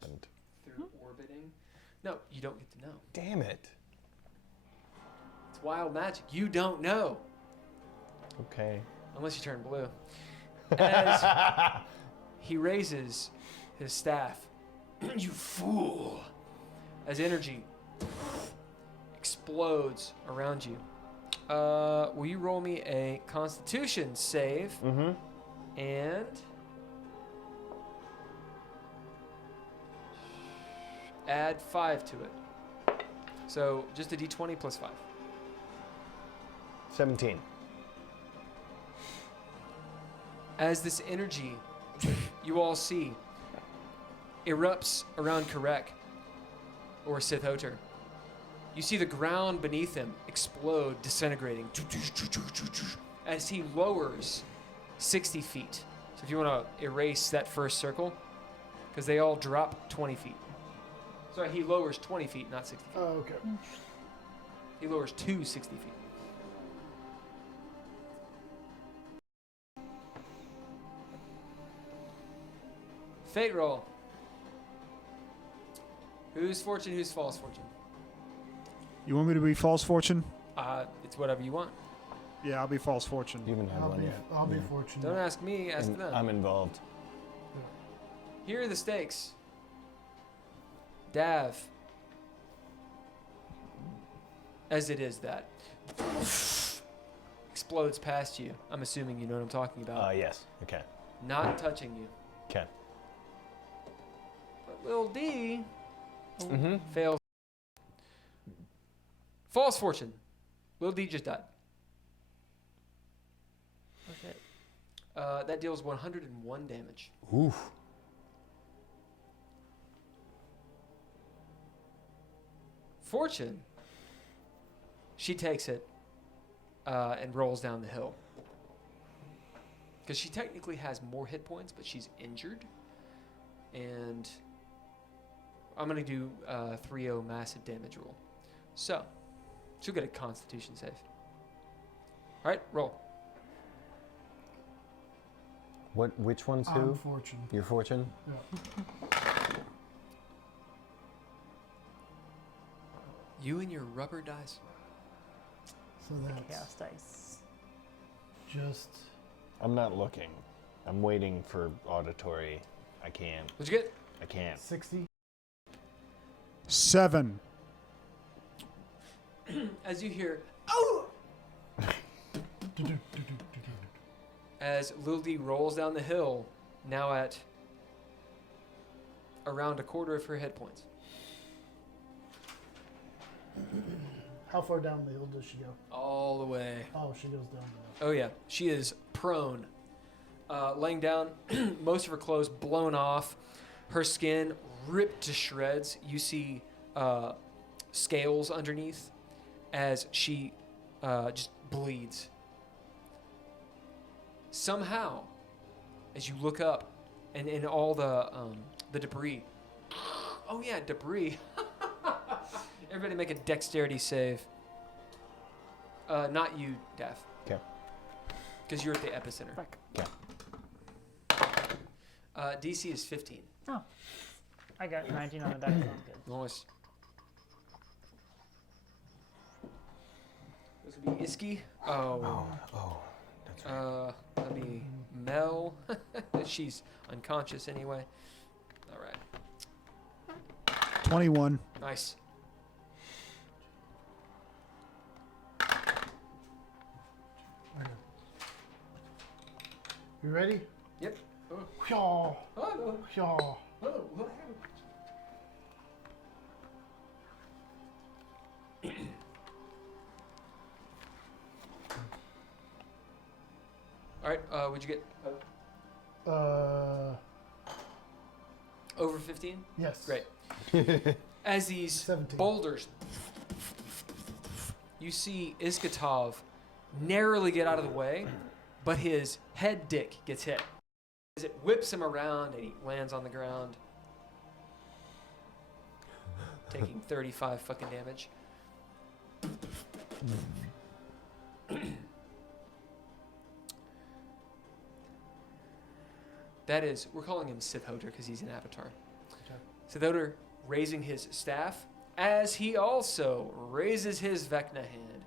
what happened. Through orbiting? No, you don't get to know. Damn it. It's wild magic. You don't know. Okay. Unless you turn blue. As he raises his staff, you fool! As energy explodes around you. Will you roll me a Constitution save Mm-hmm. and add 5 to it? So just a d20 plus 5. 17. As this energy you all see erupts around Karek or Sith-Hoter, you see the ground beneath him explode, disintegrating as he lowers 60 feet. So if you want to erase that first circle, because they all drop 20 feet. Sorry, he lowers 20 feet, not 60 feet. Oh, okay. He lowers to 60 feet. Fate roll. Who's fortune, who's false fortune? You want me to be false fortune? It's whatever you want. Yeah, I'll be false fortune. You even have one yet. I'll be Yeah. fortunate. Don't ask me, ask And them. I'm involved. Here are the stakes. Dav, as it is that explodes past you. I'm assuming you know what I'm talking about. Yes. Okay. Not touching you. Okay. But Lil D Mm-hmm. fails. False fortune. Lil D just died. Okay. That deals 101 damage. Oof. Fortune. She takes it and rolls down the hill. Because she technically has more hit points, but she's injured. And I'm going to do 3-0 massive damage roll. So, she'll get a constitution save. All right, roll. Which one's I'm who? fortune. Your fortune? Yeah. You and your rubber dice. So that's Chaos dice. just I'm not looking. I'm waiting for auditory. I can't. What'd you get? I can't. 60. 7. As you hear, oh! As Lil D rolls down the hill, now at around a quarter of her hit points. How far down the hill does she go? All the way. Oh, she goes down the Oh, yeah. She is prone. Laying down, most of her clothes blown off, her skin ripped to shreds. You see scales underneath as she just bleeds. Somehow, as you look up and in all the debris. Oh, yeah, debris. Everybody make a dexterity save. Not you, Death. Okay. Because you're at the epicenter. Fuck. Okay. DC is 15. Oh. I got 19 on the dice. I'm good. Nice. This would be Iski. Oh. That's right. That'd be Mel. She's unconscious anyway. All right. 21. Nice. You ready? Yep. Hyaw, Oh, hyaw. what All right. Would you get over 15? Yes. Great. As these 17. boulders, you see Iskatov narrowly get out of the way, but his head dick gets hit. As it whips him around and he lands on the ground, taking 35 fucking damage. That is, we're calling him Sith Hodor because he's an avatar. Okay. Sith Hodor raising his staff as he also raises his Vecna hand.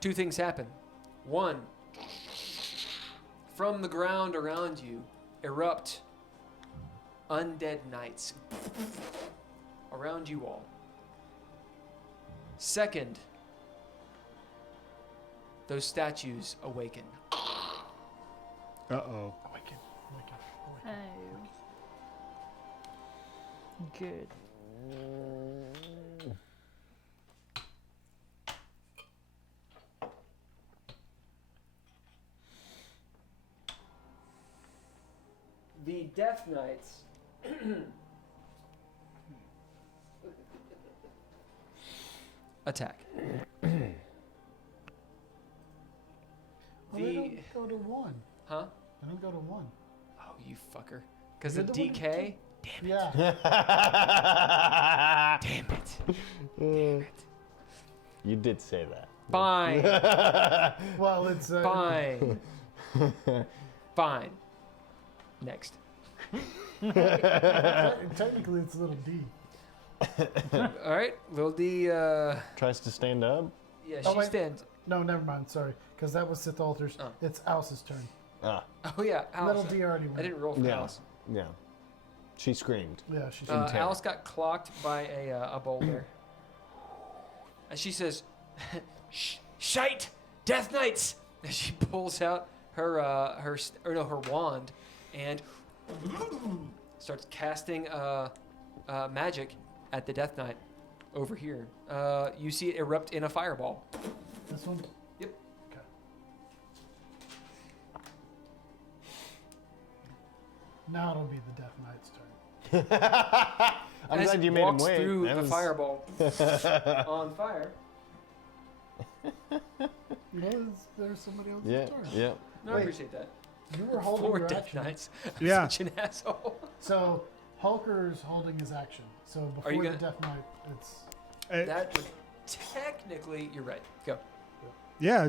Two things happen. One, from the ground around you erupt undead knights around you all. Second, those statues awaken. Uh-oh. Awaken, awaken, Oh. awaken. Good. The Death Knights attack. Well, they don't go to 1. Huh? They don't go to 1. Oh, you fucker. Because You're of the one who DK? Yeah. Damn it. You did say that. Fine. Well, it's Fine. Fine. Next. technically it's little D. All right. Lil D, Tries to stand up. yeah, Oh, she wait. stands. No, never mind. Sorry, because that was Sith Altars. Oh. It's Alice's turn. Ah, Oh, yeah. Little Alice. D already I went. didn't roll for yeah. Alice. Yeah. She screamed. Yeah, she's terror. Alice got clocked by a boulder. As she says, "Shite, Death Knights!" As she pulls out her wand and starts casting magic at the Death Knight over here. You see it erupt in a fireball. This one? Yep. Okay. Now it'll be the Death Knight's turn. I'm As glad it you made him walks wait. through That the was- fireball on fire. There's somebody else's Yeah, turn. yeah. No, I Wait. appreciate that. You were holding Poor your Death action. Knights. Yeah. Such an asshole. So Hulker's holding his action. So before you the gonna- Death Knight, it's That would technically, you're right. Go. Yeah. We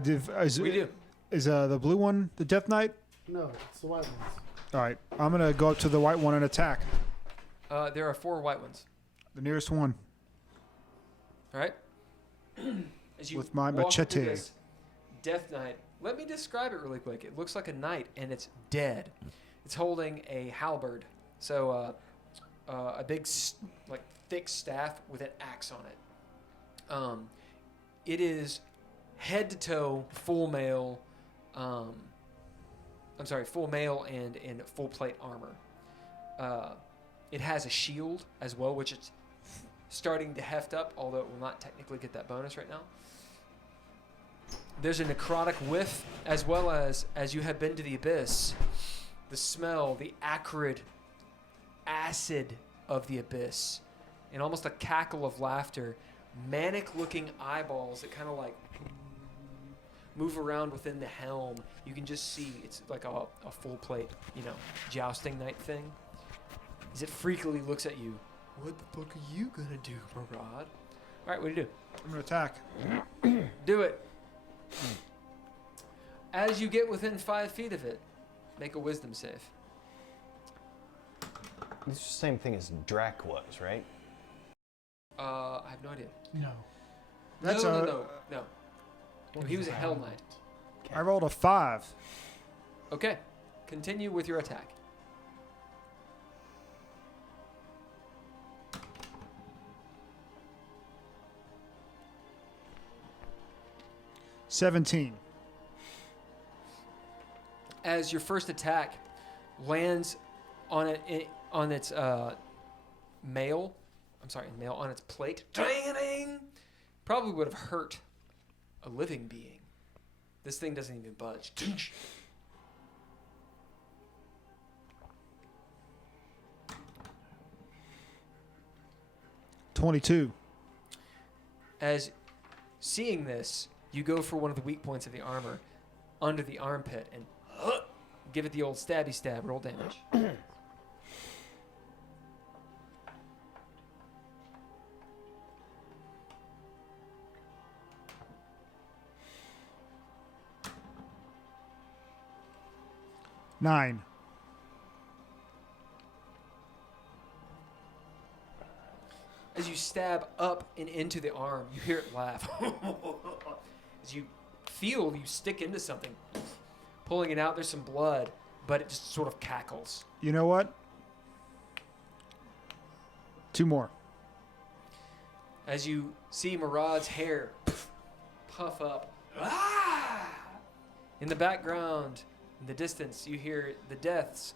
do. Is the blue one the Death Knight? no, it's the white ones. All right. I'm gonna go up to the white one and attack There are 4 white ones. the nearest one. All right. As you With my walk through machete. this Death Knight. Let me describe it really quick. It looks like a knight, and it's dead. It's holding a halberd, so a big, like thick staff with an axe on it. It is head to toe full mail. Full mail and in full plate armor. It has a shield as well, which it's starting to heft up, although it will not technically get that bonus right now. There's a necrotic whiff, as well as you have been to the abyss, the smell, the acrid acid of the abyss, and almost a cackle of laughter, manic-looking eyeballs that kind of like move around within the helm. You can just see it's like a full plate, jousting night thing. As it freakily looks at you. What the fuck are you gonna do, Marad? All right, what do you do? I'm gonna attack. Do it. As you get within 5 feet of it, make a wisdom save. It's the same thing as Drac was, right? I have no idea. No. That's No. He was a Hell Knight. I rolled a 5. Okay. Continue with your attack. $17. As your first attack lands on its mail, on its plate, ding, probably would have hurt a living being. This thing doesn't even budge. 22. As seeing this, you go for one of the weak points of the armor under the armpit and give it the old stabby stab. Roll damage. Nine. As you stab up and into the arm, you hear it laugh. As you feel you stick into something, pulling it out, there's some blood, but it just sort of cackles. You know what? 2 more. As you see Marad's hair puff up. In the background, in the distance, you hear the death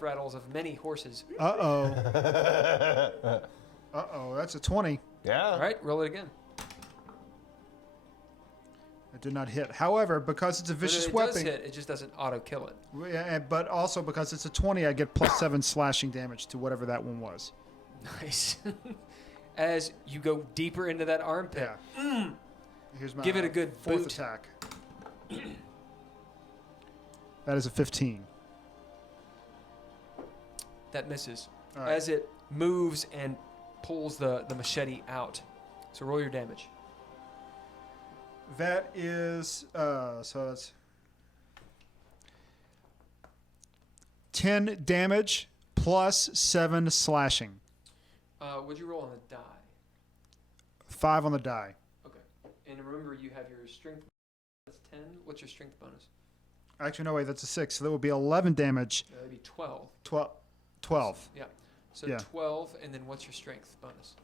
rattles of many horses. Uh-oh. Uh-oh, that's a 20. Yeah. All right, roll it again. It did not hit. However, because it's a vicious But it weapon, does hit, it just doesn't auto-kill it. but also because it's a 20, I get +7 slashing damage to whatever that one was. Nice. As you go deeper into that armpit. Yeah. Here's my Give it a good 4th boot. attack. That is a 15. That misses. All right. As it moves and pulls the machete out. So roll your damage. That is so that's 10 damage plus 7 slashing. What'd you roll on the die? 5 on the die. Okay. And remember, you have your strength. That's 10. What's your strength bonus? Actually, no, wait, that's a 6. So that would be 11 damage. That'd be 12. 12. Yeah. So Yeah. 12, and then what's your strength bonus?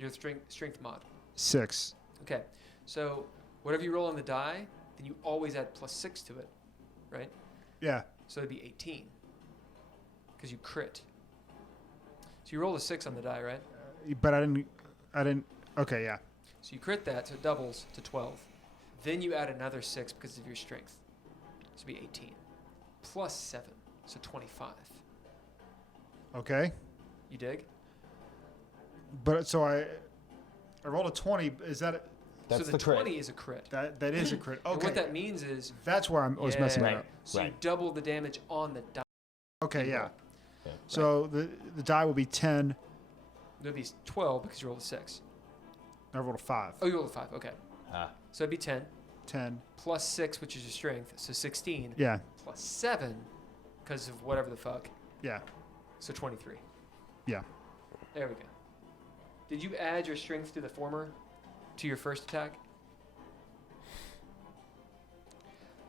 Your strength mod. 6. Okay. So whatever you roll on the die, then you always add +6 to it, right? Yeah. So it'd be 18. Because you crit. So you roll a 6 on the die, right? But I didn't. Okay, yeah. So you crit that, so it doubles to 12. Then you add another 6 because of your strength. So it'd be 18. +7, so 25. Okay. You dig? But so I rolled a 20. Is that That's so the the crit. 20 is a crit. that is a crit? And Okay. what that means is That's where I was messing Yeah. up. so you Right. double the damage on the die. Okay, you yeah. roll. Yeah. So the die will be 10. It'll be 12 because you rolled a 6. I rolled a 5. Oh, you rolled a 5. Okay. Ah. So it'd be 10 10. +6, which is your strength, so 16 Yeah. +7 because of whatever the fuck, Yeah. so 23. Yeah. There we go. Did you add your strength to the former, to your first attack?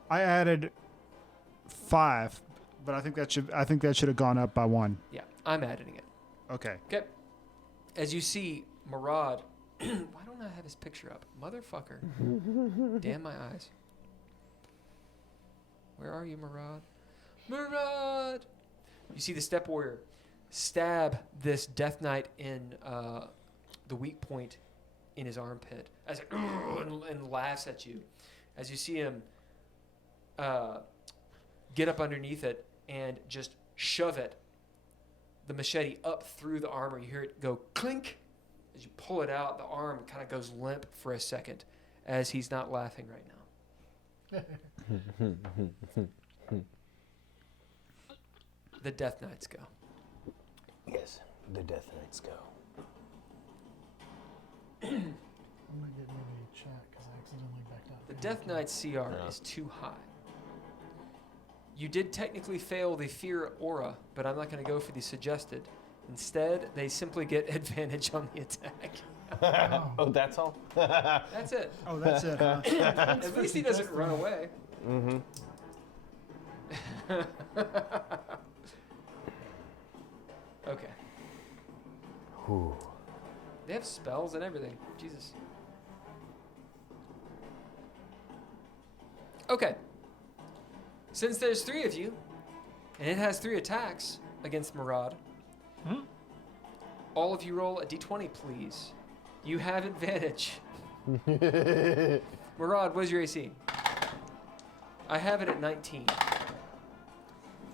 I added 5, but I think that should have gone up by 1. Yeah, I'm adding it. Okay. Okay. As you see, Murad. Why don't I have his picture up? Motherfucker. Damn my eyes. Where are you, Murad? Murad! You see the step warrior stab this death knight in the weak point in his armpit as it and laughs at you. As you see him get up underneath it and just shove it, the machete up through the armor. You hear it go clink. As you pull it out, the arm kind of goes limp for a second as he's not laughing right now. The Death Knights go. Yes, the Death Knights go. I'm gonna get rid of the chat because I accidentally backed out. The Death Knight's CR is too high. You did technically fail the Fear Aura, but I'm not going to go for the suggested. Instead, they simply get advantage on the attack. Oh, that's all? That's it. Oh, that's it, huh? At least he doesn't run away. Mm-hmm. Okay. Whew. They have spells and everything. Jesus. Okay. Since there's 3 of you, and it has 3 attacks against Murad, all of you roll a d20, please. You have advantage. Murad, what is your AC? I have it at 19.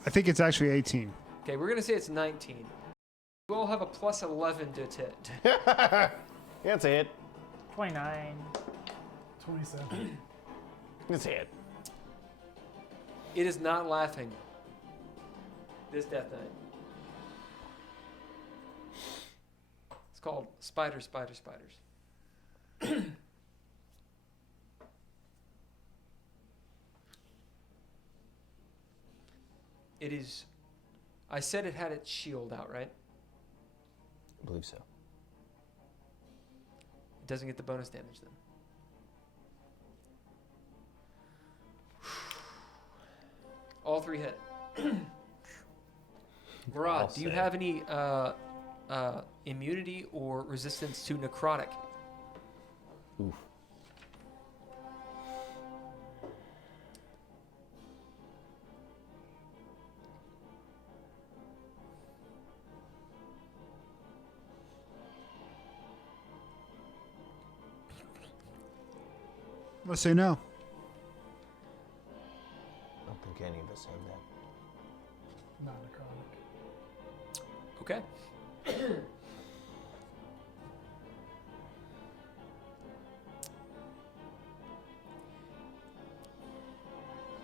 I think it's actually 18. Okay, we're going to say it's 19. You all have a plus 11 to hit. That's it. 29. 27. That's it. It is not laughing. This Death Knight. It's called Spiders, Spiders, Spiders. It is. I said it had its shield out, right? I believe so. It doesn't get the bonus damage then. All 3 hit. Murad, I'll do you say. have any immunity or resistance to necrotic? Oof. Let's say no. I don't think any of us have that. Not necrotic. Okay.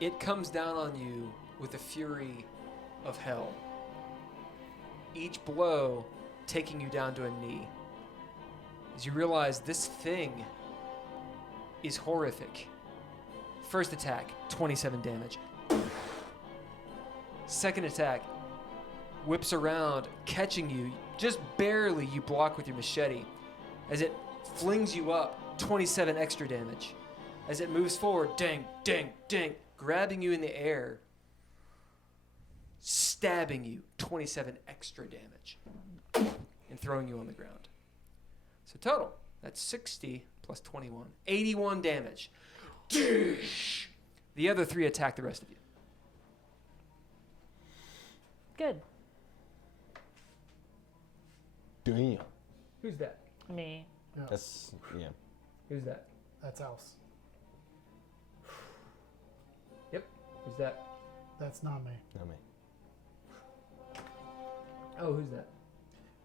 It comes down on you with the fury of hell. Each blow taking you down to a knee. As you realize this thing is horrific. First attack, 27 damage. Second attack, whips around, catching you. Just barely you block with your machete. As it flings you up, 27 extra damage. As it moves forward, ding, ding, ding, grabbing you in the air, stabbing you, 27 extra damage, and throwing you on the ground. So total, that's 60 plus 21. 81 damage. The other 3 attack the rest of you. Good. Damn. Who's that? Me. Yeah, That's, yeah. Who's that? that's Alce. Yep. Who's that? That's not me. Not me. Oh, who's that?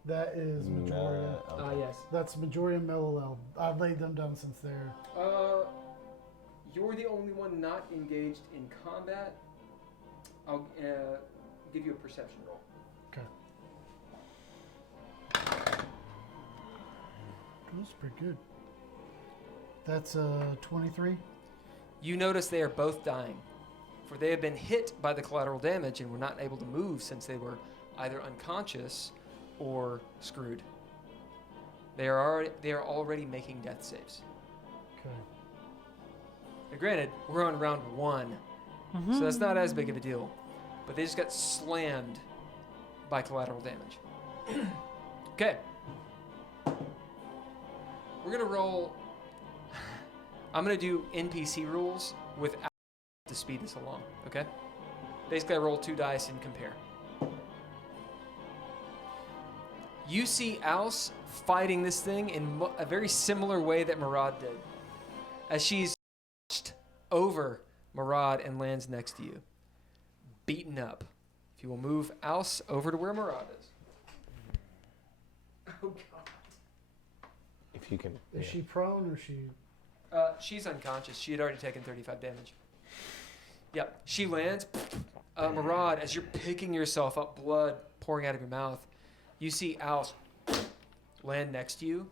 That is Majoria. Okay. Yes. That's Majoria and Melilel. I've laid them down since they're. You're the only one not engaged in combat. I'll give you a perception roll. Okay. That's pretty good. That's 23. You notice they are both dying, for they have been hit by the collateral damage and were not able to move since they were either unconscious or screwed. They are already making death saves. Okay. Now, granted, we're on round 1, so that's not as big of a deal, but they just got slammed by collateral damage. Okay. We're gonna roll. I'm gonna do NPC rules without to speed this along. Okay. Basically, I roll 2 dice and compare. You see Alce fighting this thing in a very similar way that Murad did, as she's over Murad and lands next to you, beaten up. If you will move Alce over to where Murad is. Oh God. If you can. Is yeah. she prone or she? She's unconscious. She had already taken 35 damage. Yep. She lands. Murad, as you're picking yourself up, blood pouring out of your mouth, you see Alce land next to you,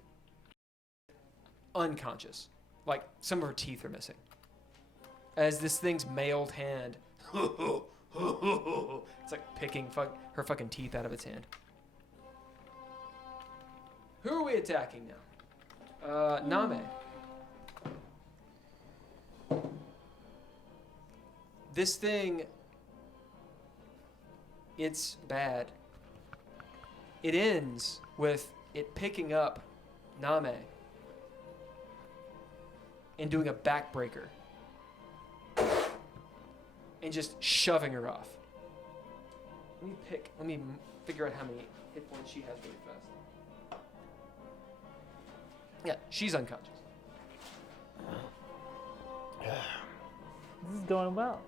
unconscious. Like some of her teeth are missing. As this thing's mailed hand, it's like picking her fucking teeth out of its hand. Who are we attacking now? Name. This thing, it's bad. It ends with it picking up Name and doing a backbreaker and just shoving her off. Let me figure out how many hit points she has really fast. Yeah, she's unconscious. This is going well.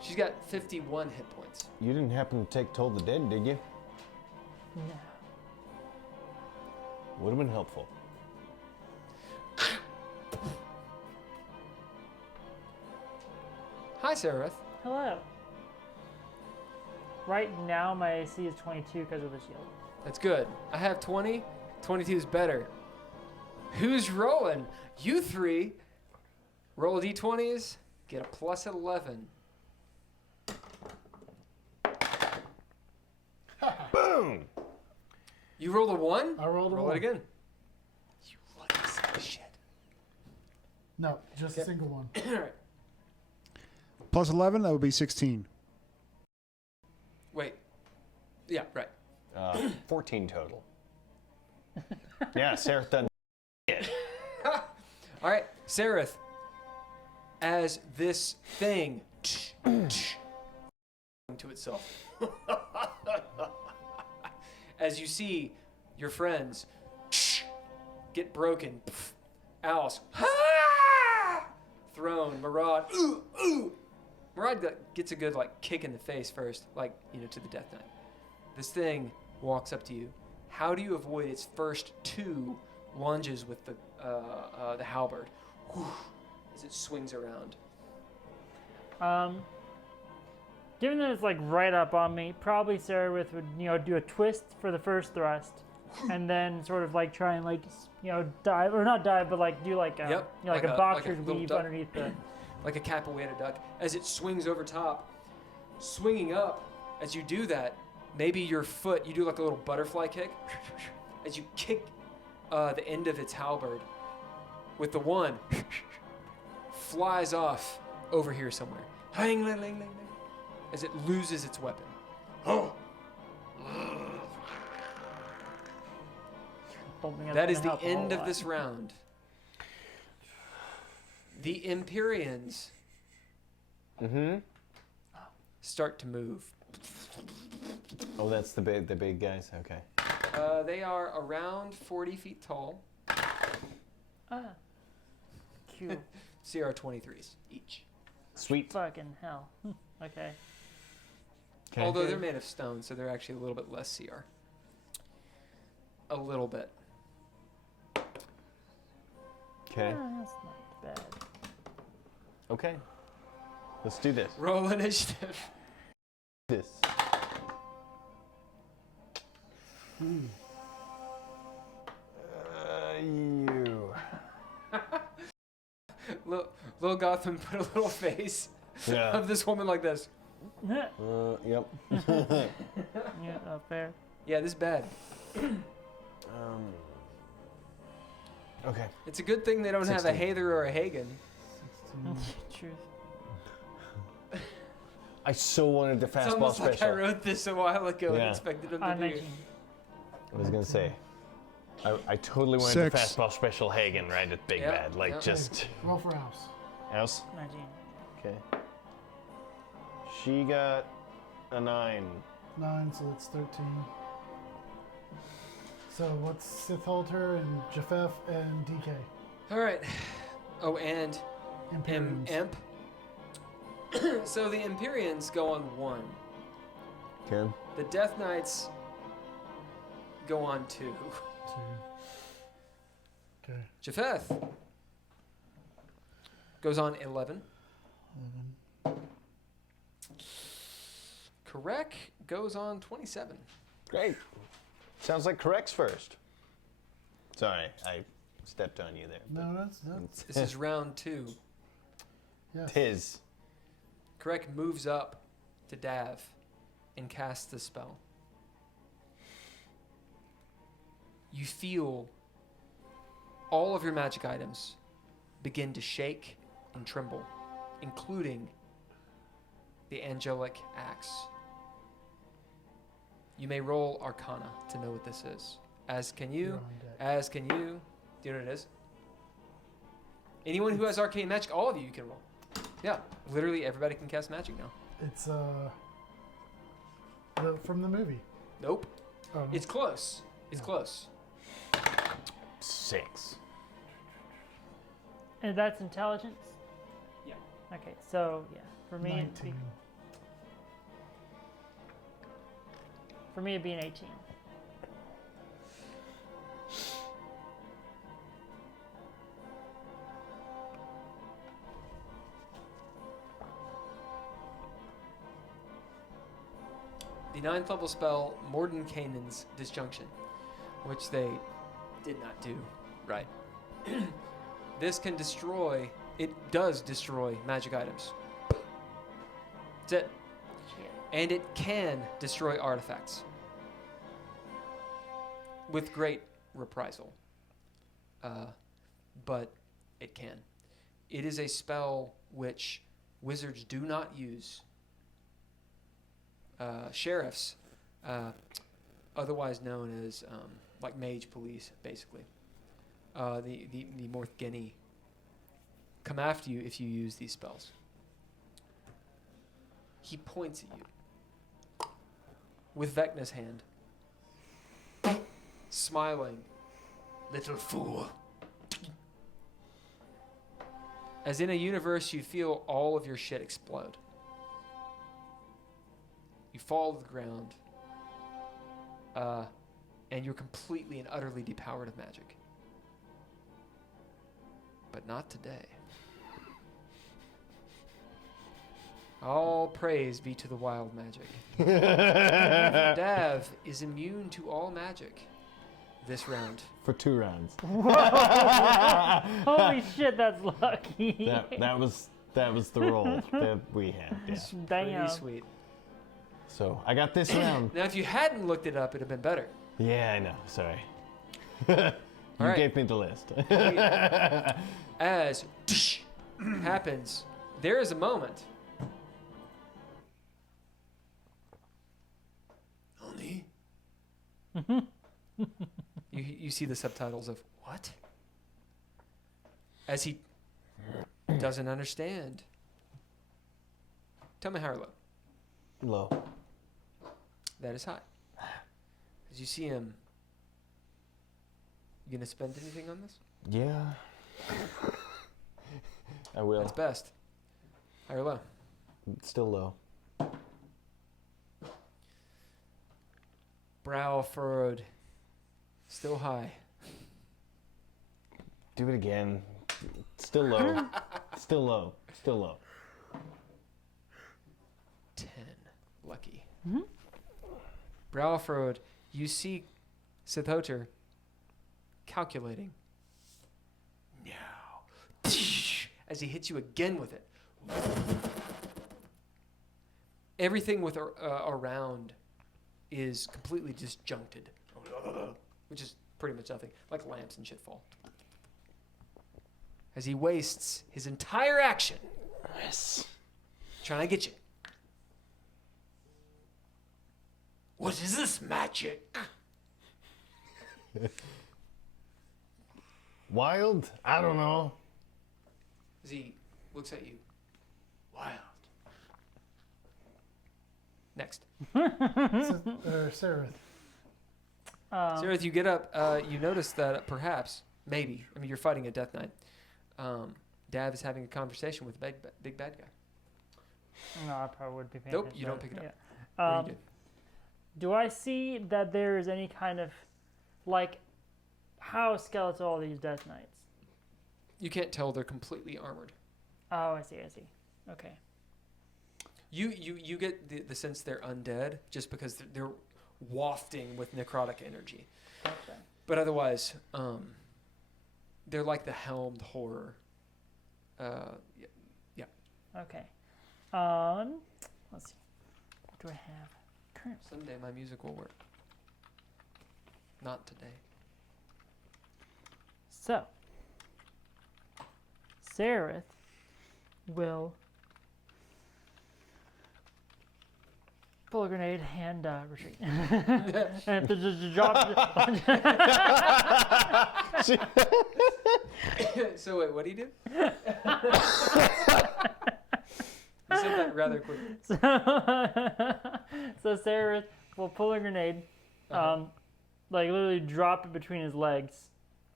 She's got 51 hit points. You didn't happen to take Toll the Dead, did you? No. Would have been helpful. Hi, Sarah. Hello. Right now, my AC is 22 because of the shield. That's good. I have 20. 22 is better. Who's rolling? You 3 roll d20s, get a plus 11. Boom! You rolled a 1? I rolled a Roll 1. it again. You lucky son of shit. No, just a single one. All right. Plus 11, that would be 16. Wait. Yeah, right. 14 total. Yeah, Sarah done. All right, Sereth, as this thing to itself, as you see your friends get broken, Alce thrown, Murad, Murad gets a good kick in the face first, to the Death Knight. This thing walks up to you. How do you avoid its first 2 lunges with the halberd as it swings around? Given that it's right up on me, probably Sarah would do a twist for the first thrust, and then sort of try and dive, or not dive, but do Yep, a boxer's little weave duck. underneath the. Like a capoeira duck. As it swings over top, swinging up, as you do that, maybe your foot, you do a little butterfly kick, as you kick the end of its halberd with the 1, flies off over here somewhere. As it loses its weapon. don't think that's That is gonna the help a whole end of lot. this round. The Empyreans start to move. Oh, that's the big guys. Okay. They are around 40 feet tall. Ah. Cute. CR 23s each. Sweet. Fucking hell. Okay. Okay. Although they're made of stone, so they're actually a little bit less CR. A little bit. Okay. That's not bad. Okay. Let's do this. Roll initiative. This. You. Lil Gotham put a little face Yeah. of this woman like this. Yep. Yeah, fair. Yeah, this is bad. Okay. It's a good thing they don't have a 16. Hather or a Hagen. Truth. I so wanted the It's fastball almost like I special. wrote this a while ago and Yeah. expected them I'm to do 19. I was gonna say. I totally wanted the 6. fastball special Hagen right at Big Yep, Bad. Like yep. just Roll for house. house. 19. Okay. She got a 9. 9, so that's 13. So what's Sith Alter and Japheth and DK? All right. Oh, and Imperiums. Imp. So the Empyreans go on 1. Okay. The Death Knights go on 2. 2. Okay. Japheth goes on 11. 11. Correct goes on 27. Great. Sounds like correct's first. Sorry, I stepped on you there. No, that's This is round 2. yes. Tis. Correct moves up to Dav and casts the spell. You feel all of your magic items begin to shake and tremble, including the angelic axe. You may roll Arcana to know what this is. As can You're you. on deck. As can you. Do you know what it is? Anyone who has arcane magic, all of you can roll. Yeah, literally everybody can cast magic now. It's from the movie. Nope. Oh, It's close. It's close. 6. And that's intelligence? Yeah. Okay, so, yeah. For me, 19. it'd be an 18. The 9th level spell, Mordenkainen's Disjunction, which they did not do right. This can destroy, it does destroy magic items. That's it. Shit. And it can destroy artifacts with great reprisal. But it can. It is a spell which wizards do not use. Sheriffs, otherwise known as like mage police, basically. The Morthgeni come after you if you use these spells. He points at you with Vecna's hand, smiling, little fool. As in a universe, you feel all of your shit explode. You fall to the ground, and you're completely and utterly depowered of magic. But not today. All praise be to the wild magic. Dav is immune to all magic this round. For 2 rounds. Holy shit, that's lucky. that was the roll that we had. Yeah. Damn. Pretty sweet. So I got this round. Now, if you hadn't looked it up, it'd have been better. Yeah, I know. Sorry. You right. gave me the list. As happens, there is a moment. Honey? you you see the subtitles of what? As he doesn't understand. Tell me high or low. Low. That is high. As you see him, you gonna spend anything on this? Yeah. I will. That's best. High or low? Still low. Brow furrowed. Still high. Do it again. Still low. Still low. Still low. 10. Lucky. Brow furrowed. You see Sithoter calculating. Now. As he hits you again with it. Everything with around is completely disjuncted. Which is pretty much nothing. Like lamps and shit fall. As he wastes his entire action. Yes. Trying to get you. What is this magic? Wild? I don't know. As he looks at you. Wild. Next. Sarah. Sarah, you get up. You notice that perhaps, maybe, I mean, you're fighting a death knight. Dav is having a conversation with the big bad guy. No, I probably would be paying Nope, attention you to don't it. pick it up. Yeah. What do you do? Do I see that there is any kind of, like, how skeletal are these Death Knights? You can't tell they're completely armored. Oh, I see. Okay. You get the sense they're undead just because they're wafting with necrotic energy. Gotcha. But otherwise, they're like the helmed horror. Yeah. Okay. Let's see. What do I have? Current. Someday my music will work. Not today. So, Sareth will pull a grenade and retreat. And to just drop. So wait, what do you do? You said that rather quickly. So Sareth will pull a grenade, like literally drop it between his legs,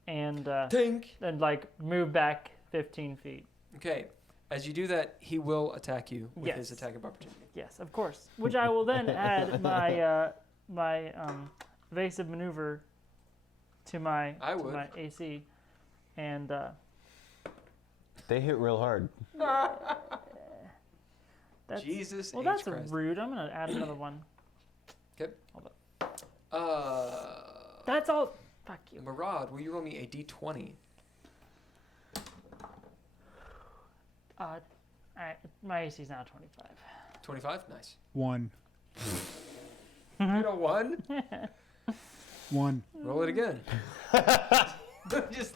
and Tink. like move back 15 feet. Okay. As you do that, he will attack you with Yes. his attack of opportunity. Yes, of course. Which I will then add my evasive maneuver to my AC, and They hit real hard. that's Jesus well, H. that's Christ. rude. I'm gonna add another one. Okay. Hold up. Uh, That's all. Fuck you. Marad, will you roll me a d20? My AC is now 25. 25? Nice. 1. You got a 1? 1. Roll it again. Just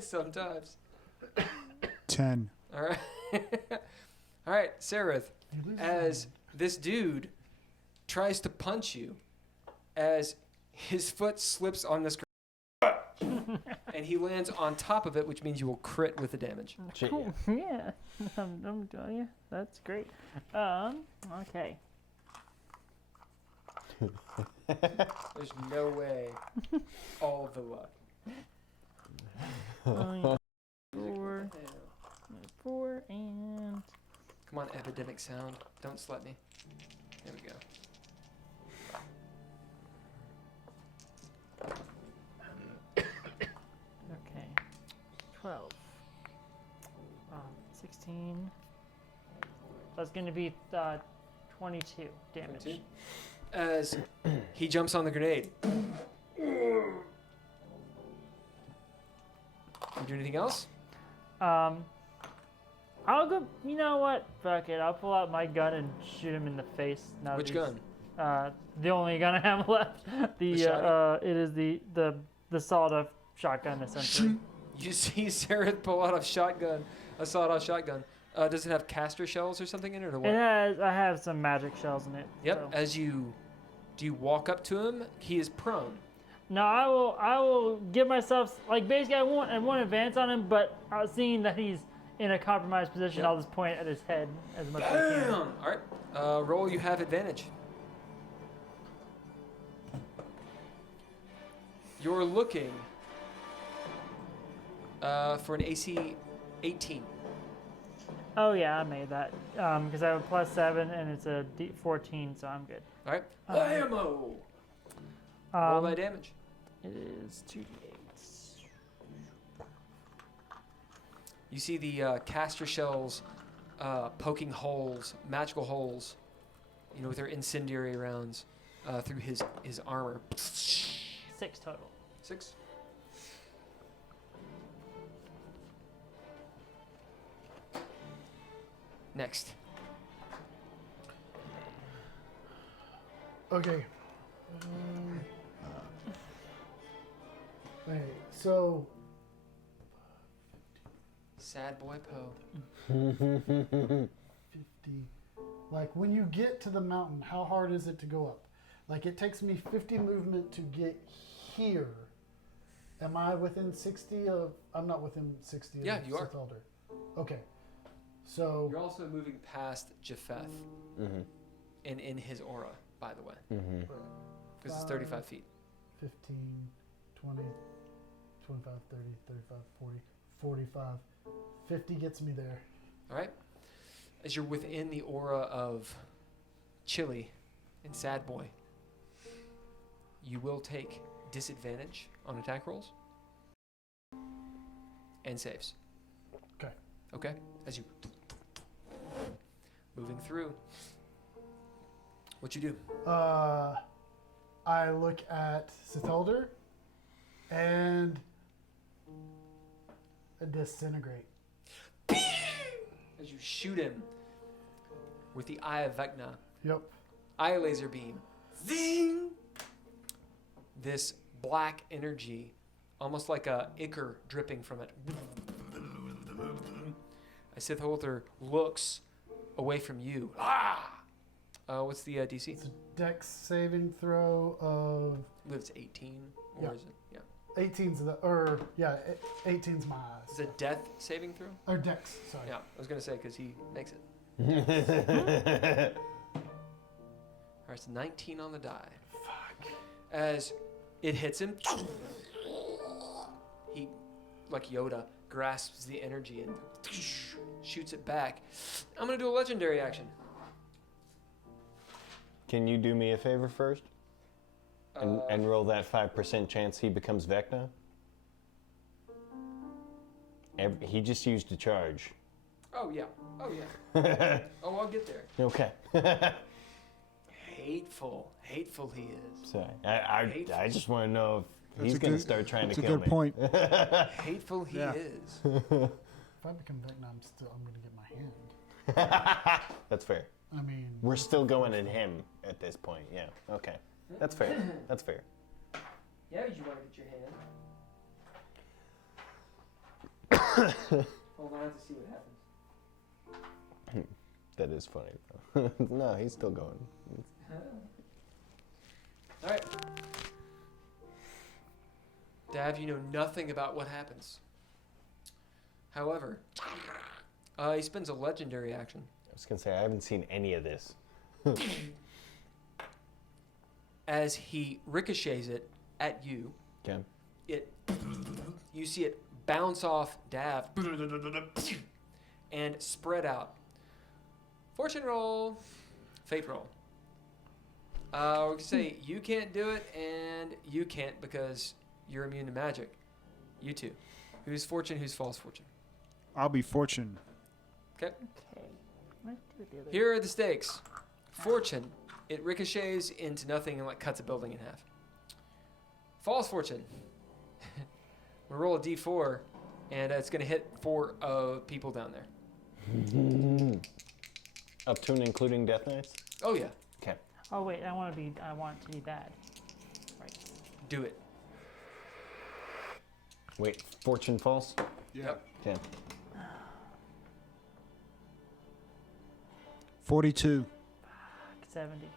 sometimes. 10. All right. All right, Sareth, as this dude tries to punch you, as his foot slips on this and he lands on top of it, which means you will crit with the damage. Shit, Cool. Yeah. I'm telling you, that's great. Okay. There's no way. All of the luck. Four and Come on, epidemic sound. Don't slut me. There we go. okay, 12. 16. That's going to be 22 damage. 22. As he jumps on the grenade. You do anything else? I'll go. You know what? Fuck it. I'll pull out my gun and shoot him in the face. Now Which that gun? the only gun I have left. The shotty? It is the sawed-off shotgun essentially. You see Sarah pull out a sawed-off shotgun. Does it have caster shells or something in it, or what? I have some magic shells in it. Yep. So. Do you walk up to him? He is prone. No, I will give myself like basically I want advance on him, but seeing that he's in a compromised position, Yep. I'll just point at his head as much as I can. Bam! All right. Roll. You have advantage. You're looking for an AC 18. Oh yeah, I made that because I have a +7 and it's a 14, so I'm good. All right. Whammo! Roll that damage. It is 2d8. You see the caster shells poking holes, magical holes, with their incendiary rounds through his armor. 6 total. 6. Next. Okay. Wait, so Sad boy Poe. 50. Like when you get to the mountain, how hard is it to go up? Like it takes me 50 movement to get here. Am I within 60 of? I'm not within 60 Yeah, of you are. Sith Elder. Okay. So You're also moving past Japheth and in his aura, by the way, because it's 35 feet. 15, 20, 25, 30, 35, 40, 45. 50 gets me there. All right. As you're within the aura of Chili and Sad Boy, you will take disadvantage on attack rolls and saves. Okay. Okay. As you moving through, what you do? I look at Sith Elder and disintegrate. As you shoot him with the Eye of Vecna, Yep. eye laser beam, zing! This black energy, almost like a ichor dripping from it. As Sith Holder looks away from you. What's the DC? It's a dex saving throw of Lives 18, or Yeah. is it? Yeah. 18's 18's my eyes. Is it death saving throw? Or dex, sorry. Yeah, I was gonna say because he makes it. All right, it's 19 on the die. Fuck. As it hits him, he, like Yoda, grasps the energy and shoots it back. I'm gonna do a legendary action. Can you do me a favor first? And roll that 5% chance he becomes Vecna? He just used a charge. Oh yeah. Oh, I'll get there. Okay. Hateful he is. Sorry. I just want to know if he's a going to good- start trying That's to a kill good me. point. Hateful he Yeah. is. If I become Vecna, I'm gonna get my hand. That's fair. I mean, We're still going at him at this point. Yeah. Okay. That's fair. That's fair. Yeah, you want to get your hand. Hold on to see what happens. That is funny though. No, he's still going. All right. Dav, you know nothing about what happens. However, he spends a legendary action. I was going to say, I haven't seen any of this. As he ricochets it at you, Okay. you see it bounce off Dav and spread out. Fortune roll, fate roll. We can say you can't do it and you can't because you're immune to magic. You two. Who's fortune, who's false fortune? I'll be fortune. Okay. Okay. Let's do it the other Here are the stakes. Fortune, it ricochets into nothing and cuts a building in half. False fortune, we roll a d4 and it's going to hit 4 people down there. Up to and including Death Knights? Oh yeah, Okay. Oh wait, I want it to be bad. Right. do it. Wait, fortune false? Yep. Okay. 42. 70.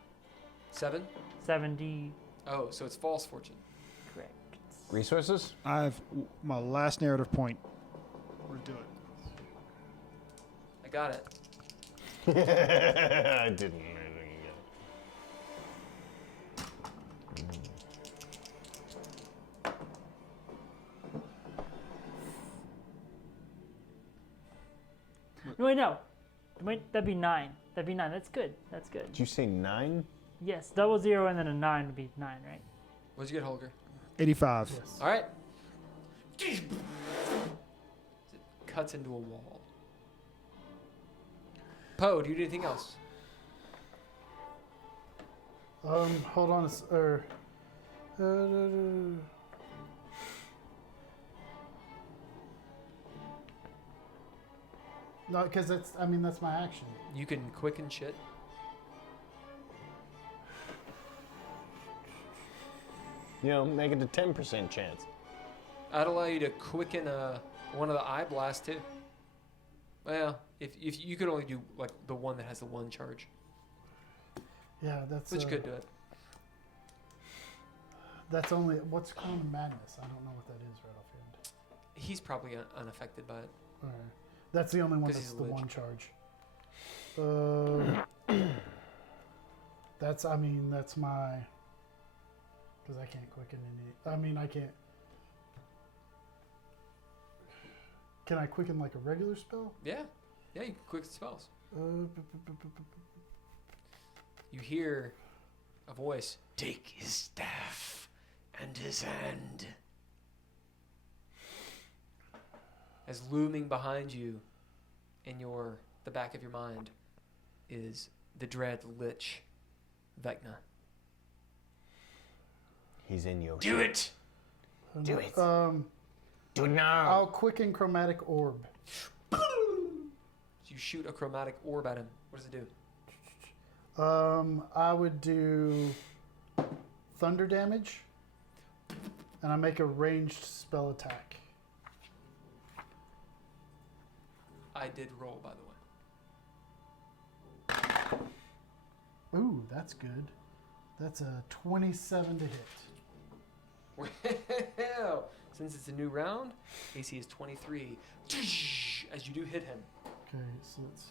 7? 70. Oh, so it's false fortune. Correct. Resources? I have my last narrative point. We're gonna do it. I got it. I didn't. No, wait, no. Wait, that'd be 9. That'd be 9. That's good. That's good. Did you say 9? Yes, 00 and then a 9 would be 9, right? What'd you get, Holger? 85. Yes. All right. It cuts into a wall. Poe, do you do anything else? Hold on. No, because that's my action. You can quicken shit. You know, make it a 10% chance. I'd allow you to quicken one of the eye blasts too. Well, if you could only do like the one that has the one charge, Yeah, that's. but you could do it. That's only what's Quantum Madness. I don't know what that is right offhand. He's probably unaffected by it. Okay. That's the only one 'Cause that's he's a the lich. one charge. That's my. Because I can't quicken any. I can't. Can I quicken like a regular spell? Yeah, you can quicken spells. Uh, You hear a voice. Take his staff and his hand. As looming behind you, in the back of your mind, is the dread lich, Vecna. He's in your Do it. Do it. Do it I'll now. quicken chromatic orb. You shoot a chromatic orb at him. What does it do? I would do thunder damage, and I make a ranged spell attack. I did roll, by the way. Ooh, that's good. That's a 27 to hit. Well, since it's a new round, AC is 23. As you do hit him. Okay, so it's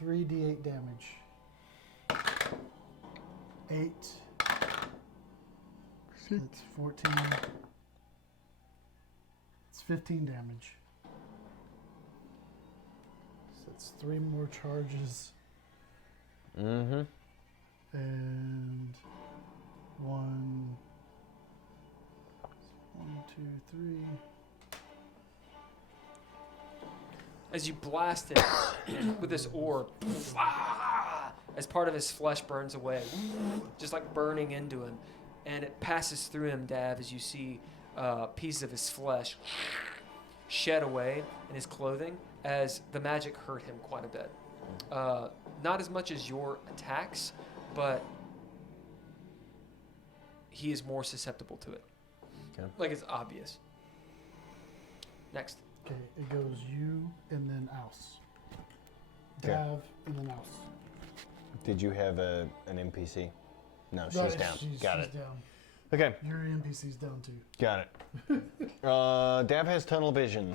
3d8 damage. 8. It's 14. It's 15 damage. So it's 3 more charges. Mm-hmm. And 1, 2, 3. As you blast him with this orb, as part of his flesh burns away, just like burning into him, and it passes through him, Dav, as you see pieces of his flesh shed away in his clothing, as the magic hurt him quite a bit. Not as much as your attacks, but he is more susceptible to it. Okay. Like it's obvious. Next. Okay, it goes you and then Ouse. Okay. Dav and then Ouse. Did you have an NPC? No, she's No, down. She's Got it. down. Okay, Your NPC's down too. got it. Dav has tunnel vision.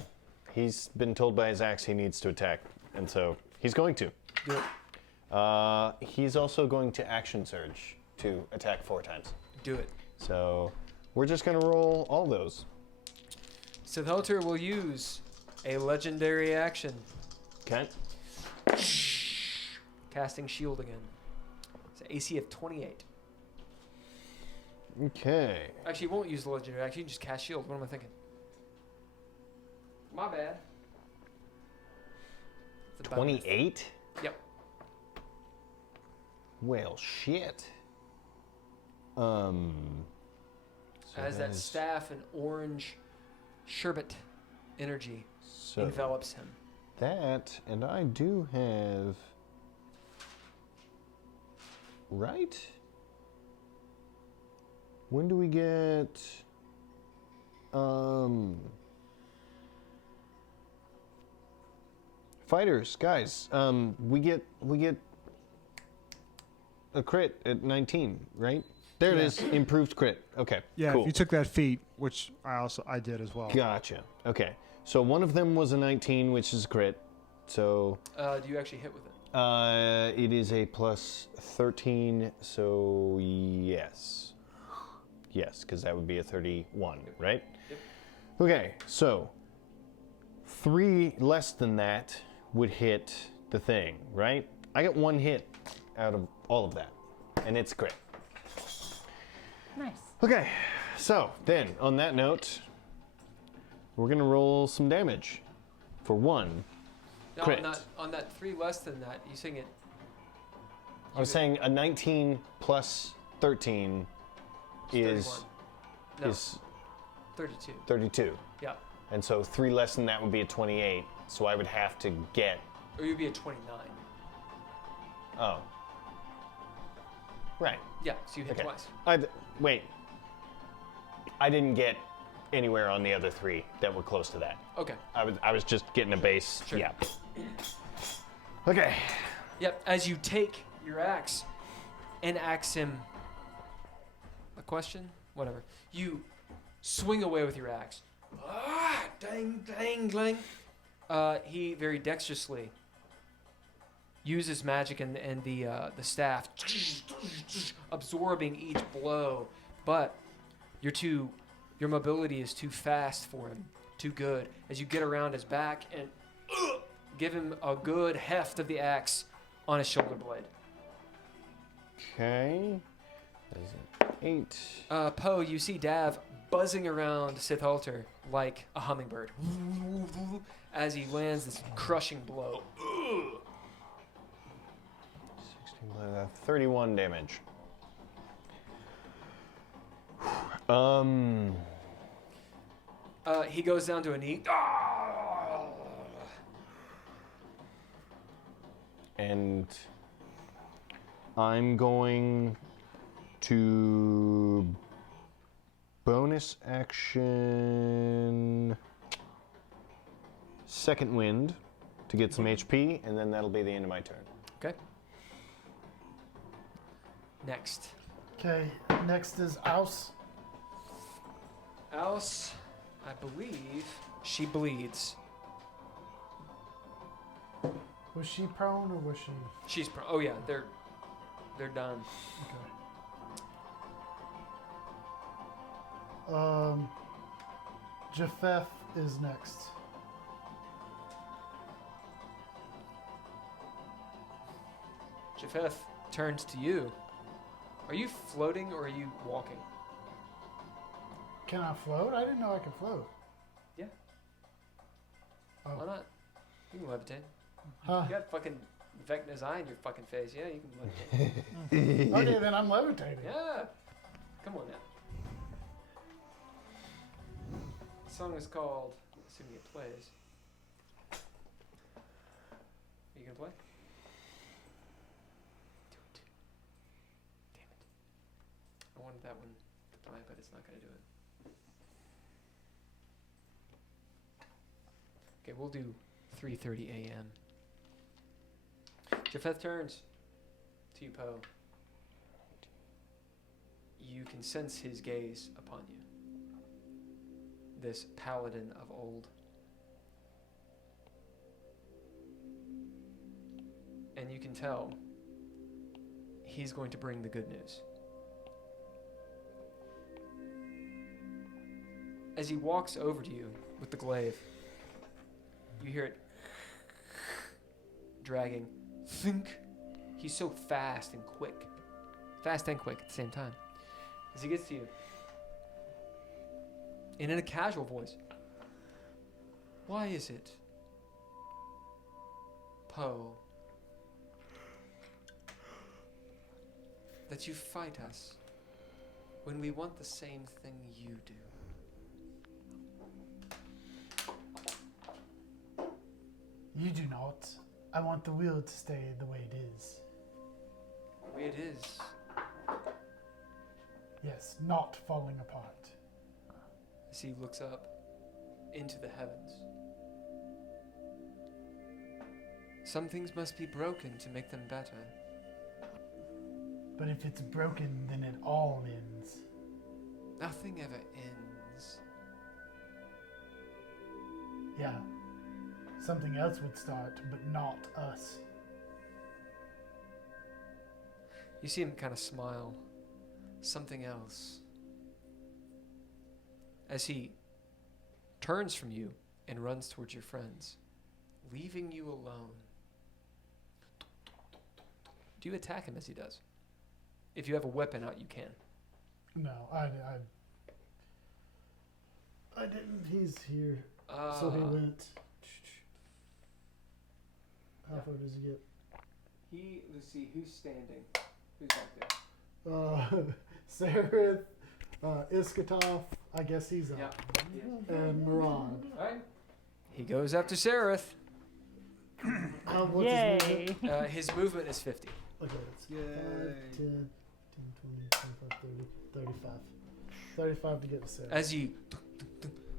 He's been told by his axe he needs to attack, and so he's going to. Do it. He's also going to action surge to attack 4 times. Do it. So we're just going to roll all those. So the Hunter will use a legendary action, Okay. casting shield again. It's an AC of 28. Okay. Actually, you won't use the legendary action. You just cast shield. What am I thinking? My bad. It's a bonus. 28? Yep. Well, shit. So As that is- staff and orange sherbet energy so envelops him. that, and I do have. Right? When do we get. Fighters, guys, we get a crit at 19, right? There it is. Improved crit. Okay. Yeah, Cool. if you took that feat, which I did as well. Gotcha. Okay. So one of them was a 19, which is crit. So Do you actually hit with it? it is a plus 13. So yes. Yes, because that would be a 31, right? Yep. Okay. So 3 less than that would hit the thing, right? I got 1 hit out of all of that, and it's crit. Nice. Okay, so then on that note, we're gonna roll some damage for 1. No, Crit. on that 3 less than that, you saying it. I was saying a 19 plus 13 is 31. No, is 32. 32, Yeah. and so 3 less than that would be a 28. So I would have to get. Or you'd be at 29. Oh, right. Yeah, so you hit Okay. twice. Wait. I didn't get anywhere on the other 3 that were close to that. Okay. I was just getting a base. Sure. Yeah. Okay. Yep, as you take your axe and axe him. A question? Whatever. You swing away with your axe. Ah, dang, dang, dang. He very dexterously uses magic and the staff, absorbing each blow. But your mobility is too fast for him, too good. As you get around his back and give him a good heft of the axe on his shoulder blade. Okay. That is an 8. Poe, you see Dav buzzing around Sith Altar like a hummingbird as he lands this crushing blow. 31 damage. He goes down to a knee. And I'm going to bonus action second wind to get some HP, and then that'll be the end of my turn. Okay. Next. Okay, next is Aus. Alice, I believe she bleeds. Was she prone or was she? She's oh yeah, they're done. Okay. Japheth is next. Japheth turns to you. Are you floating or are you walking? Can I float? I didn't know I could float. Yeah. Oh. Why not? You can levitate. Huh. You got fucking Vecna's eye in your fucking face. Yeah, you can levitate. Okay, then I'm levitating. Yeah. Come on now. The song is called, assuming it plays. Are you gonna play? Do it. Damn it. I wanted that one to play, but it's not gonna do it. Okay, we'll do 3:30 a.m. Japheth turns to you, Poe. You can sense his gaze upon you. This paladin of old. And you can tell he's going to bring the good news. As he walks over to you with the glaive, you hear it dragging. Think. He's so fast and quick. Fast and quick at the same time. As he gets to you, and in a casual voice, why is it, Poe, that you fight us when we want the same thing you do? You do not. I want the wheel to stay the way it is. The way it is. Yes, not falling apart. As he looks up into the heavens. Some things must be broken to make them better. But if it's broken, then it all ends. Nothing ever ends. Yeah. Something else would start, but not us. You see him kind of smile. Something else. As he turns from you and runs towards your friends, leaving you alone. Do you attack him as he does? If you have a weapon out, you can. No, I didn't. He's here. So he went. How far does he get? Let's see, who's standing? Who's back there? Sarith, Iskatov, I guess he's up. Yeah. And Miran. Alright. He goes after Sarith. What's his Yay! movement? His movement is 50. Okay, it's Yay. 5, 10, 20, 25, 30, 35. 35 to get to Sarith. As you...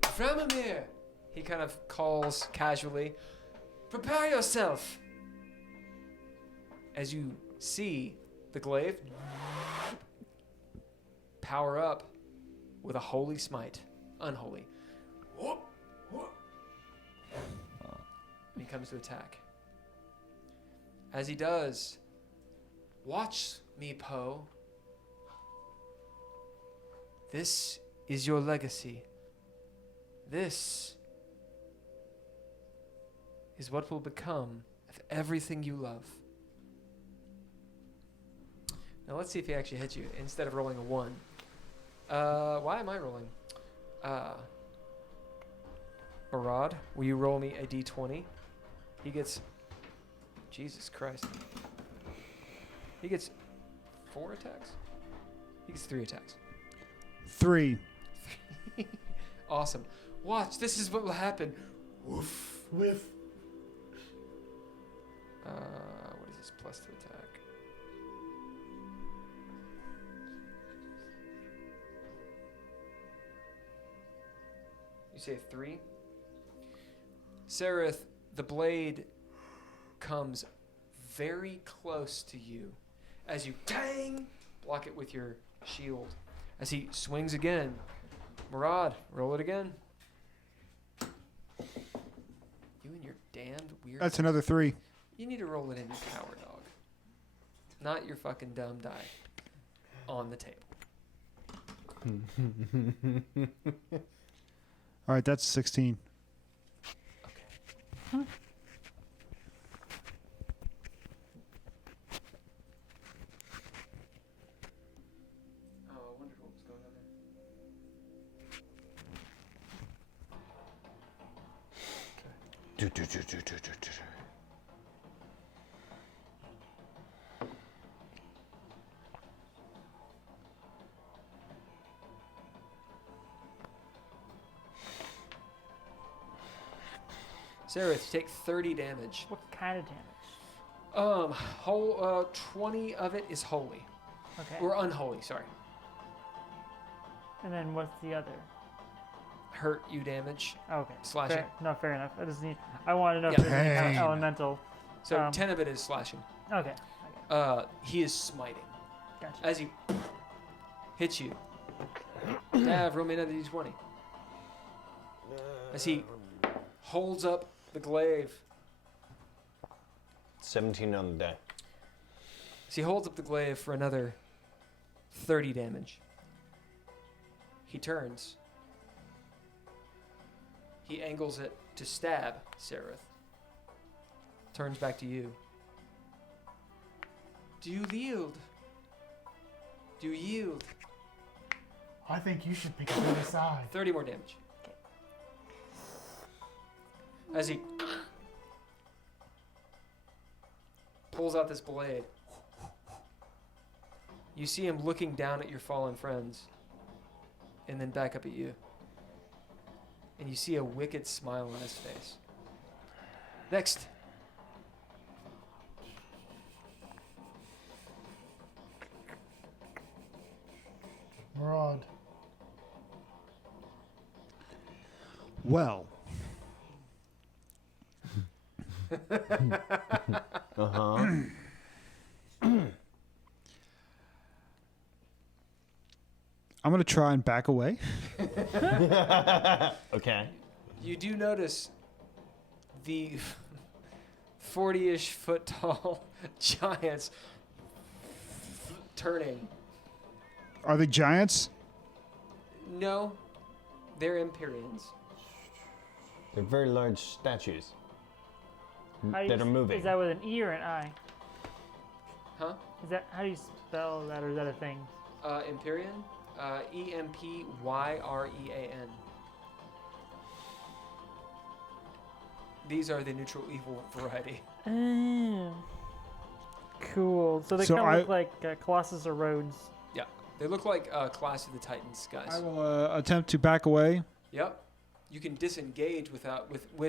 Framamir! He kind of calls casually, prepare yourself! As you see the glaive power up with a holy smite. Unholy. And he comes to attack. As he does, watch me, Poe. This is your legacy. This is what will become of everything you love. Now let's see if he actually hits you instead of rolling a 1. Why am I rolling? Barad, will you roll me a d20? He gets... Jesus Christ. He gets 4 attacks? He gets 3 attacks. 3. Awesome. Watch, this is what will happen. Woof. With What is his plus to attack? You say 3? Sarith, the blade comes very close to you as you block it with your shield. As he swings again. Murad, roll it again. You and your damned weird... That's another 3. You need to roll it in your power, dog. Not your fucking dumb die on the table. All right, that's 16. Okay. Oh, I wondered what was going on there. Sarah, you take 30 damage. What kind of damage? 20 of it is holy. Okay. Or unholy, sorry. And then what's the other? Hurt you damage. Okay. Slashing. Fair enough. I want to know if Yeah. there's any Pain. elemental. So 10 of it is slashing. Okay. He is smiting. Gotcha. As he hits you. Dav, roll me another d20. As he holds up the glaive. 17 on the die. As he holds up the glaive for another 30 damage. He turns. He angles it to stab Sarith. Turns back to you. Do you yield? Do you yield? I think you should pick a good side. 30 more damage. As he pulls out this blade, you see him looking down at your fallen friends and then back up at you. And you see a wicked smile on his face. Next. Murad. Well, I'm going to try and back away. Okay. You do notice the 40-ish foot tall giants turning. Are they giants? No, they're Empyreans. They're very large statues How do you that are moving. Is that with an E or an I? Huh? Is that how do you spell that, or is that a thing? Empyrean? Empyrean. These are the neutral evil variety. Oh. Cool. So they So kind of I- look like Colossus or Rhodes. Yeah, they look like Class of the Titans guys. I will attempt to back away. Yep. You can disengage with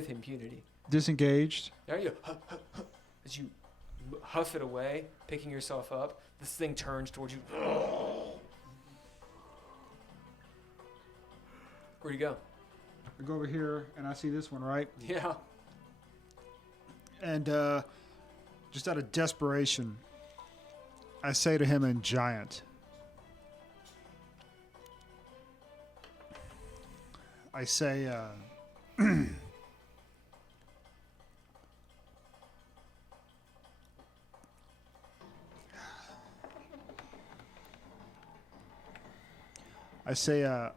impunity. Disengaged. There you as you huff it away, picking yourself up. This thing turns towards you. Where'd you go? I go over here and I see this one, right? Yeah. And just out of desperation, I say to him in giant, I say,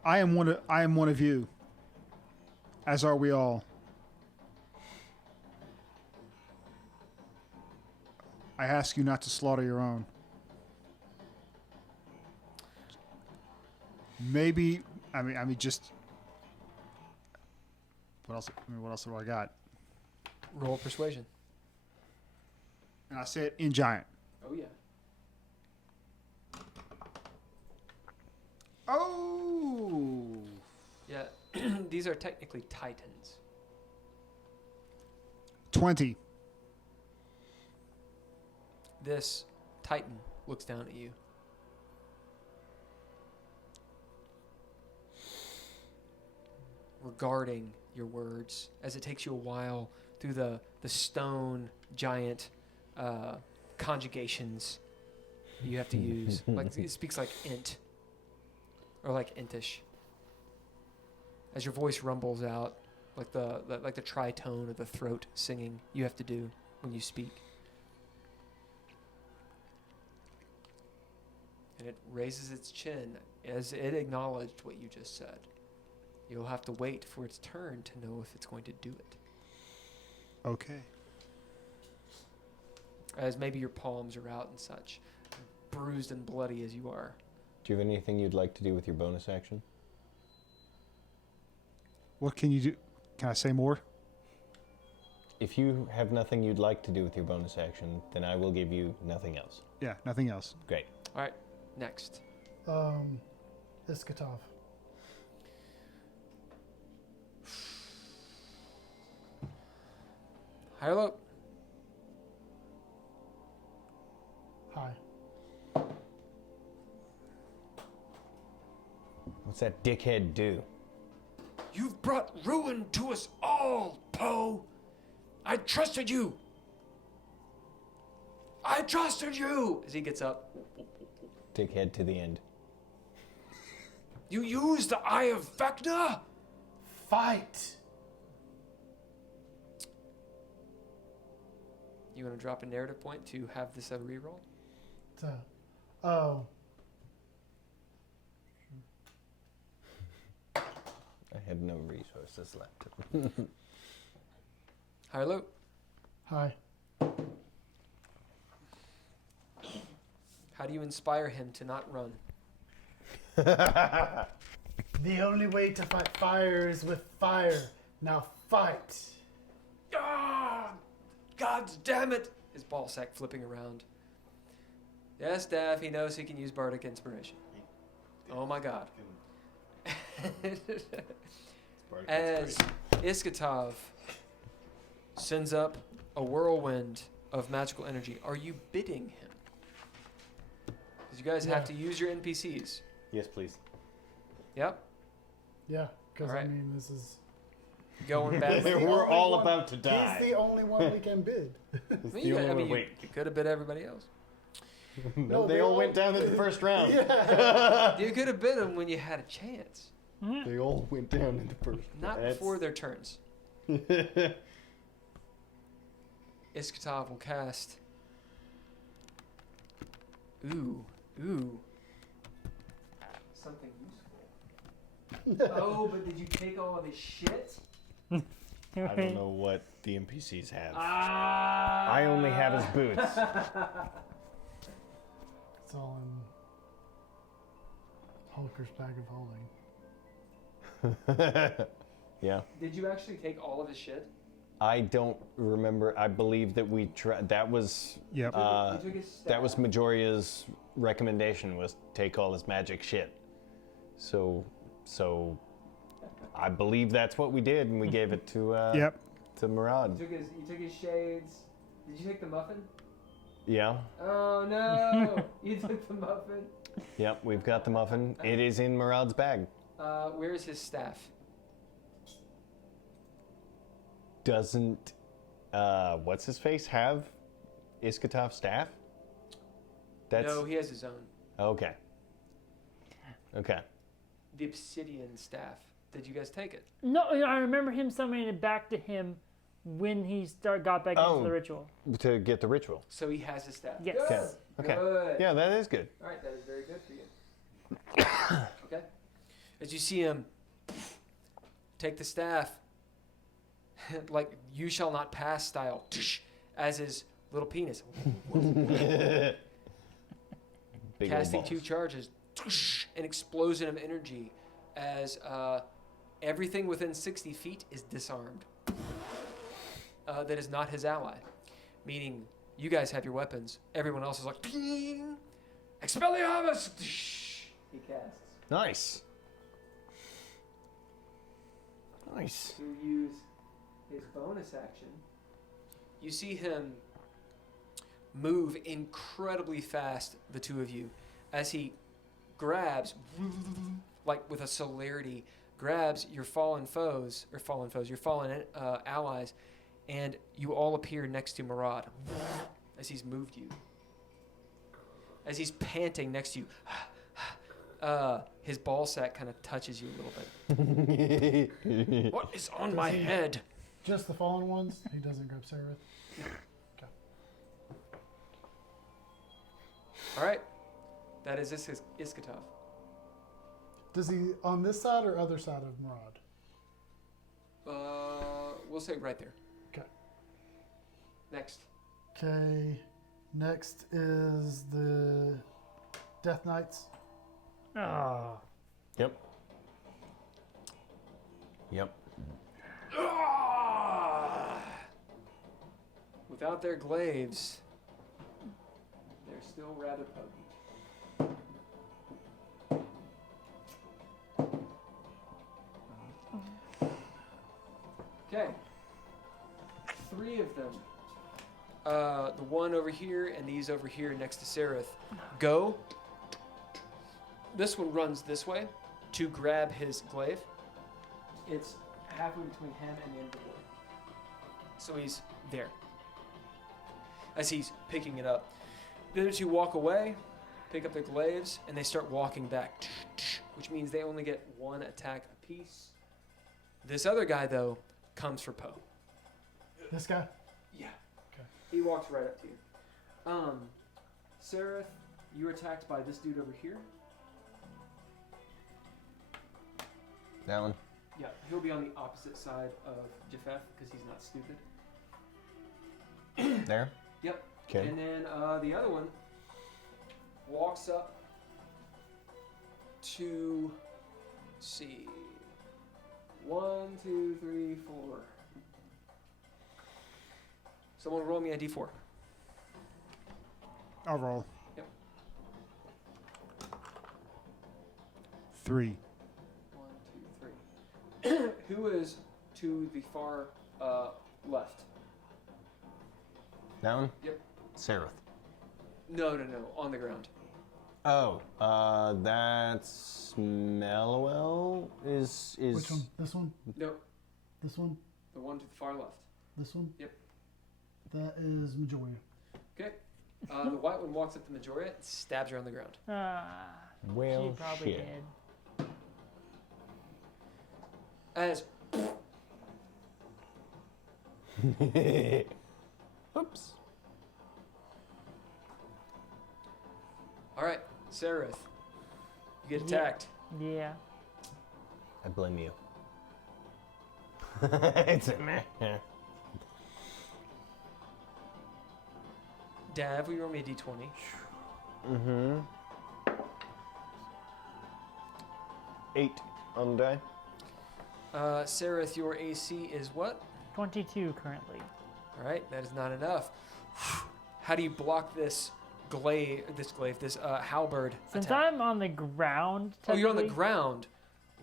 I am one of you, as are we all. I ask you not to slaughter your own. Maybe, I mean, just. What else? What else do I got? Roll persuasion. And I say it in giant. Oh yeah. Oh. Yeah. These are technically titans. 20. This titan looks down at you. Regarding your words, as it takes you a while through the stone giant conjugations you have to use. Like it speaks like int or like intish. As your voice rumbles out, like the tritone of the throat singing you have to do when you speak. And it raises its chin as it acknowledged what you just said. You'll have to wait for its turn to know if it's going to do it. Okay. As maybe your palms are out and such, bruised and bloody as you are. Do you have anything you'd like to do with your bonus action? What can you do? Can I say more? If you have nothing you'd like to do with your bonus action, then I will give you nothing else. Yeah, nothing else. Great. All right, next. Iskatov. Higher low. Hi. What's that dickhead do? You've brought ruin to us all, Poe. I trusted you. I trusted you. As he gets up. Dickhead to the end. You used the Eye of Vecna? Fight. You want to drop a narrative point to have this a reroll? Oh. I had no resources left. Higher low. Hi. How do you inspire him to not run? The only way to fight fire is with fire. Now fight. Ah! God damn it! His ball sack flipping around. Yes, Daff, he knows he can use bardic inspiration. Oh my god. As Iskatov sends up a whirlwind of magical energy, are you bidding him? Because you guys have to use your NPCs. Yes, please. Yep. Yeah, because All right. I mean, this is. Going badly. We're all one- about to die. He's the only one we can bid. It's I mean, the only one. you Wait. could have bid everybody else. No, they all went down in the first round. You could have bit them when you had a chance. They all went down in the first. Not before their turns. Iskatov will cast. Ooh. Something useful. Oh, but did you take all of his shit? I don't know what the NPCs have. Ah! I only have his boots. It's all in Hulker's bag of holding. Yeah. Did you actually take all of his shit? I don't remember. I believe that we tried. That was. Yep. You took his staff. That was Majoria's recommendation, was take all his magic shit. So I believe that's what we did, and we gave it to Yep. to Murad. You took his shades. Did you take the muffin? Yeah. Oh no! You took the muffin. Yep. We've got the muffin. It is in Murad's bag. Where's his staff? Doesn't what's his face have Iskatov's staff? No, he has his own. Okay. Okay. The obsidian staff. Did you guys take it? No, I remember him summoning it back to him when he got back into the ritual. To get the ritual. So he has his staff. Yes. Good. Okay. Good. Yeah, that is good. All right, that is very good for you. Okay. As you see him take the staff, like you shall not pass style, as his little penis. Big Casting old 2 balls. charges, an explosion of energy as everything within 60 feet is disarmed. That is not his ally. Meaning, you guys have your weapons. Everyone else is like, ping! Expelliarmus! He casts. Nice. Nice. To use his bonus action, you see him move incredibly fast, the two of you, as he grabs, like with a celerity, grabs your fallen allies, and you all appear next to Murad as he's moved you. As he's panting next to you, his ball sack kind of touches you a little bit. What is on my head? Just the fallen ones? He doesn't grab Sarah? Okay. All right, that is Iskatov. Does he on this side or other side of Murad? We'll say right there. Okay. Next. Okay. Next is the Death Knights. Oh. Yep. Yep. Without their glaives, they're still rather potent. Okay. 3 of them. The one over here and these over here next to Sereth. Go. This one runs this way to grab his glaive. It's halfway between him and the end of the board. So he's there. As he's picking it up. The other 2 walk away, pick up their glaives, and they start walking back. Which means they only get 1 attack apiece. This other guy, though, comes for Poe. This guy? Yeah. Okay. He walks right up to you. Sereth, you're attacked by this dude over here. That one. Yeah, he'll be on the opposite side of Japheth because he's not stupid. There. Yep. Okay. And then the other one walks up to, let's see, 1, 2, 3, 4. Someone roll me a d4. I'll roll. Yep. 3. 1, 2, 3. Who is to the far left? That one? Yep. Sareth. No, on the ground. Oh, that's Mellowell is Which one? This one? No, This one? the one to the far left. This one? Yep. That is Majoria. Okay. The white one walks up to Majoria and stabs her on the ground. Well, She probably shit. did. As Oops. all right, Sereth, you get Yeah. attacked. Yeah. I blame you. It's a meh. Dav, will you roll me a d20? Mm-hmm. 8 on the die. Sereth, your AC is what? 22 currently. All right, that is not enough. How do you block this halberd Since attack? I'm on the ground, Oh, you're on the technically- ground.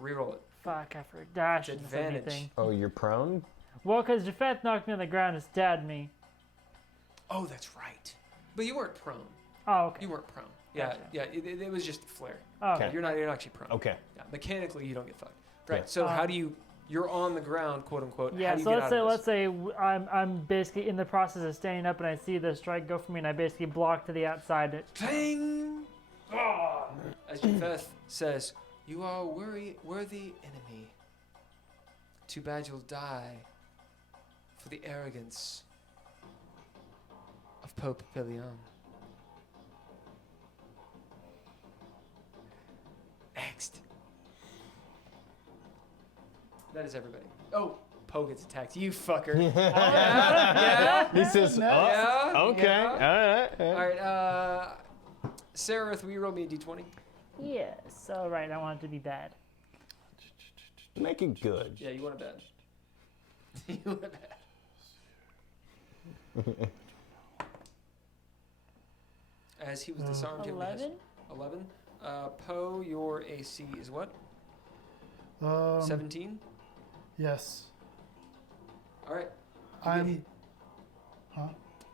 Reroll it. Fuck, I forgot. It's Shouldn't say advantage. anything. Oh, you're prone? Well, because Japheth knocked me on the ground and stabbed me. Oh, that's right. But you weren't prone. Oh, okay. You weren't prone. Yeah, Gotcha. yeah. It was just a flare. Oh, Okay. You're not actually prone. Okay. Yeah, mechanically, you don't get fucked. Right. Yeah. So how do you? You're on the ground, quote unquote. How Yeah, do you so get let's out say of let's this? say I'm basically in the process of standing up and I see the strike go for me and I basically block to the outside. Ping! Ah! As Japheth says, "You are a worthy enemy. Too bad you'll die for the arrogance of Pope Pilion." Next. That is everybody. Oh, Poe gets attacked. You fucker. yeah. He says, No. oh, Yeah. okay. Yeah. All right. All right. Sereth, will you roll me a d20? Yes. All right. I want it to be bad. Make it good. Yeah, you want it bad. You want it bad. As he was disarmed, him 11. 11. Poe, your AC is what? 17. Yes. All right.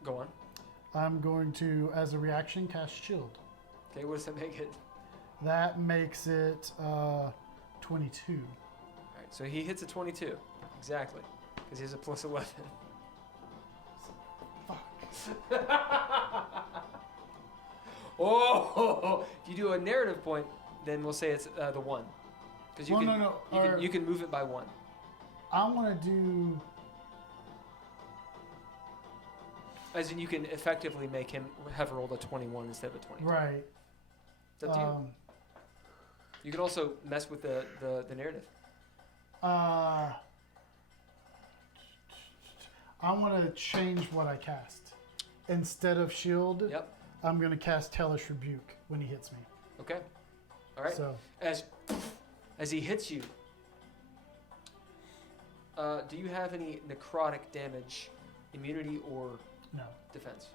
Go on. I'm going to, as a reaction, cast Shield. Okay, what does that make it? That makes it 22. All right, so he hits a 22. Exactly. Because he has a plus 11. Oh, if you do a narrative point, then we'll say it's the 1. Because you, Well, can, no, you can move it by 1. I want to do. As in, you can effectively make him have rolled a 21 instead of a 22. Right. It's up to you. You can also mess with the narrative. I want to change what I cast. Instead of shield, Yep. I'm going to cast Hellish Rebuke when he hits me. Okay. All right. So As he hits you, do you have any necrotic damage, immunity, or no. defense?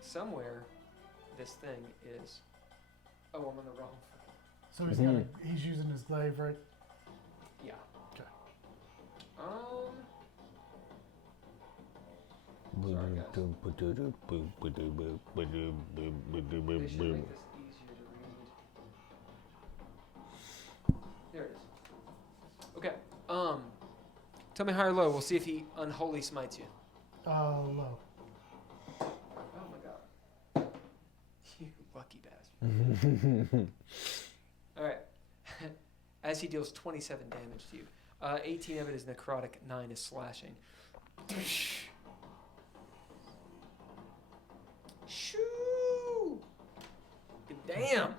Somewhere, this thing is. Oh, I'm on the wrong. So he's using his glaive, right? Yeah. Okay. Sorry, guys. They should make this easier to read. There it is. Okay. Tell me high or low. We'll see if he unholy smites you. Low. Oh my god. You lucky bastard. All right. As he deals 27 damage to you, 18 of it is necrotic, 9 is slashing. Shoo! Damn!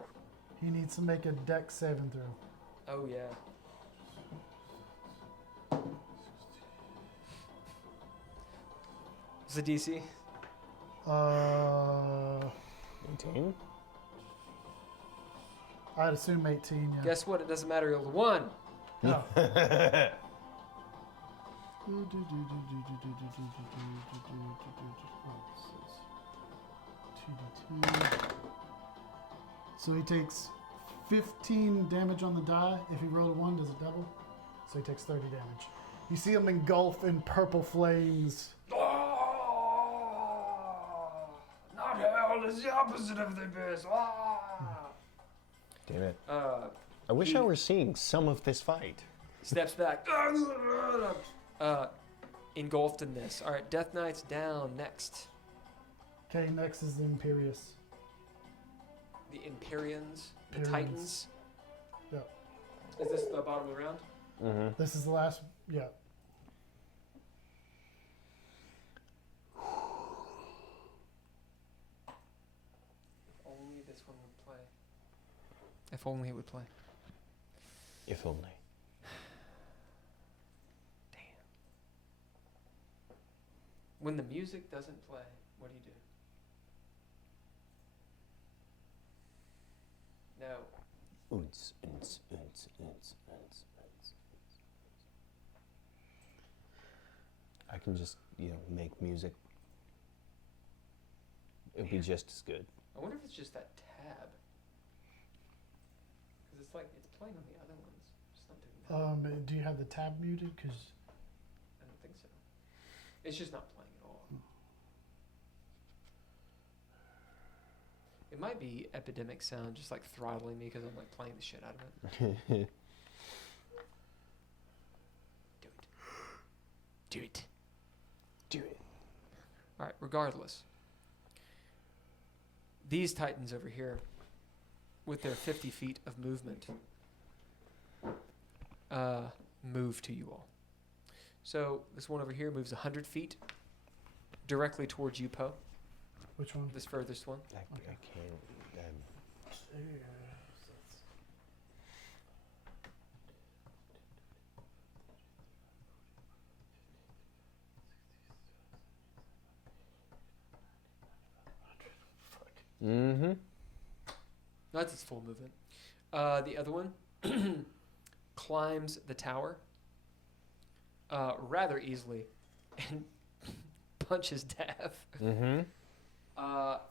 He needs to make a dex saving throw. Oh yeah. What's the DC? 18? I'd assume 18, yeah. Guess what? It doesn't matter. He rolled a 1. Oh. So he takes 15 damage on the die. If he rolled a 1, does it double? So he takes 30 damage. You see him engulf in purple flames. Oh, not hell is the opposite of the abyss. Ah. Damn it. Uh, I wish I were seeing some of this fight. steps back. engulfed in this. All right, Death Knight's down next. Okay, next is the Imperious. The Empyreans, the Empyreans. Titans. Yep. Is this the bottom of the round? Mm-hmm. This is the last. Yeah. If only this one would play. If only it would play. If only. Damn. When the music doesn't play, what do you do? No. Unz, unz, unz, unz, unz, unz. I can just, make music. It'd be just as good. I wonder if it's just that tab. Because it's like, it's playing on the other ones. It's not doing that. Do you have the tab muted? Because I don't think so. It's just not playing at all. It might be epidemic sound, just like throttling me because I'm like playing the shit out of it. Do it. Do it. Do it. All right, regardless. These Titans over here, with their 50 feet of movement, move to you all. So this one over here moves 100 feet directly towards you, Poe. which one? This furthest one. I can't. Mm-hmm. That's its full movement. The other one climbs the tower rather easily and punches Dav. Mm-hmm.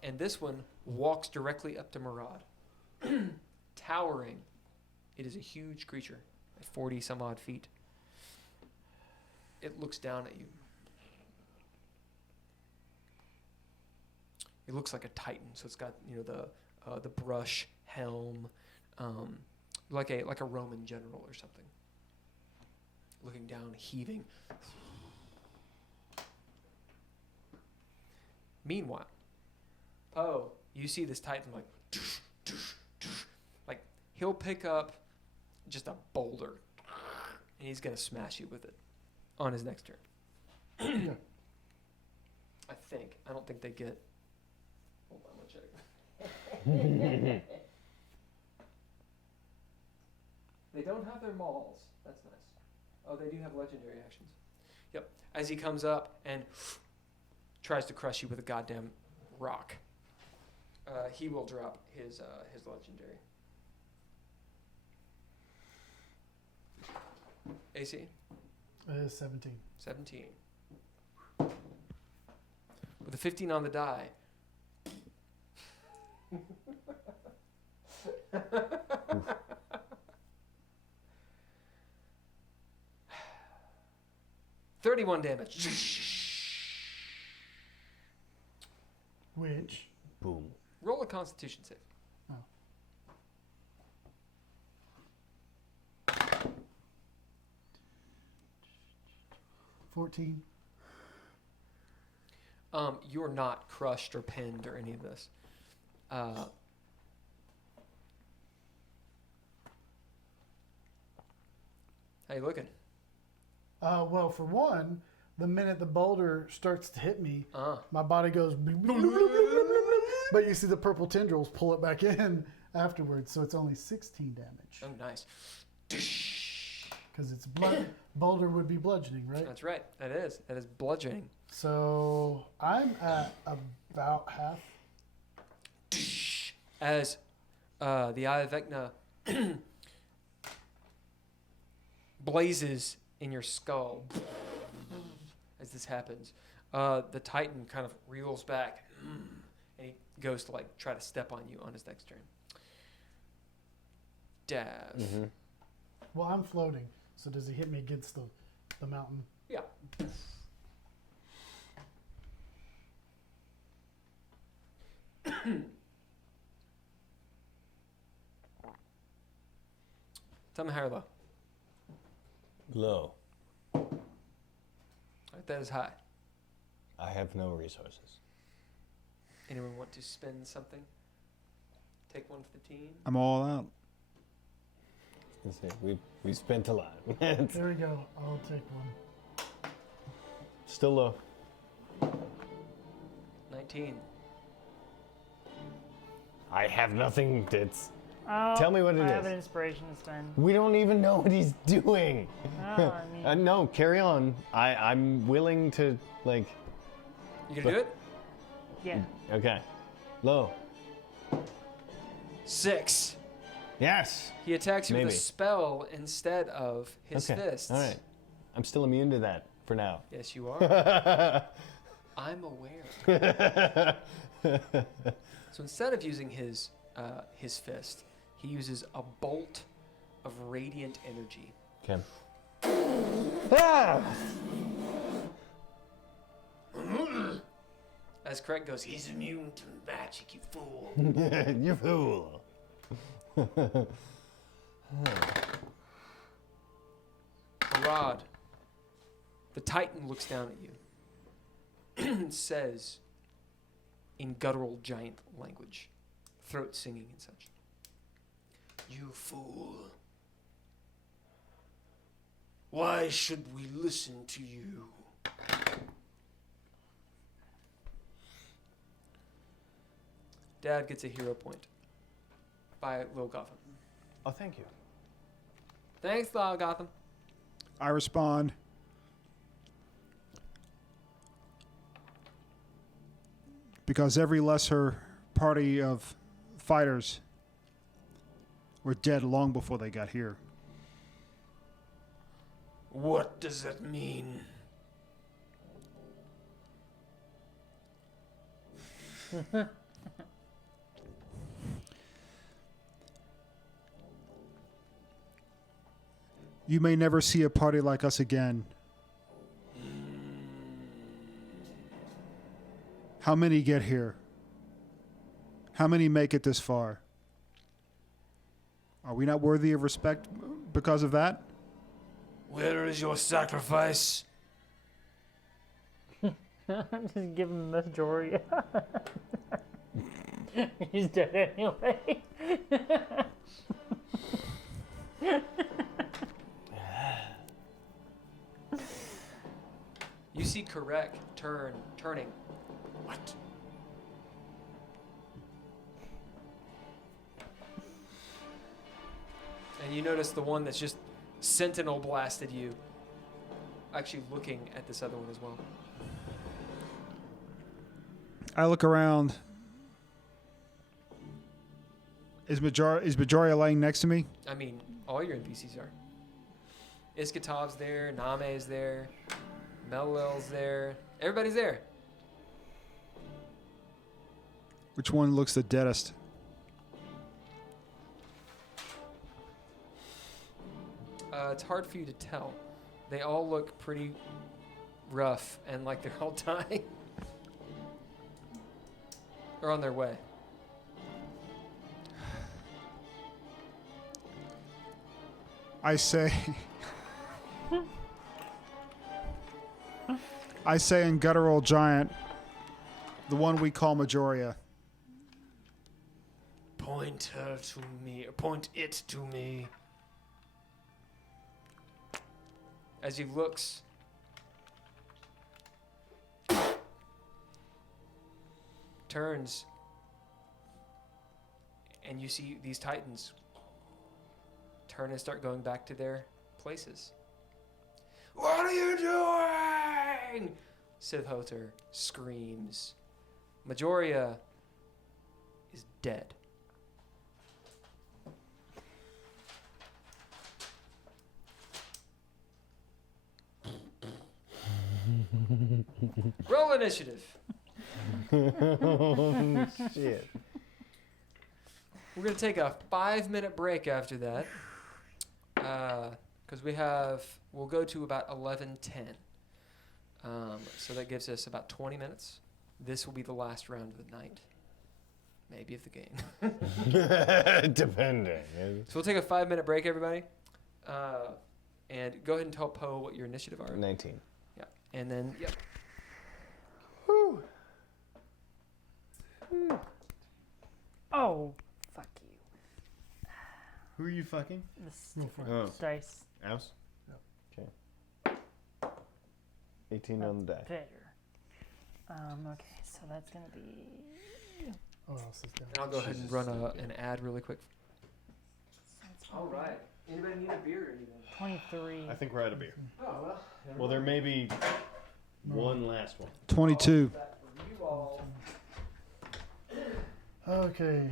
And this one walks directly up to Murad. Towering. It is a huge creature at 40 some odd feet. It looks down at you. It looks like a titan, so it's got the brush helm, like a Roman general or something. Looking down, heaving. Meanwhile, you see this titan like he'll pick up just a boulder and he's gonna smash you with it on his next turn. I think. I don't think they get. Hold on, I'm gonna check. They don't have their mauls. That's nice. Oh, they do have legendary actions. Yep. As he comes up and tries to crush you with a goddamn rock, he will drop his legendary. AC? 17. 17. With a 15 on the die. $31 damage. Which? Boom. Roll a Constitution save. Oh. $14. You're not crushed or pinned or any of this. How you looking? Well, for one, the minute the boulder starts to hit me, Uh. my body goes, bloop, bloop, bloop, bloop, bloop, bloop, but you see the purple tendrils pull it back in afterwards, so it's only 16 damage. Oh, nice. Because it's boulder would be bludgeoning, right? That's right. That is bludgeoning. So I'm at about half. As the Eye of Vecna blazes in your skull as this happens, the Titan kind of reels back and he goes to try to step on you on his next turn. Dav. Mm-hmm. Well, I'm floating, so does he hit me against the mountain? Yeah. Tell me high or low. Low. All right, but that is high. I have no resources. Anyone want to spend something? Take one for the team. I'm all out. Let's see, we spent a lot. It's There we go. I'll take one. still low. 19. I have nothing. It's. Oh, Tell me what it I have is. an inspiration to spend. We don't even know what he's doing. No, I mean, No, carry on. I'm willing to like. You gonna do it? yeah. Okay. Low. 6. Yes. He attacks you with Maybe. a spell instead of his Okay. fists. All right. I'm still immune to that for now. Yes, you are. I'm aware. So instead of using his fist, he uses a bolt of radiant energy. Okay. Ah! As Craig goes, he's immune to magic, you fool. You fool. Rod, the Titan looks down at you and says, in guttural giant language, throat singing and such, "You fool. Why should we listen to you?" Dad gets a hero point by Lil Gotham. Oh, thank you. Thanks, Lil Gotham. I respond. Because every lesser party of fighters were dead long before they got here. What does that mean? You may never see a party like us again. How many get here? How many make it this far? Are we not worthy of respect because of that? Where is your sacrifice? Just give him the majority. He's dead anyway. You see Karek turning. What? And you notice the one that's just sentinel blasted you. Actually looking at this other one as well. I look around. Is Majoria laying next to me? I mean, all your NPCs are. Iskatov's there, Name's there, Melil's there. Everybody's there. Which one looks the deadest? It's hard for you to tell. They all look pretty rough and like they're all dying. They're on their way. I say in guttural giant, the one we call Majoria. Point her to me. Point it to me. As he looks, turns, and you see these titans turn and start going back to their places. What are you doing? Sithhoter screams. Majoria is dead. Roll initiative. Oh, shit. We're going to take a 5-minute break after that. Because we'll go to about 11:10. So that gives us about 20 minutes. This will be the last round of the night. Maybe of the game. Depending. So we'll take a 5-minute break, everybody. And go ahead and tell Poe what your initiative are. 19. Yeah. And then, yep. Oh, fuck you. Who are you fucking? The stupid Oh. dice. Ouse? 18 on the die. Better. Okay, so that's gonna be Oh, else is down. And I'll go ahead and run an ad really quick. All right. Anybody need a beer or anything? 23. I think we're out of beer. Oh, well. Well, there may be one last one. 22. You all. Okay.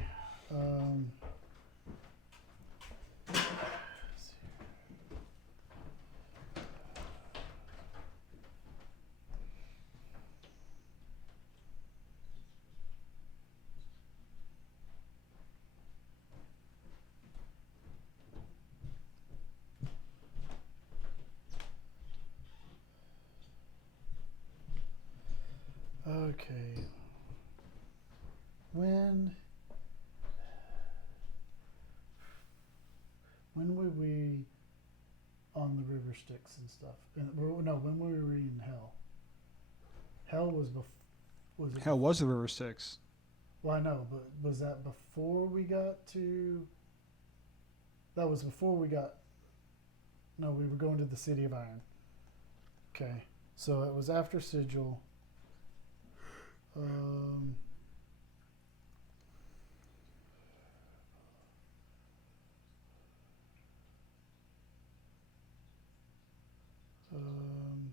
Okay. When were we on the river Styx and stuff? No, when were we in hell? Hell was was it? Hell was the River Styx. Well, I know, but was that before we got to? That was before we got. No, we were going to the City of Iron. Okay, so it was after Sigil. Um, um,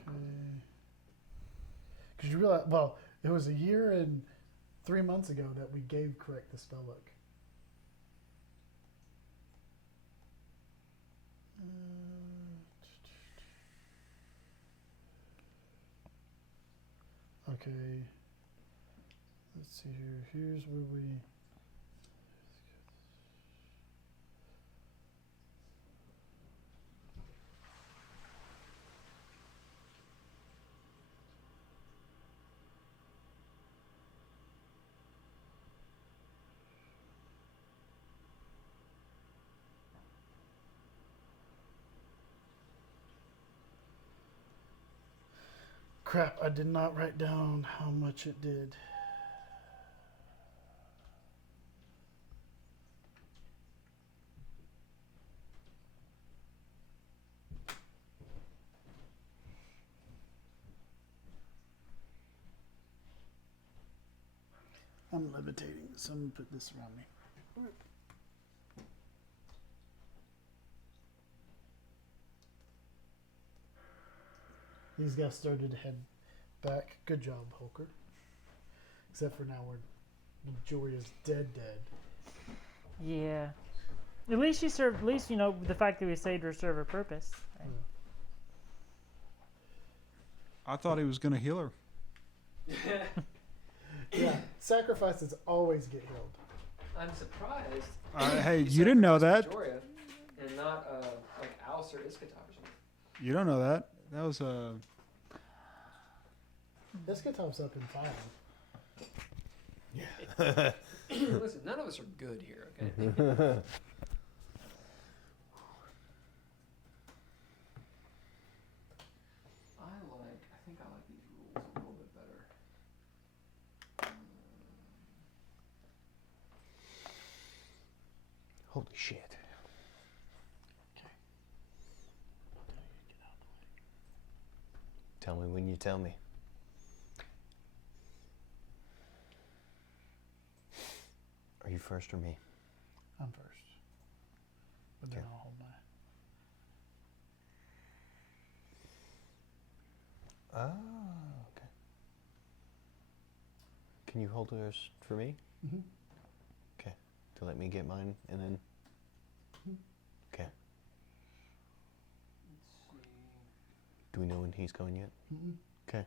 okay. Because you realize, well, it was a year and 3 months ago that we gave correct the spell book. Okay. Let's see here. Here's where we. Crap, I did not write down how much it did. I'm levitating, so I'm gonna put this around me. These guys started to head back. Good job, Holker. Except for now, Joria's dead. Yeah. At least she served. At least you know the fact that we saved her served a purpose. Right? I thought he was going to heal her. Yeah, sacrifices always get healed. I'm surprised. Hey, you didn't know that. Victoria, and not like Alice or Iskatov or something. You don't know that. That was Iskatov's up in fire. Listen, none of us are good here, okay? I think I like these rules a little bit better. Holy shit. Tell me when you tell me. Are you first or me? I'm first. But then Okay. I'll hold my. Oh, okay. Can you hold yours for me? Mm-hmm. Okay. To let me get mine and then. Okay. Let's see. Do we know when he's going yet? Mm-hmm. Okay.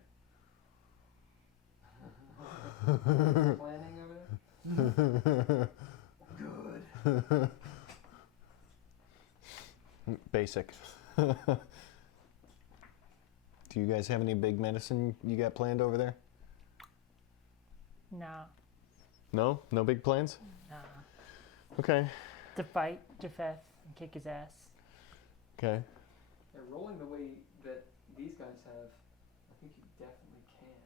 Planning over there? Good. Basic. Do you guys have any big medicine you got planned over there? Nah. No? No big plans? Nah. Okay. To fight Japheth and kick his ass. Okay. Yeah, rolling the way that these guys have, I think you definitely can.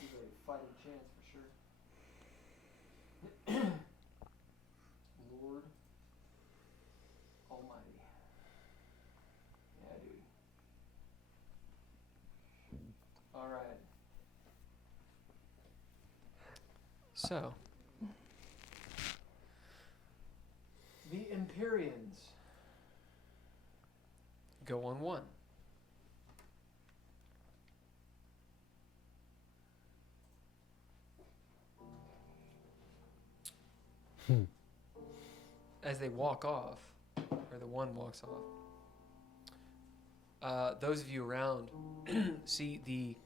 You have a fighting chance for sure. Lord Almighty. Yeah, dude. All right. So, the Empyreans go on one. As they walk off, or the one walks off, those of you around see the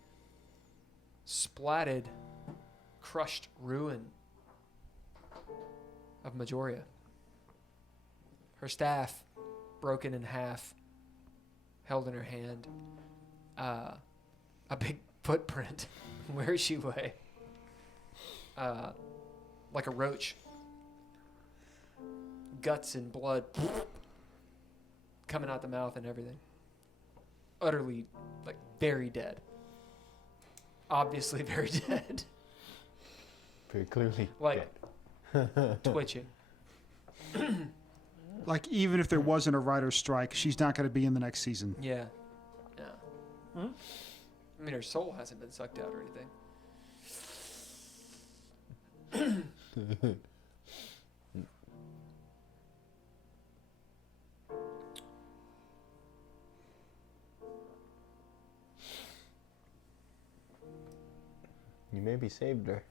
splatted, crushed ruin of Majoria. Her staff broken in half, held in her hand. A big footprint where she lay. Like a roach. Guts and blood coming out the mouth and everything. Utterly, like, very dead. Obviously very dead. Very clearly. Like, twitching. Like, even if there wasn't a writer's strike, she's not going to be in the next season. Yeah. Yeah. I mean, her soul hasn't been sucked out or anything. You maybe saved her.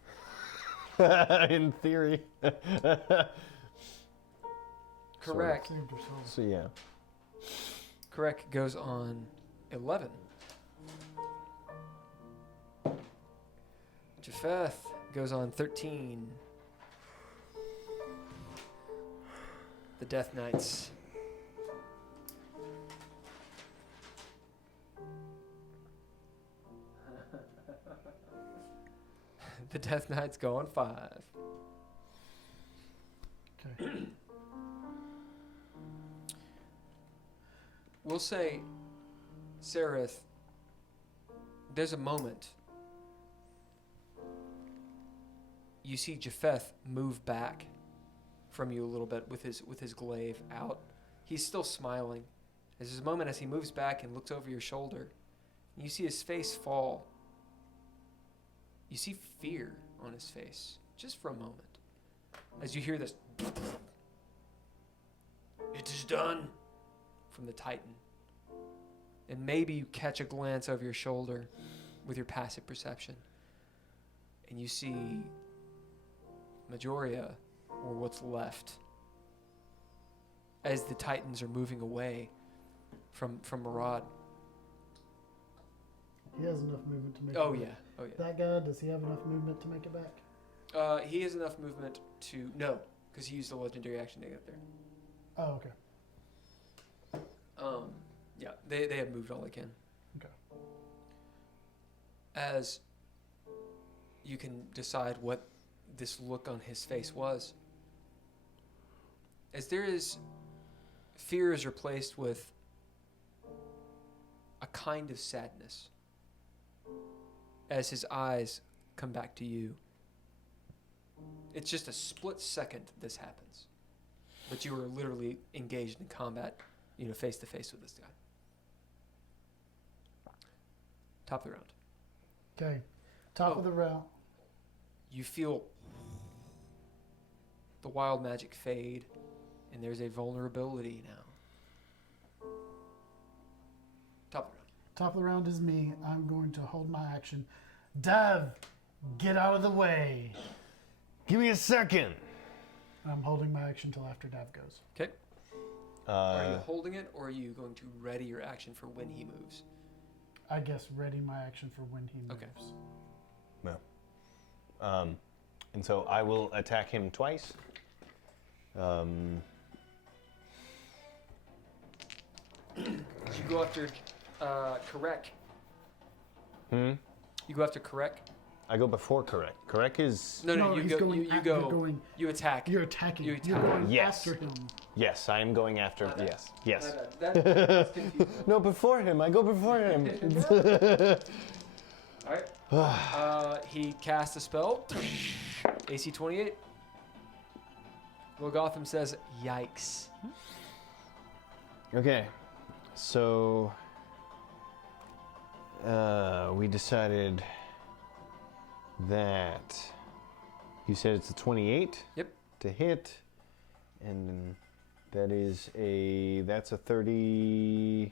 In theory. Correct. Saved her soul. So yeah. Correct goes on 11. Japheth goes on 13. The Death Knights. The Death Knights go on 5. Okay. We'll say, Sereth, there's a moment. You see Japheth move back from you a little bit with his glaive out. He's still smiling. There's a moment as he moves back and looks over your shoulder. You see his face fall. You see fear on his face, just for a moment. As you hear this, "It is done," from the Titan. And maybe you catch a glance over your shoulder with your passive perception. And you see Majoria, or what's left, as the Titans are moving away from Murad. He has enough movement to make Oh it yeah, back. oh yeah. That guy, does he have enough movement to make it back? He has enough movement to because he used a legendary action to get there. Oh, okay. Yeah, they have moved all they can. Okay. As you can decide what this look on his face was, as fear is replaced with a kind of sadness as his eyes come back to you. It's just a split second this happens, but you are literally engaged in combat, face to face with this guy. Top of the round. Okay. Top of the round. You feel the wild magic fade, and there's a vulnerability now. Top of the round. Top of the round is me. I'm going to hold my action. Dev, get out of the way. Give me a second. I'm holding my action till after Dev goes. Okay. Are you holding it, or are you going to ready your action for when he moves? I guess ready my action for when he moves. Okay. And so I will attack him twice. You go after Correct. Hmm? You go after Correct. I go before correct. Correct is... No, No, you he's go. going You at- go. you're going- You attack. You're attacking. You You're attack. going Yes. after him. Yes, I am going after... My bad. Yes. Yes. My bad. That's confusing. No, before him. I go before him. All right. He casts a spell. AC 28. Will Gotham says, "Yikes." Okay. So... we decided that... You said it's a 28? Yep. To hit. And that is a... That's a 30...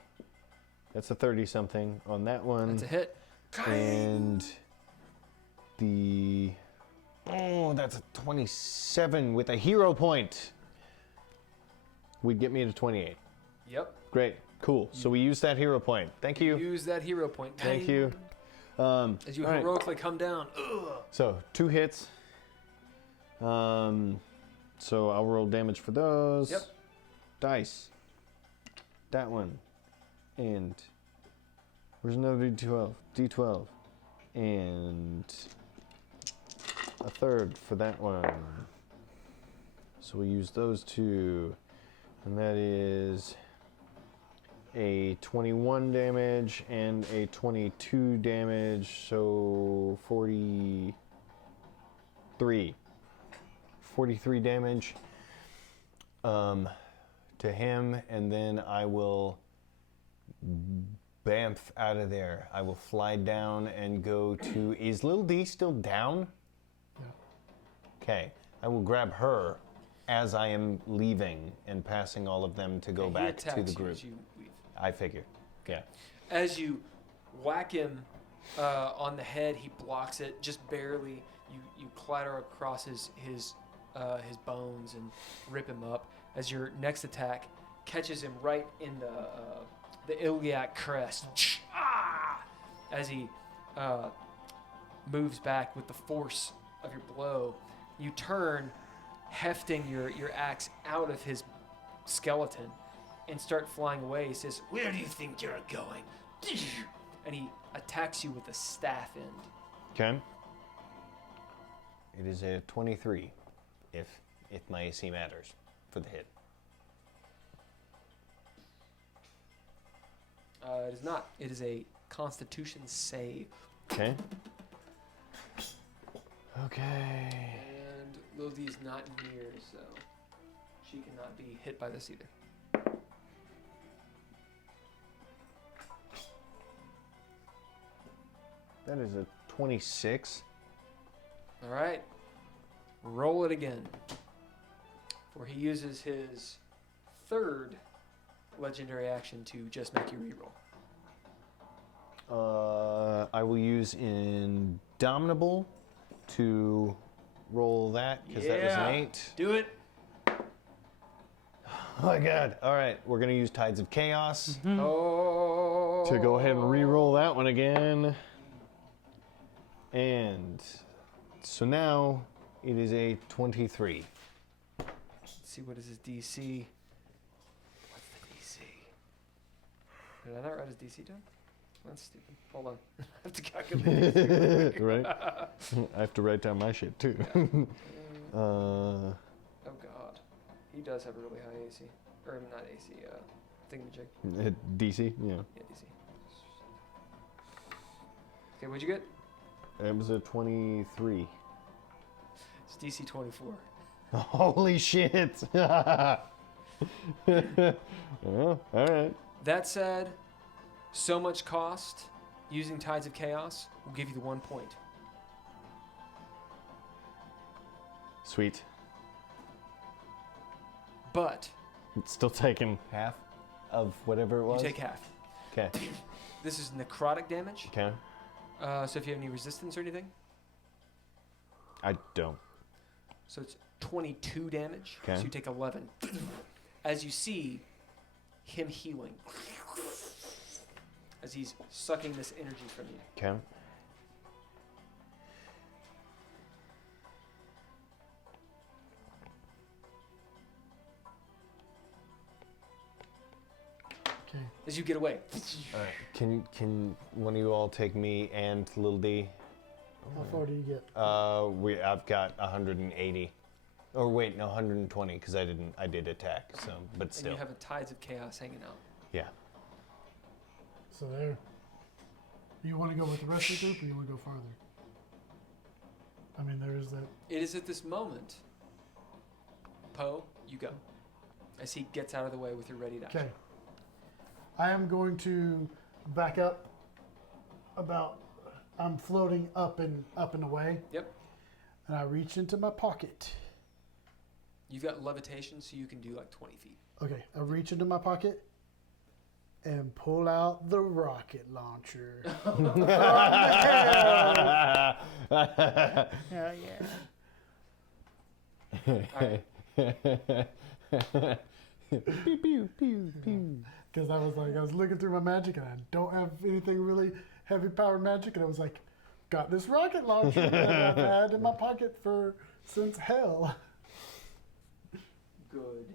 That's a 30-something on that one. That's a hit. And the... Oh, that's a 27 with a hero point. Would get me to 28. Yep. Great. Cool. So we use that hero point. Thank you. Use that hero point. Thank you. As you all right. heroically come down. Ugh. So 2 hits. So I'll roll damage for those. Yep. Dice. That one. And where's another D12? D12. And a third for that one. So we use those 2. And that is a 21 damage and a 22 damage, so 43 damage to him, and then I will bamf out of there. I will fly down and go to... Is Little D still down? Yeah. Okay. I will grab her as I am leaving and passing all of them to go He back to the attacks you group. as you leave. I figure. Yeah. As you whack him on the head, he blocks it just barely. You clatter across his bones and rip him up. As your next attack catches him right in the iliac crest. Ah! As he moves back with the force of your blow, you turn, hefting your axe out of his skeleton, and start flying away. He says, "Where do you think you're going?" And he attacks you with a staff end. Okay. It is a 23, if my AC matters, for the hit. It is not. It is a Constitution save. Okay. Okay. And Lil D is not near, so she cannot be hit by this either. That is a 26. All right. Roll it again. For he uses his third legendary action to just make you reroll. I will use Indomitable to roll that, because that was an 8. Do it. Oh my god. All right, we're going to use Tides of Chaos Oh. to go ahead and re-roll that one again. And so now it is a 23. Let's see, what is his DC? What's the DC? Did I not write his DC down? That's stupid. Hold on. I have to calculate DC. Right? I have to write down my shit too. Oh god. He does have a really high AC. Or not AC, thingamajig. DC? Yeah. Yeah, DC. Okay, what'd you get? It was a 23. It's DC 24. Holy shit! Well, all right. That said, so much cost using Tides of Chaos will give you the 1 point. Sweet. But It's still taking half of whatever it was. you take half. Okay. This is necrotic damage. Okay. So if you have any resistance or anything, I don't. so it's 22 damage. Okay. So you take 11. As you see him healing, as he's sucking this energy from you. Okay. Okay. as you get away. All right. Can one of you all take me and Little D? How far do you get? I've got 180. Or wait, no, 120 because I did attack. So, but And still. you have a Tides of Chaos hanging out. Yeah. So there. You want to go with the rest of the group, or you want to go farther? I mean, there is that. It is at this moment, Poe, you go. As he gets out of the way with your ready dash. Okay. I am going to back up. I'm floating up and away, Yep. and I reach into my pocket. You've got levitation, so you can do like 20 feet. Okay, I reach into my pocket and pull out the rocket launcher. Yeah, yeah. Because I was looking through my magic, and I don't have anything really heavy power magic, and I was like, got this rocket launcher that I've had in my pocket since hell. Good.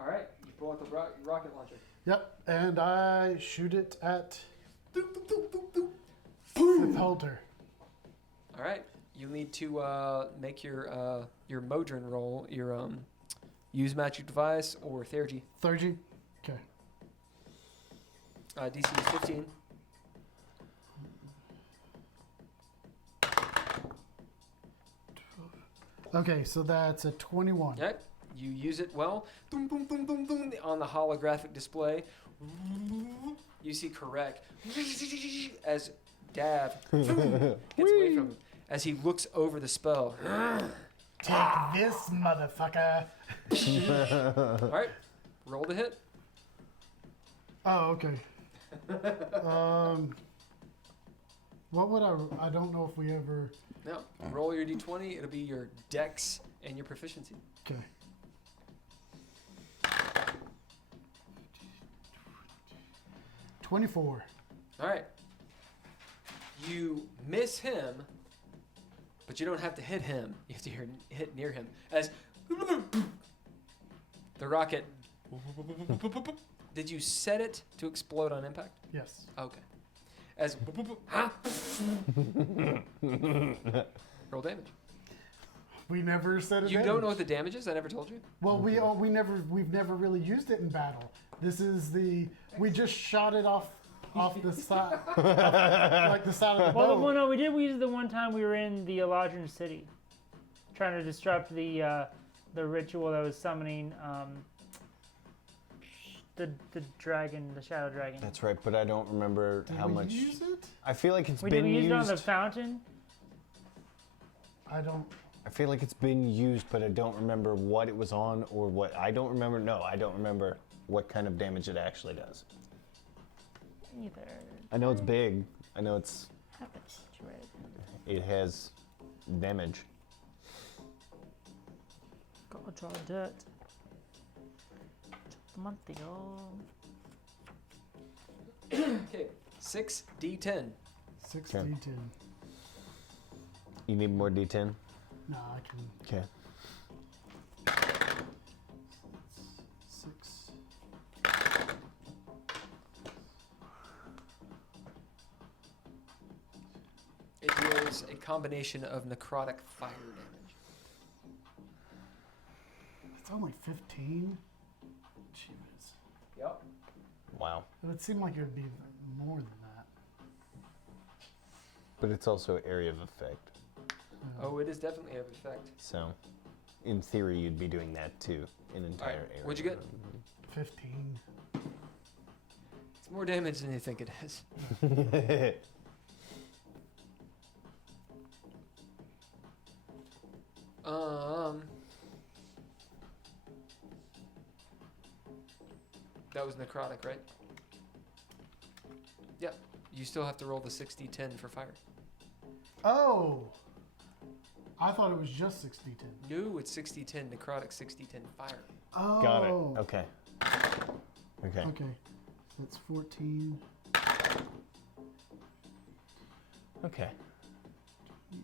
All right, you pull out the rocket launcher. Yep, and I shoot it at Fifth Holter. All right, you'll need to make your Modron roll, your use magic device or Theurgy. Theurgy? Okay. DC is 15. Okay, so that's a 21. Yep, you use it well. Boom, boom, boom, boom, boom. On the holographic display, you see Correct as Dav gets away from him. As he looks over the spell. Take this, motherfucker. All right, roll the hit. Oh, okay. What would I don't know if we ever. No, roll your d20. It'll be your dex and your proficiency. Okay. $24. All right. You miss him, but you don't have to hit him. You have to hit near him. As the rocket. Did you set it to explode on impact? Yes. Okay. As roll damage. We never said it. You don't know what the damage is? I never told you. Well, we've never really used it in battle. This is we just shot it off the side, like the side of the boat. Well, no, we did. We used it the one time we were in the Eladrin city, trying to disrupt the ritual that was summoning the dragon, the shadow dragon. That's right, but I don't remember Did how we much. use it? I feel like it's We been used used. it on the fountain. I don't. I feel like it's been used, but I don't remember what it was on or what. I don't remember. No, I don't remember what kind of damage it actually does. Either. I know it's big. I know Happens, right? it has damage. Gotta draw dirt. The month ago. Okay. 6d10. 6d10. You need more D10? No, I can. Okay. 6. It deals a combination of necrotic fire damage. It's only 15. Jeez. Yep. Wow. It would seem like it would be more than that. But it's also area of effect. Oh, it is definitely have effect. So, in theory, you'd be doing that too. An entire Alright, area. what'd you get? 15. It's more damage than you think it is. That was necrotic, right? Yep. You still have to roll the 6d10 for fire. Oh! I thought it was just 6d10. No, it's 6d10 necrotic, 6d10 fire. Oh. Got it. Okay. Okay. Okay. So that's 14. Okay. 8.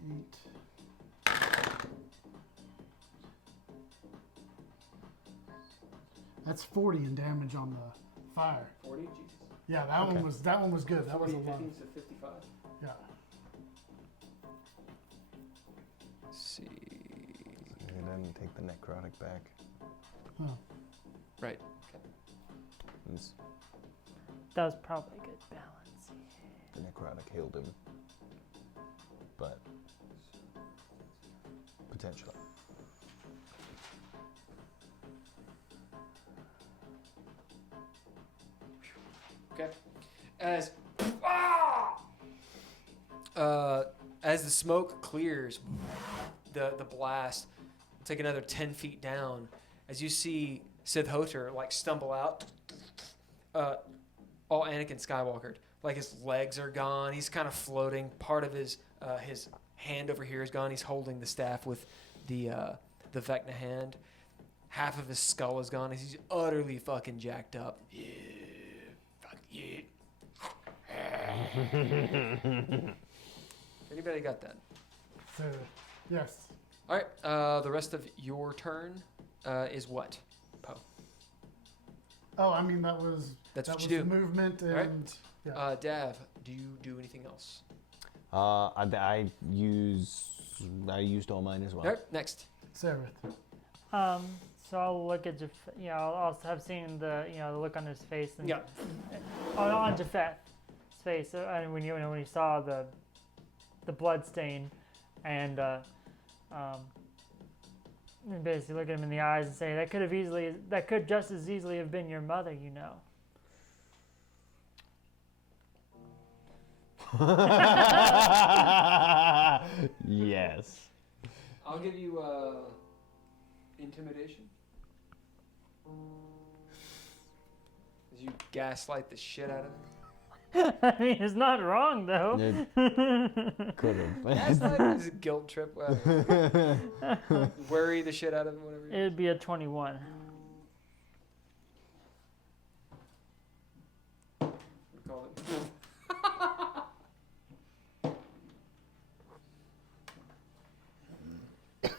That's 40 in damage on the Fire. 40? Jesus. Yeah, that one was good. That was a 40, lot. 15, so 55. Yeah. Let's see. You didn't take the necrotic back. Huh. Right. Okay. It's- That was probably a good balance. The necrotic healed him. But potentially. Okay. As the smoke clears, the blast will take another 10 feet down. As you see Sith Hoter like stumble out, all Anakin Skywalker, like his legs are gone. He's kind of floating. Part of his hand over here is gone. He's holding the staff with the Vecna hand. Half of his skull is gone. He's utterly fucking jacked up. Yeah, fuck yeah. Anybody got that? So, yes. All right. The rest of your turn is what, Poe? Oh, I mean that was That's that what was you do. movement and Alright. yeah. Dav, do you do anything else? I used all mine as well. All right. Next. Sarah. So I'll look at I'll have seen the the look on his face and Yeah. on Japheth's face and when he saw the blood stain and basically look at him in the eyes and say that could just as easily have been your mother, you know. Yes. I'll give you intimidation. As you gaslight the shit out of him. I mean, it's not wrong though. Could have. Gaslight is a guilt trip. Whatever. Worry the shit out of him, whatever. It'd be a 21. We call it.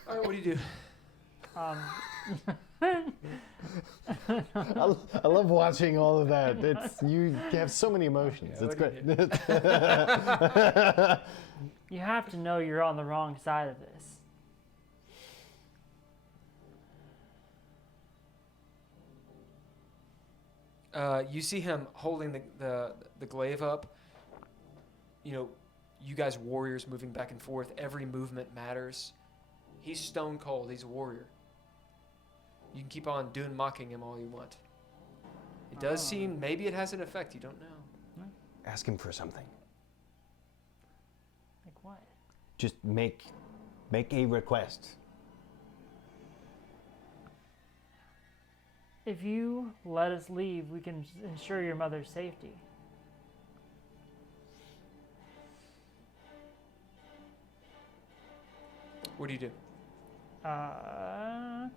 All right, what do you do? I love watching all of that. You have so many emotions. Yeah, It's what great. You have to know you're on the wrong side of this. You see him holding the glaive up. You know, you guys warriors moving back and forth. Every movement matters. He's stone cold. He's a warrior. You can keep on mocking him all you want. It does seem maybe it has an effect. You don't know. Ask him for something. Like what? Just make a request. If you let us leave, we can ensure your mother's safety. What do you do? All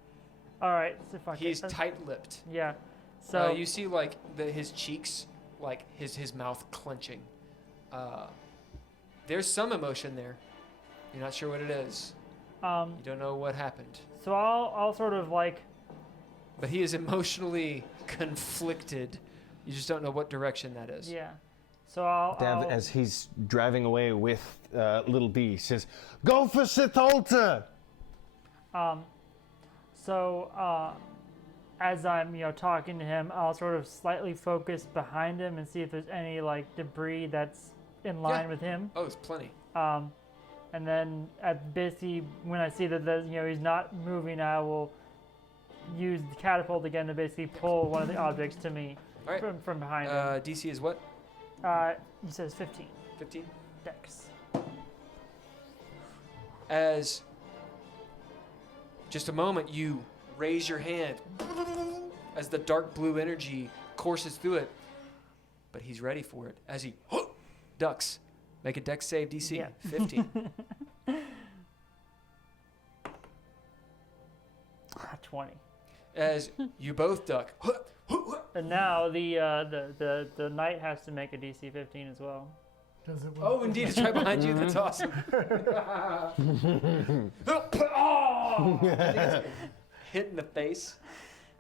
right. So fuck He's it. tight-lipped. Yeah. So You see, like his cheeks, like his mouth clenching. There's some emotion there. You're not sure what it is. You don't know what happened. so I'll sort of like But he is emotionally conflicted. You just don't know what direction that is. yeah. So I'll As he's driving away with little D, says, "Go for Sith Altar." as I'm talking to him, I'll sort of slightly focus behind him and see if there's any like debris that's in line Yeah. with him. Oh, it's plenty. And then at basically when I see that he's not moving, I will use the catapult again to basically pull one of the objects to me All right. from behind him. DC is what? He says 15 15? dex. As just a moment, you raise your hand as the dark blue energy courses through it. But he's ready for it as he ducks. Make a dex save, DC. Yeah. 15. 20. As you both duck. And now the knight has to make a DC 15 as well. Does it? Oh, indeed, it's right behind you. That's awesome. Oh! I think it's hit in the face.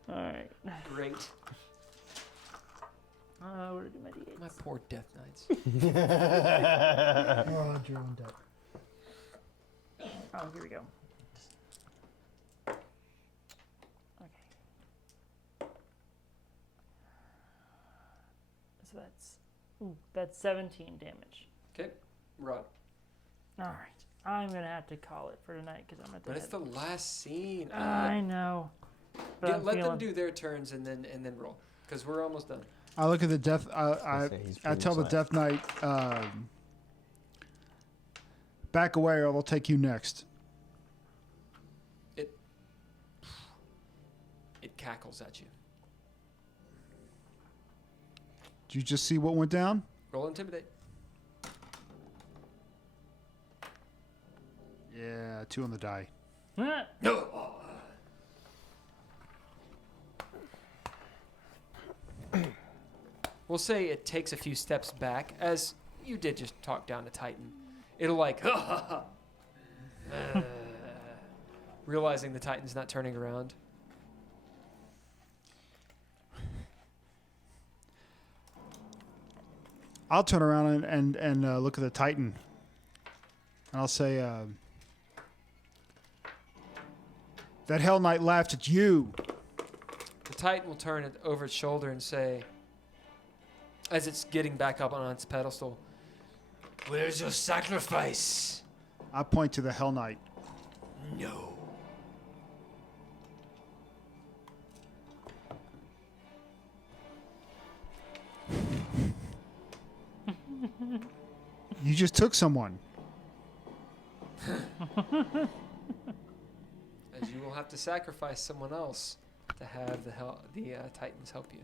All right. Great. Where did my d8s? My poor Death Knights. Oh, your own deck. Oh, here we go. Okay. So that's 17 damage. Okay, Rod. All right. I'm gonna have to call it for tonight because I'm at the. But it's the last scene. I know. But I'm Let them feeling- do their turns and then roll, because we're almost done. I look at the death. I tell the Death Knight, back away, or I'll take you next. It cackles at you. Did you just see what went down? Roll intimidate. Yeah, 2 on the die. We'll say it takes a few steps back, as you did just talk down to Titan. It'll like, realizing the Titan's not turning around. I'll turn around and look at the Titan. And I'll say, that Hell Knight laughed at you. The Titan will turn it over its shoulder and say, as it's getting back up on its pedestal, "Where's your sacrifice?" I point to the Hell Knight. No. You just took someone. As you will have to sacrifice someone else to have the Titans help you.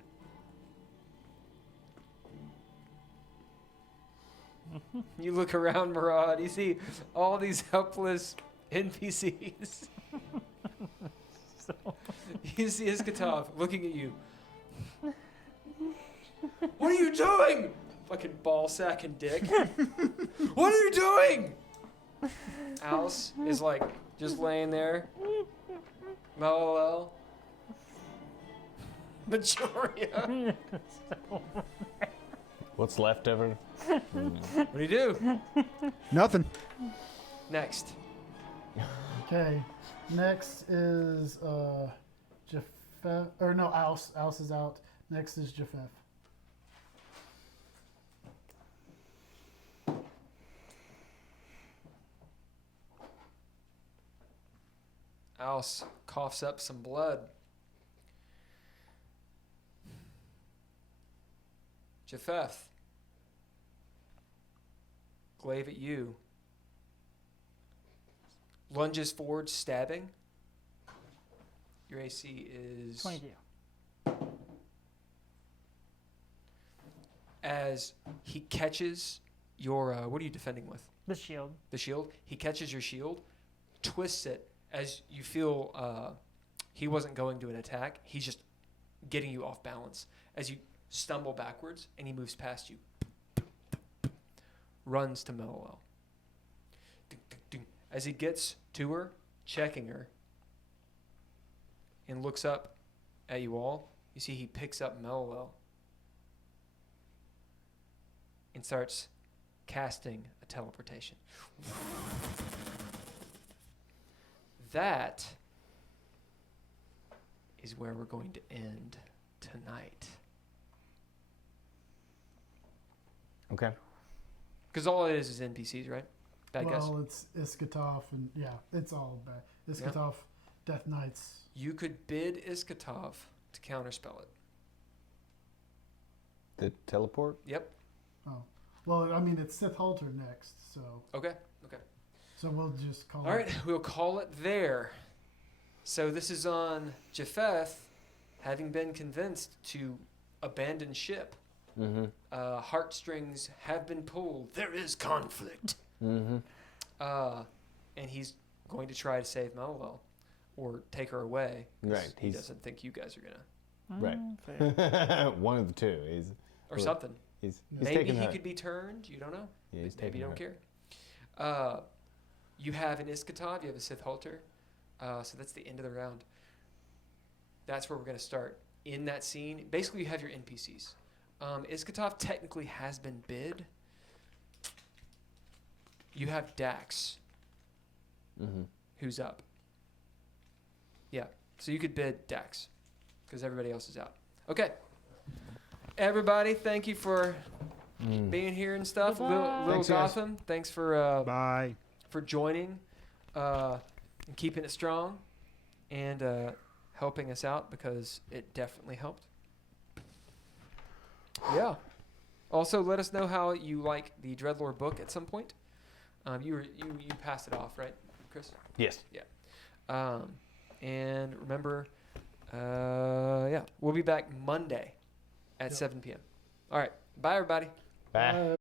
You look around, Murad. You see all these helpless NPCs. You see Iskatov looking at you. What are you doing? Fucking ball sack and dick. What are you doing? Alice is like just laying there. Mello. Majoria. What's left of her? What do you do? Nothing. Next. Okay. Next is Japheth. Or no, Alce. Alce is out. Next is Japheth. Alice coughs up some blood. Japheth. Glaive at you. Lunges forward, stabbing. Your AC is 22. As he catches your what are you defending with? The shield. The shield. He catches your shield, twists it as you feel he wasn't going to an attack. He's just getting you off balance as you stumble backwards, and he moves past you. Runs to Mello. As he gets to her, checking her, and looks up at you all, you see he picks up Mello and starts casting a teleportation. That is where we're going to end tonight. Okay. Because all it is NPCs, right? Bad guess. Well, it's Iskatov and yeah, it's all bad. Iskatov, Death Knights. You could bid Iskatov to counterspell it. The teleport? Yep. Oh, well, I mean it's Sith Halter next, so Okay. so we'll just call. All right. We'll call it there. So this is on Japheth having been convinced to abandon ship. Mm-hmm. Heartstrings have been pulled. There is conflict. Mm-hmm. And he's going to try to save Melville or take her away. 'Cause Right, He he's- doesn't think you guys are going to. Right. Fair. One of the two. He's Or Well, something. he's Maybe taking he her. could be turned. You don't know. Yeah, he's Maybe taking you don't her. care. You have an Iskatov. You have a Sith Halter. So that's the end of the round. That's where we're going to start. In that scene, basically you have your NPCs. Iskatov technically has been bid. You have Dax, who's up. Yeah, so you could bid Dax because everybody else is out. Okay. Everybody, thank you for being here and stuff. Bye-bye. Little Thanks, guys. Gotham, thanks for Bye. joining and keeping it strong and helping us out because it definitely helped. Yeah. Also, let us know how you like the Dreadlord book at some point. You passed it off, right, Chris? Yes. And remember, we'll be back Monday at 7 p.m. All right. Bye, everybody. Bye.